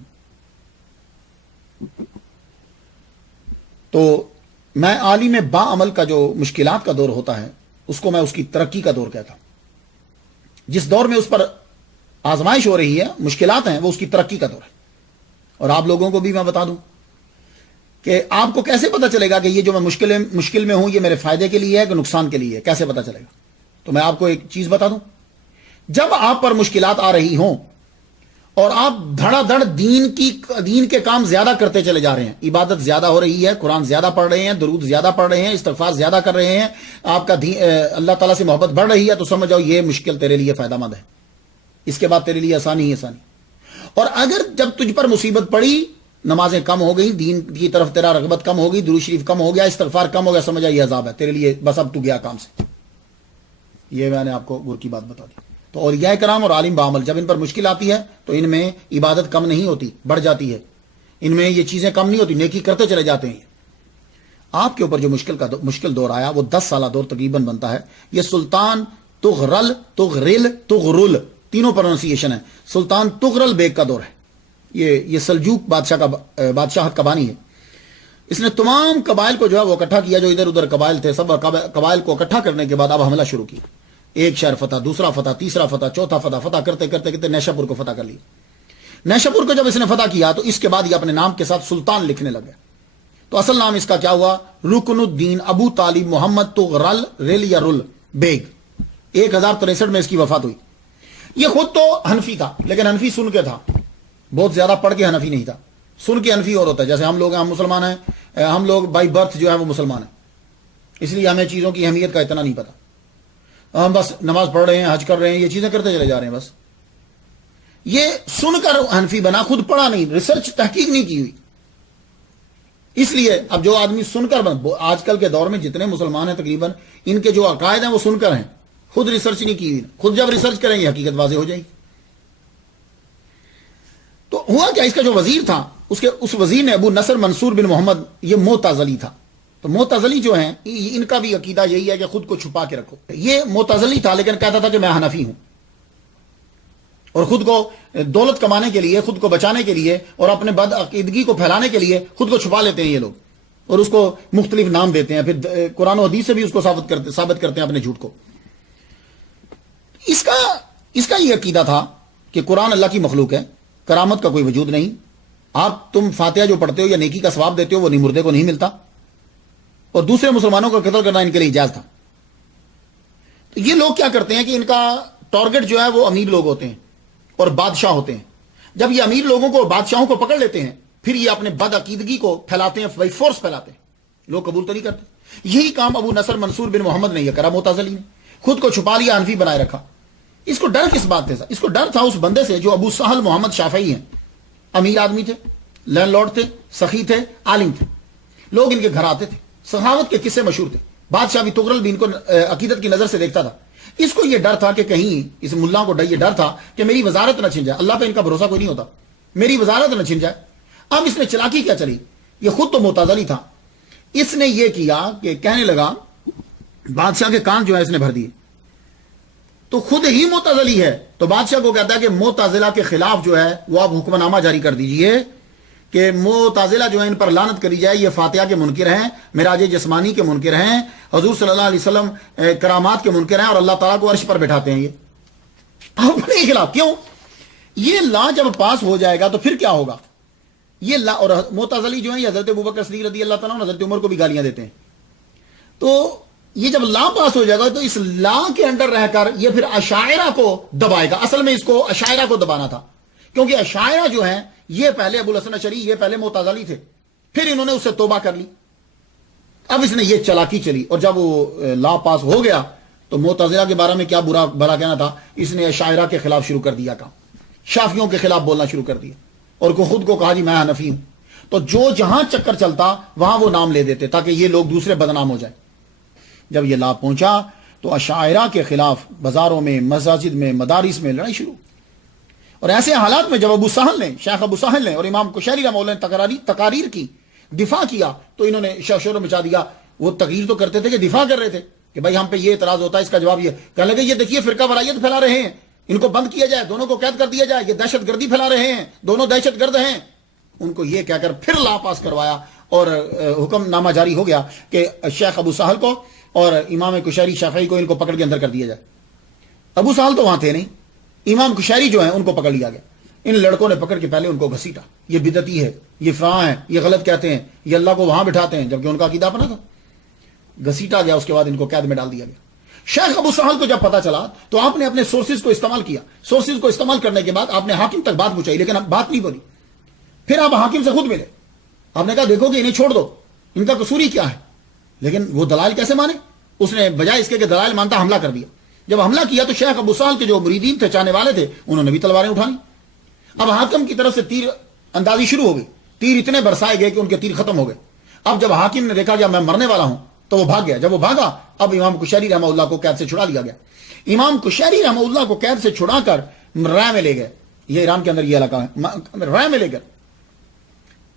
تو میں عالم با عمل کا جو مشکلات کا دور ہوتا ہے اس کو میں اس کی ترقی کا دور کہتا ہوں. جس دور میں اس پر آزمائش ہو رہی ہے، مشکلات ہیں، وہ اس کی ترقی کا دور ہے. اور آپ لوگوں کو بھی میں بتا دوں کہ آپ کو کیسے پتا چلے گا کہ یہ جو میں مشکل میں ہوں یہ میرے فائدے کے لیے ہے کہ نقصان کے لیے ہے؟ کیسے پتا چلے گا؟ تو میں آپ کو ایک چیز بتا دوں. جب آپ پر مشکلات آ رہی ہوں اور آپ دھڑا دھڑ دین کے کام زیادہ کرتے چلے جا رہے ہیں، عبادت زیادہ ہو رہی ہے، قرآن زیادہ پڑھ رہے ہیں، درود زیادہ پڑھ رہے ہیں، استغفار زیادہ کر رہے ہیں، آپ کا اللہ تعالیٰ سے محبت بڑھ رہی ہے، تو سمجھ جاؤ یہ مشکل تیرے لیے فائدہ مند ہے. اس کے بعد تیرے لیے آسانی ہی آسانی. اور اگر جب تجھ پر مصیبت پڑی، نمازیں کم ہو گئی، دین کی طرف تیرا رغبت کم ہو گئی، درود شریف کم ہو گیا، استغفار کم ہو گیا، سمجھا یہ عذاب ہے تیرے لیے، بس اب تو گیا کام سے. یہ میں نے آپ کو گر کی بات بتا دی. تو اولیاء کرام اور عالم بعمل جب ان پر مشکل آتی ہے تو ان میں عبادت کم نہیں ہوتی، بڑھ جاتی ہے. ان میں یہ چیزیں کم نہیں ہوتی، نیکی کرتے چلے جاتے ہیں. آپ کے اوپر جو مشکل دور آیا وہ 10 سالہ دور تقریباً بنتا ہے. یہ سلطان تغرل، تغرل تینوں پروننسیشن ہے. سلطان تغرل بیگ کا دور ہے. یہ سلجوق بادشاہت کا بانی ہے. اس نے تمام قبائل کو جو ہے وہ اکٹھا کیا، جو ادھر ادھر قبائل تھے، سب قبائل کو اکٹھا کرنے کے بعد اب حملہ شروع کیا. ایک شہر فتح، دوسرا فتح، تیسرا فتح، چوتھا فتح کرتے کرتے نیشاپور کو فتح کر لی. نیشاپور کو جب اس نے فتح کیا تو اس کے بعد یہ اپنے نام کے ساتھ سلطان لکھنے لگ گیا. تو اصل نام اس کا کیا ہوا؟ رکن الدین ابو طالب محمد تغرل رل بیگ. 1063 میں اس کی وفات ہوئی. یہ خود تو حنفی تھا، لیکن حنفی سن کے تھا، بہت زیادہ پڑھ کے حنفی نہیں تھا. سن کے حنفی اور ہوتا ہے. جیسے ہم لوگ ہیں، ہم مسلمان ہیں، ہم لوگ بائی برتھ جو ہے وہ مسلمان ہیں، اس لیے ہمیں چیزوں کی اہمیت کا اتنا نہیں پتا. ہم بس نماز پڑھ رہے ہیں، حج کر رہے ہیں، یہ چیزیں کرتے چلے جا رہے ہیں. بس یہ سن کر حنفی بنا، خود پڑھا نہیں، ریسرچ تحقیق نہیں کی ہوئی. اس لیے اب جو آدمی سن کر آج کل کے دور میں جتنے مسلمان ہیں تقریباً ان کے جو عقائد ہیں وہ سن کر ہیں، خود ریسرچ نہیں کی، خود جب ریسرچ کریں گے حقیقت واضح ہو جائے گی۔ تو ہوا کیا، اس کا جو وزیر تھا اس وزیر نے ابو نصر منصور بن محمد، یہ معتزلی تھا۔ تو معتزلی جو ہیں ان کا بھی عقیدہ یہی ہے کہ خود کو چھپا کے رکھو۔ یہ معتزلی تھا لیکن کہتا تھا کہ میں حنفی ہوں، اور خود کو دولت کمانے کے لیے، خود کو بچانے کے لیے اور اپنے بد عقیدگی کو پھیلانے کے لیے خود کو چھپا لیتے ہیں یہ لوگ، اور اس کو مختلف نام دیتے ہیں، پھر قرآن و حدیث سے بھی اس کو ثابت کرتے ہیں اپنے جھوٹ کو۔ اس کا یہ عقیدہ تھا کہ قرآن اللہ کی مخلوق ہے، کرامت کا کوئی وجود نہیں، تم فاتحہ جو پڑھتے ہو یا نیکی کا ثواب دیتے ہو وہ مردے کو نہیں ملتا، اور دوسرے مسلمانوں کا قتل کرنا ان کے لیے جائز تھا۔ تو یہ لوگ کیا کرتے ہیں کہ ان کا ٹارگٹ جو ہے وہ امیر لوگ ہوتے ہیں اور بادشاہ ہوتے ہیں۔ جب یہ امیر لوگوں کو اور بادشاہوں کو پکڑ لیتے ہیں پھر یہ اپنے بد عقیدگی کو پھیلاتے ہیں، بائی فورس پھیلاتے ہیں، لوگ قبول تو نہیں کرتے۔ یہی کام ابو نصر منصور بن محمد نے یہ کرا، معتزلی نے خود کو چھپا لیا، حنفی بنائے رکھا۔ اس کو ڈر کس بات تھا؟ اس کو ڈر تھا اس بندے سے جو ابو سہل محمد شافعی ہیں، امیر آدمی تھے، لینڈ لارڈ تھے، سخی تھے، عالم تھے، لوگ ان کے گھر آتے تھے، سخاوت کے قصے مشہور تھے، بادشاہ بھی تغرل بھی ان کو عقیدت کی نظر سے دیکھتا تھا۔ اس کو یہ ڈر تھا کہ کہیں اس ملا کو یہ ڈر تھا کہ میری وزارت نہ چھن جائے، اللہ پہ ان کا بھروسہ کوئی نہیں ہوتا، میری وزارت نہ چھن جائے۔ اب اس نے چلاکی کیا چلی، یہ خود تو معتزلی تھا، اس نے یہ کیا کہ کہنے لگا، بادشاہ کے کان جو ہے اس نے بھر دیے، تو خود ہی معتزلی ہے، تو بادشاہ کو کہتا ہے کہ معتزلہ کے خلاف جو ہے وہ آپ حکم نامہ جاری کر دیجئے کہ معتزلہ جو ہے ان پر لعنت کری جائے، یہ فاتحہ کے منکر ہیں، معراج جسمانی کے منکر ہیں، حضور صلی اللہ علیہ وسلم کرامات کے منکر ہیں، اور اللہ تعالیٰ کو عرش پر بٹھاتے ہیں۔ یہ اپنے خلاف کیوں؟ یہ لا جب پاس ہو جائے گا تو پھر کیا ہوگا؟ یہ لا، اور معتزلی جو ہیں یہ حضرت ابوبکر صدیق رضی اللہ تعالیٰ عنہ، حضرت عمر کو بھی گالیاں دیتے ہیں۔ تو یہ جب لا پاس ہو جائے گا تو اس لا کے اندر رہ کر یہ پھر اشاعرہ کو دبائے گا۔ اصل میں اس کو اشاعرہ کو دبانا تھا، کیونکہ اشاعرہ جو ہیں یہ پہلے ابو الحسن اشعری، یہ پہلے معتزلی تھے، پھر انہوں نے اس سے توبہ کر لی۔ اب اس نے یہ چلاکی چلی، اور جب وہ لا پاس ہو گیا تو معتزلہ کے بارے میں کیا برا کہنا تھا، اس نے اشاعرہ کے خلاف شروع کر دیا کام، شافعیوں کے خلاف بولنا شروع کر دیا، اور خود کو کہا جی میں حنفی ہوں۔ تو جو جہاں چکر چلتا وہاں وہ نام لے دیتے تاکہ یہ لوگ دوسرے بدنام ہو جائیں۔ جب یہ لا پہنچا تو اشاعرہ کے خلاف بازاروں میں، مساجد میں، مدارس میں لڑائی شروع۔ اور ایسے حالات میں جب ابو سہل نے، شیخ ابو سہل نے اور امام کشیری رحمہ اللہ نے تقاریر کی، دفاع کیا، تو انہوں نے شور مچا دیا۔ وہ تقریر تو کرتے تھے کہ دفاع کر رہے تھے کہ بھائی ہم پہ یہ اعتراض ہوتا ہے، اس کا جواب یہ کہنے لگے، یہ دیکھیے فرقہ وارائیت پھیلا رہے ہیں، ان کو بند کیا جائے، دونوں کو قید کر دیا جائے، یہ دہشت گردی پھیلا رہے ہیں، دونوں دہشت گرد ہیں۔ ان کو یہ کہہ کر پھر لا پاس کروایا، اور حکم نامہ جاری ہو گیا کہ شیخ ابو سہل کو اور امام کشیری شافعی کو ان کو پکڑ کے اندر کر دیا جائے۔ ابو سہل تو وہاں تھے نہیں، امام کشیری جو ہیں ان کو پکڑ لیا گیا۔ ان لڑکوں نے پکڑ کے پہلے ان کو گھسیٹا، یہ بدعتی ہے، یہ فراں ہے، یہ غلط کہتے ہیں، یہ اللہ کو وہاں بٹھاتے ہیں، جبکہ ان کا عقیدہ اپنا تھا۔ گھسیٹا گیا، اس کے بعد ان کو قید میں ڈال دیا گیا۔ شیخ ابو سہل کو جب پتا چلا تو آپ نے اپنے سورسز کو استعمال کیا، سورسز کو استعمال کرنے کے بعد آپ نے حاکم تک بات پہنچائی، لیکن بات نہیں بولی۔ پھر آپ حاکم سے خود ملے، آپ نے کہا دیکھو کہ انہیں چھوڑ دو، ان کا قصور ہی کیا ہے، لیکن وہ دلائل کیسے مانے؟ اس نے بجائے اس کے کہ دلائل مانتا حملہ کر دیا۔ جب حملہ کیا تو شیخ ابو سہل کے جو مریدین تھے، چاہنے والے تھے، انہوں نے بھی تلواریں اٹھا لی۔ اب حاکم کی طرف سے تیر اندازی شروع ہو گئی، تیر اتنے برسائے گئے کہ ان کے تیر ختم ہو گئے۔ اب جب حاکم نے دیکھا کہ میں مرنے والا ہوں تو وہ بھاگ گیا۔ جب وہ بھاگا اب امام کشیری رحمہ اللہ کو قید سے چھڑا لیا گیا۔ امام کشیری رحمہ اللہ کو قید سے چھڑا کر رائے میں لے گئے، یہ ایران کے اندر یہ علاقہ ہے، رائے میں لے گئے،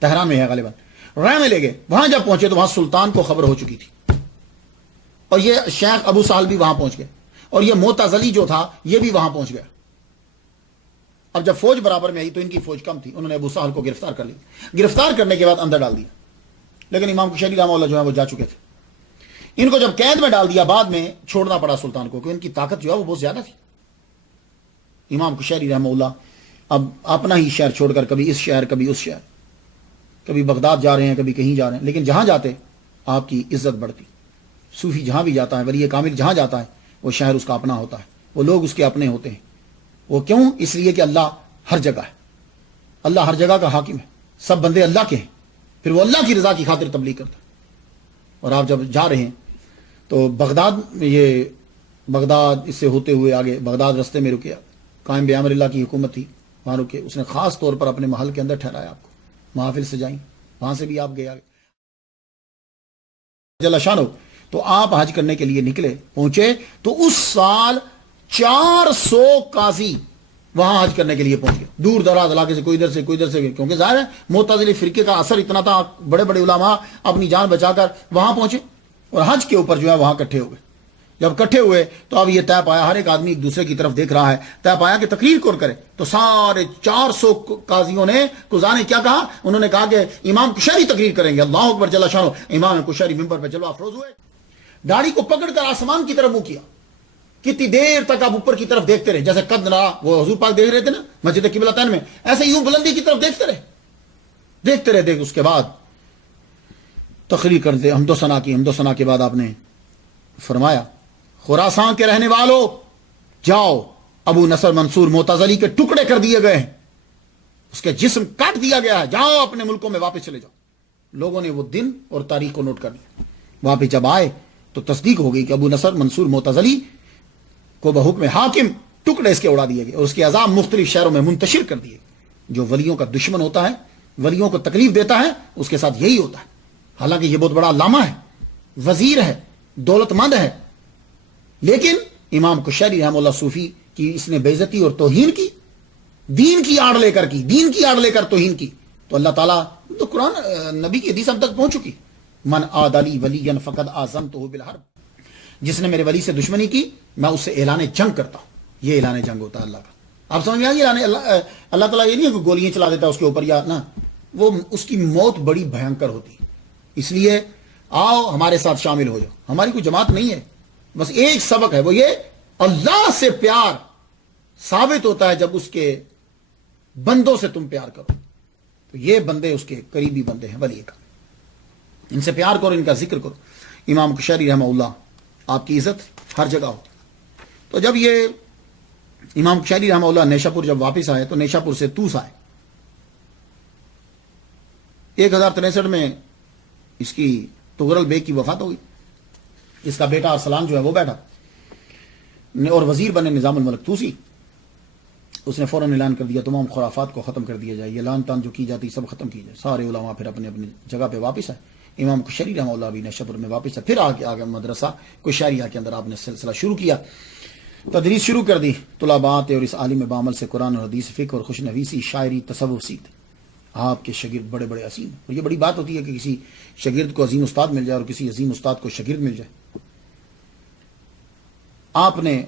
تہران میں ہے غالباً، رائے میں لے گئے۔ وہاں جب پہنچے تو وہاں سلطان کو خبر ہو چکی تھی، اور یہ شیخ ابو سہل بھی وہاں پہنچ گئے، اور یہ معتزلی جو تھا یہ بھی وہاں پہنچ گیا۔ اب جب فوج برابر میں آئی تو ان کی فوج کم تھی، انہوں نے ابو سہل کو گرفتار کر لی، گرفتار کرنے کے بعد اندر ڈال دیا، لیکن امام کشیری رحمہ اللہ جو ہے وہ جا چکے تھے۔ ان کو جب قید میں ڈال دیا بعد میں چھوڑنا پڑا سلطان کو، کیونکہ ان کی طاقت جو ہے وہ بہت زیادہ تھی۔ امام کشیری رحمہ اللہ اب اپنا ہی شہر چھوڑ کر کبھی اس شہر کبھی اس شہر، کبھی بغداد جا رہے ہیں کبھی کہیں جا رہے ہیں، لیکن جہاں جاتے آپ کی عزت بڑھتی۔ صوفی جہاں بھی جاتا ہے، ولی کامل جہاں جاتا ہے، وہ شہر اس کا اپنا ہوتا ہے، وہ لوگ اس کے اپنے ہوتے ہیں۔ وہ کیوں؟ اس لیے کہ اللہ ہر جگہ ہے، اللہ ہر جگہ کا حاکم ہے، سب بندے اللہ کے ہیں، پھر وہ اللہ کی رضا کی خاطر تبلیغ کرتا ہے۔ اور آپ جب جا رہے ہیں تو بغداد، یہ بغداد اس سے ہوتے ہوئے آگے بغداد رستے میں رکے، قائم بامر اللہ کی حکومت تھی، وہاں رکے، اس نے خاص طور پر اپنے محل کے اندر ٹھہرایا آپ کو، محافل سے جائیں، وہاں سے بھی آپ گئے آگے۔ جل شانہ، تو آپ حج کرنے کے لیے نکلے، پہنچے تو اس سال 400 قاضی وہاں حج کرنے کے لیے پہنچ گئے، دور دراز علاقے سے، کوئی ادھر سے کوئی ادھر سے، کیونکہ ظاہر ہے معتزلی فرقے کا اثر اتنا تھا، بڑے بڑے علماء اپنی جان بچا کر وہاں پہنچے اور حج کے اوپر جو ہے وہاں اکٹھے ہو گئے۔ جب اکٹھے ہوئے تو اب یہ طے پایا، ہر ایک آدمی ایک دوسرے کی طرف دیکھ رہا ہے، طے پایا کہ تقریر کون کرے، تو سارے 400 قاضیوں نے قضاء نے کیا کہا، انہوں نے کہا کہ امام کشیری تقریر کریں گے۔ اللہ اکبر جل شانہ، امام کشیری ممبر پہ جلوہ افروز ہوئے، داڑھی کو پکڑ کر آسمان کی طرف منہ کیا، کتنی دیر تک آپ اوپر کی طرف دیکھتے رہے، جیسے قد نرا وہ حضور پاک دیکھ رہے تھے نا مسجد قبلتین میں، ایسے یوں بلندی کی طرف دیکھتے رہے۔ اس کے بعد تقریر کر دے، حمد و ثنا کی، حمد و ثنا کے بعد آپ نے فرمایا، خراسان کے رہنے والوں جاؤ، ابو نصر منصور معتزلی کے ٹکڑے کر دیے گئے ہیں، اس کے جسم کاٹ دیا گیا ہے، جاؤ اپنے ملکوں میں واپس چلے جاؤ۔ لوگوں نے وہ دن اور تاریخ کو نوٹ کر لیا، واپس جب آئے تو تصدیق ہو گئی کہ ابو نصر منصور معتزلی کو بحکم حاکم ٹکڑے اس کے اڑا دیے گئے اور اس کے عذاب مختلف شہروں میں منتشر کر دیے۔ جو ولیوں کا دشمن ہوتا ہے، ولیوں کو تکلیف دیتا ہے، اس کے ساتھ یہی ہوتا ہے۔ حالانکہ یہ بہت بڑا علامہ ہے، وزیر ہے، دولت مند ہے، لیکن امام کشیری رحمہ اللہ صوفی کی اس نے بے عزتی اور توہین کی، دین کی آڑ لے کر توہین کی، تو اللہ تعالیٰ تو قرآن نبی کی حدیث ہم تک پہنچ چکی، من عادلی ولی فقد آذنتہ بالحرب، جس نے میرے ولی سے دشمنی کی میں اس سے اعلان جنگ کرتا ہوں۔ یہ اعلان جنگ ہوتا ہے اللہ کا، آپ سمجھ میں آئیے؟ اللہ تعالیٰ یہ نہیں ہے کہ گولیاں چلا دیتا ہے اس کے اوپر، یا نہ، وہ اس کی موت بڑی بھینکر ہوتی ہے۔ اس لیے آؤ ہمارے ساتھ شامل ہو جاؤ، ہماری کوئی جماعت نہیں ہے، بس ایک سبق ہے، وہ یہ اللہ سے پیار ثابت ہوتا ہے جب اس کے بندوں سے تم پیار کرو، تو یہ بندے اس کے قریبی بندے ہیں ولی کا، ان سے پیار کرو، ان کا ذکر کرو۔ امام کشیری رحمہ اللہ، آپ کی عزت ہر جگہ ہوتی۔ تو جب یہ امام کشیری رحمہ اللہ نیشا پور جب واپس آئے تو نیشا پور سے توس آئے۔ 1063 میں اس کی تغرل بیگ کی وفات ہو گئی، اس کا بیٹا ارسلان جو ہے وہ بیٹھا اور وزیر بنے نظام الملک توسی۔ اس نے فوراً اعلان کر دیا تمام خرافات کو ختم کر دیا جائے، یہ لان تان جو کی جاتی سب ختم کی جائے۔ سارے علماء پھر اپنے اپنی جگہ پہ واپس آئے۔ امام کشیری رحمہ اللہ بھی نیشا پور میں واپس آئے، پھر آگے مدرسہ کشیریہ کے اندر آپ نے سلسلہ شروع کیا، تدریس شروع کر دی۔ طلباء اور اس عالم بعمل سے قرآن اور حدیث، فقہ اور خوشنویسی، شاعری، تصوف سیکھتے۔ آپ کے شاگرد بڑے بڑے عظیم، اور یہ بڑی بات ہوتی ہے کہ کسی شاگرد کو عظیم استاد مل جائے اور کسی عظیم استاد کو شاگرد مل جائے۔ آپ نے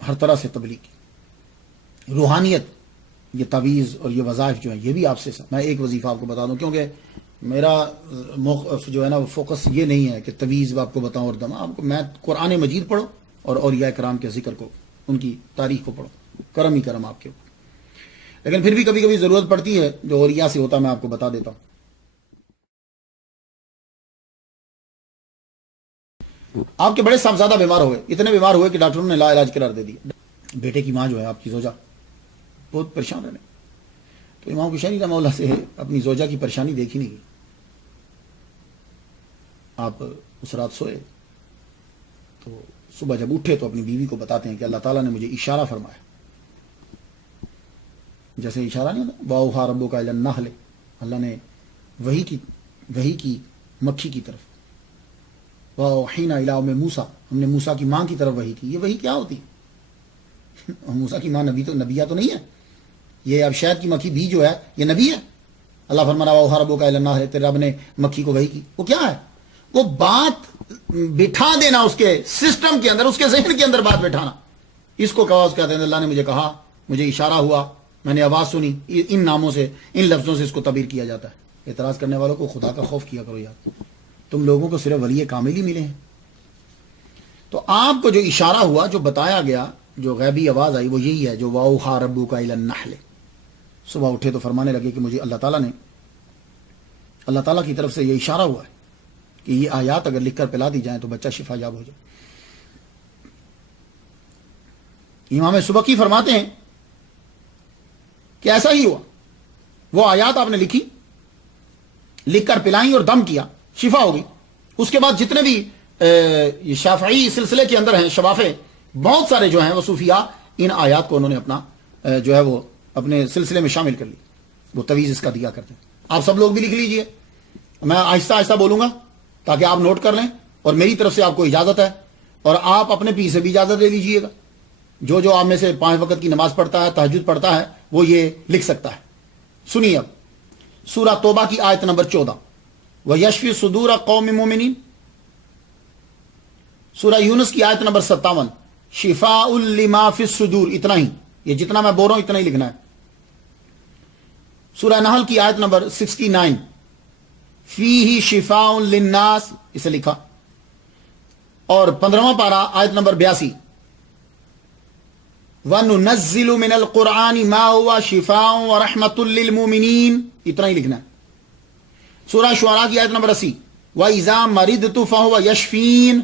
ہر طرح سے تبلیغ کی، روحانیت، یہ تعویذ اور یہ وظائف جو ہیں یہ بھی آپ سے میں ایک وظیفہ آپ کو بتا دوں، کیونکہ میرا موقف جو ہے نا وہ فوکس یہ نہیں ہے کہ تعویذ آپ کو بتاؤں اور دم، آپ کو میں قرآن مجید پڑھو اور اولیاء کرام کے ذکر کو، ان کی تاریخ کو پڑھو، کرم ہی کرم آپ کے اوپر۔ لیکن پھر بھی کبھی کبھی ضرورت پڑتی ہے جو اولیاء سے ہوتا میں آپ کو بتا دیتا ہوں۔ آپ کے بڑے صاحبزادہ بیمار ہوئے، اتنے بیمار ہوئے کہ ڈاکٹروں نے لا علاج قرار دے دیا۔ بیٹے کی ماں جو ہے آپ کی زوجہ بہت پریشان رہنے، تو امام کشیری رحمہ اللہ سے اپنی زوجہ کی پریشانی دیکھی نہیں گئی۔ آپ اس رات سوئے تو صبح جب اٹھے تو اپنی بیوی کو بتاتے ہیں کہ اللہ تعالیٰ نے مجھے اشارہ فرمایا، جیسے اشارہ نہیں ہوتا، وَأَوْحَىٰ رَبُّكَ إِلَى النَّحْلِ، اللہ نے وحی کی مکھی کی طرف، وَأَوْحَيْنَا إِلَىٰ أُمِّ مُوسَىٰ، ہم نے موسیٰ کی ماں کی طرف وحی کی۔ یہ وحی کیا ہوتی ہے؟ موسیٰ کی ماں نبیہ تو نہیں ہے، یہ اب شہد کی مکھی بھی جو ہے یہ نبی ہے۔ اللہ فرمانا وَأَوْحَىٰ رَبُّكَ إِلَى النَّحْلِ، تیرے رب نے مکھی کو وحی کی۔ وہ کیا ہے؟ وہ بات بٹھا دینا اس کے سسٹم کے اندر، اس کے ذہن کے اندر بات بٹھانا، اس کو کہا، اس کہتے ہیں اللہ نے مجھے کہا، مجھے اشارہ ہوا، میں نے آواز سنی، ان ناموں سے، ان لفظوں سے اس کو تعبیر کیا جاتا ہے۔ اعتراض کرنے والوں کو خدا کا خوف کیا کرو یار، تم لوگوں کو صرف ولی کامل ہی ملے ہیں۔ تو آپ کو جو اشارہ ہوا، جو بتایا گیا، جو غیبی آواز آئی، وہ یہی ہے جو وَأَوْحَىٰ رَبُّكَ إِلَى النَّحْلِ۔ صبح اٹھے تو فرمانے لگے کہ مجھے اللہ تعالیٰ کی طرف سے یہ اشارہ ہوا ہے کہ یہ آیات اگر لکھ کر پلا دی جائیں تو بچہ شفا یاب ہو جائے۔ امام سبکی فرماتے ہیں کہ ایسا ہی ہوا، وہ آیات آپ نے لکھی، لکھ کر پلائیں اور دم کیا، شفا ہوگی۔ اس کے بعد جتنے بھی شافعی سلسلے کے اندر ہیں، شوافع بہت سارے جو ہیں وہ صوفیاء، ان آیات کو انہوں نے اپنا جو ہے وہ اپنے سلسلے میں شامل کر لی، وہ تویز اس کا دیا کرتے ہیں۔ آپ سب لوگ بھی لکھ لیجئے، میں آہستہ آہستہ بولوں گا تاکہ آپ نوٹ کر لیں اور میری طرف سے آپ کو اجازت ہے، اور آپ اپنے پیر سے بھی اجازت لے لیجئے گا۔ جو آپ میں سے 5 وقت کی نماز پڑھتا ہے، تہجد پڑھتا ہے، وہ یہ لکھ سکتا ہے۔ سنیے اب سورہ توبہ کی آیت نمبر 14، وَيَشْفِي صُدُورَ قَوْمٍ مُؤْمِنِينَ۔ سورہ یونس کی آیت نمبر 57، شِفَاءٌ لِمَا فِي الصُّدُورِ۔ اتنا ہی، یہ جتنا میں بول رہا ہوں اتنا ہی لکھنا ہے۔ سورہ نحل کی آیت نمبر 69، فِيهِ شِفَاءٌ لِلنَّاسِ، اسے لکھا۔ اور 15واں پارہ آیت نمبر 82، وَنُنَزِّلُ مِنَ الْقُرْآنِ مَا هُوَ شِفَاءٌ وَرَحْمَةٌ لِّلْمُؤْمِنِينَ، اتنا ہی لکھنا ہے۔ سورہ شعراء کی آیت نمبر 80، وَإِذَا مَرِضْتُ فَهُوَ يَشْفِينِ۔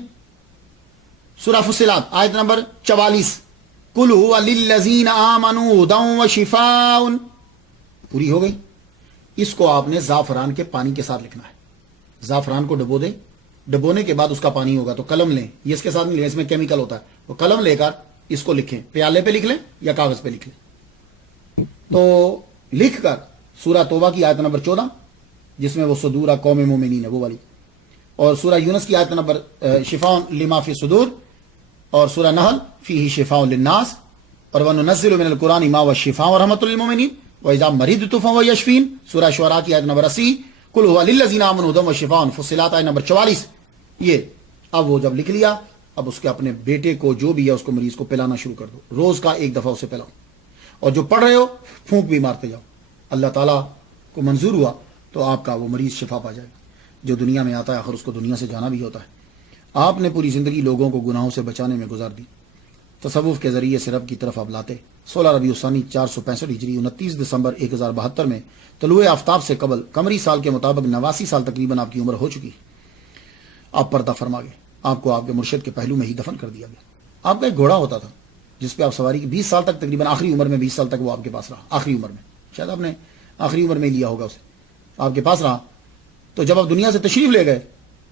سورہ فصلات آیت نمبر 44، قُلْ هُوَ لِلَّذِينَ آمَنُوا هُدًى وَشِفَاءٌ۔ پوری ہو گئی۔ اس کو آپ نے زعفران کے پانی کے ساتھ لکھنا ہے۔ زعفران کو ڈبو دیں، ڈبونے کے بعد اس کا پانی ہوگا تو قلم لیں، یہ اس کے ساتھ نہیں لیں، اس میں کیمیکل ہوتا ہے، وہ قلم لے کر اس کو لکھیں، پیالے پہ لکھ لیں یا کاغذ پہ لکھ لیں۔ تو لکھ کر سورہ توبہ کی آیت نمبر 14 جس میں وہ صدور قوم مومنین ہے وہ والی، اور سورہ یونس کی آیت نمبر شفاء لما فی صدور، اور سورہ نحل فیہ شفاء للناس، اور وننزل من القرآن ما هو شفاء ورحمۃ للمؤمنین وَإِذَا مَرِضْتُ فَهُوَ يَشْفِينِ۔ سورہ شعراء کی آیت نمبر 80، قُلْ هُوَ لِلَّذِينَ آمَنُوا هُدًى وَشِفَاءٌ۔ فصلات آیت نمبر 44۔ یہ اب وہ جب لکھ لیا، اب اس کے اپنے بیٹے کو جو بھی ہے اس کو مریض کو پلانا شروع کر دو، روز کا 1 دفعہ اسے پلاؤ، اور جو پڑھ رہے ہو پھونک بھی مارتے جاؤ۔ اللہ تعالیٰ کو منظور ہوا تو آپ کا وہ مریض شفا پا جائے گا۔ جو دنیا میں آتا ہے آخر اس کو دنیا سے جانا بھی ہوتا ہے۔ آپ نے پوری زندگی لوگوں کو گناہوں سے بچانے میں گزار دی، تصوف کے ذریعے سے رب کی طرف اب لاتے۔ 16 ربیع الثانی 465 ہجری 29 دسمبر 1072 میں طلوع آفتاب سے قبل قمری سال کے مطابق 89 سال تقریباً آپ کی عمر ہو چکی۔ آپ پردہ فرما گئے، آپ کو آپ کے مرشد کے پہلو میں ہی دفن کر دیا گیا۔ آپ کا ایک گھوڑا ہوتا تھا جس پہ آپ سواری کی، 20 سال تک تقریباً، آخری عمر میں 20 سال تک وہ آپ کے پاس رہا، آخری عمر میں، شاید آپ نے آخری عمر میں لیا ہوگا اسے، آپ کے پاس رہا۔ تو جب آپ دنیا سے تشریف لے گئے،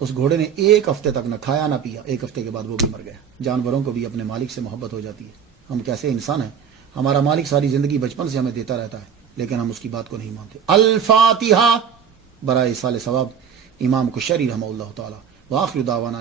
اس گھوڑے نے 1 ہفتے تک نہ کھایا نہ پیا، 1 ہفتے کے بعد وہ بھی مر گیا۔ جانوروں کو بھی اپنے مالک سے محبت ہو جاتی ہے۔ ہم کیسے انسان ہیں، ہمارا مالک ساری زندگی بچپن سے ہمیں دیتا رہتا ہے لیکن ہم اس کی بات کو نہیں مانتے۔ الفاتحہ برائے سال ثواب امام کشری رحمہ اللہ تعالی، وآخر دعوانا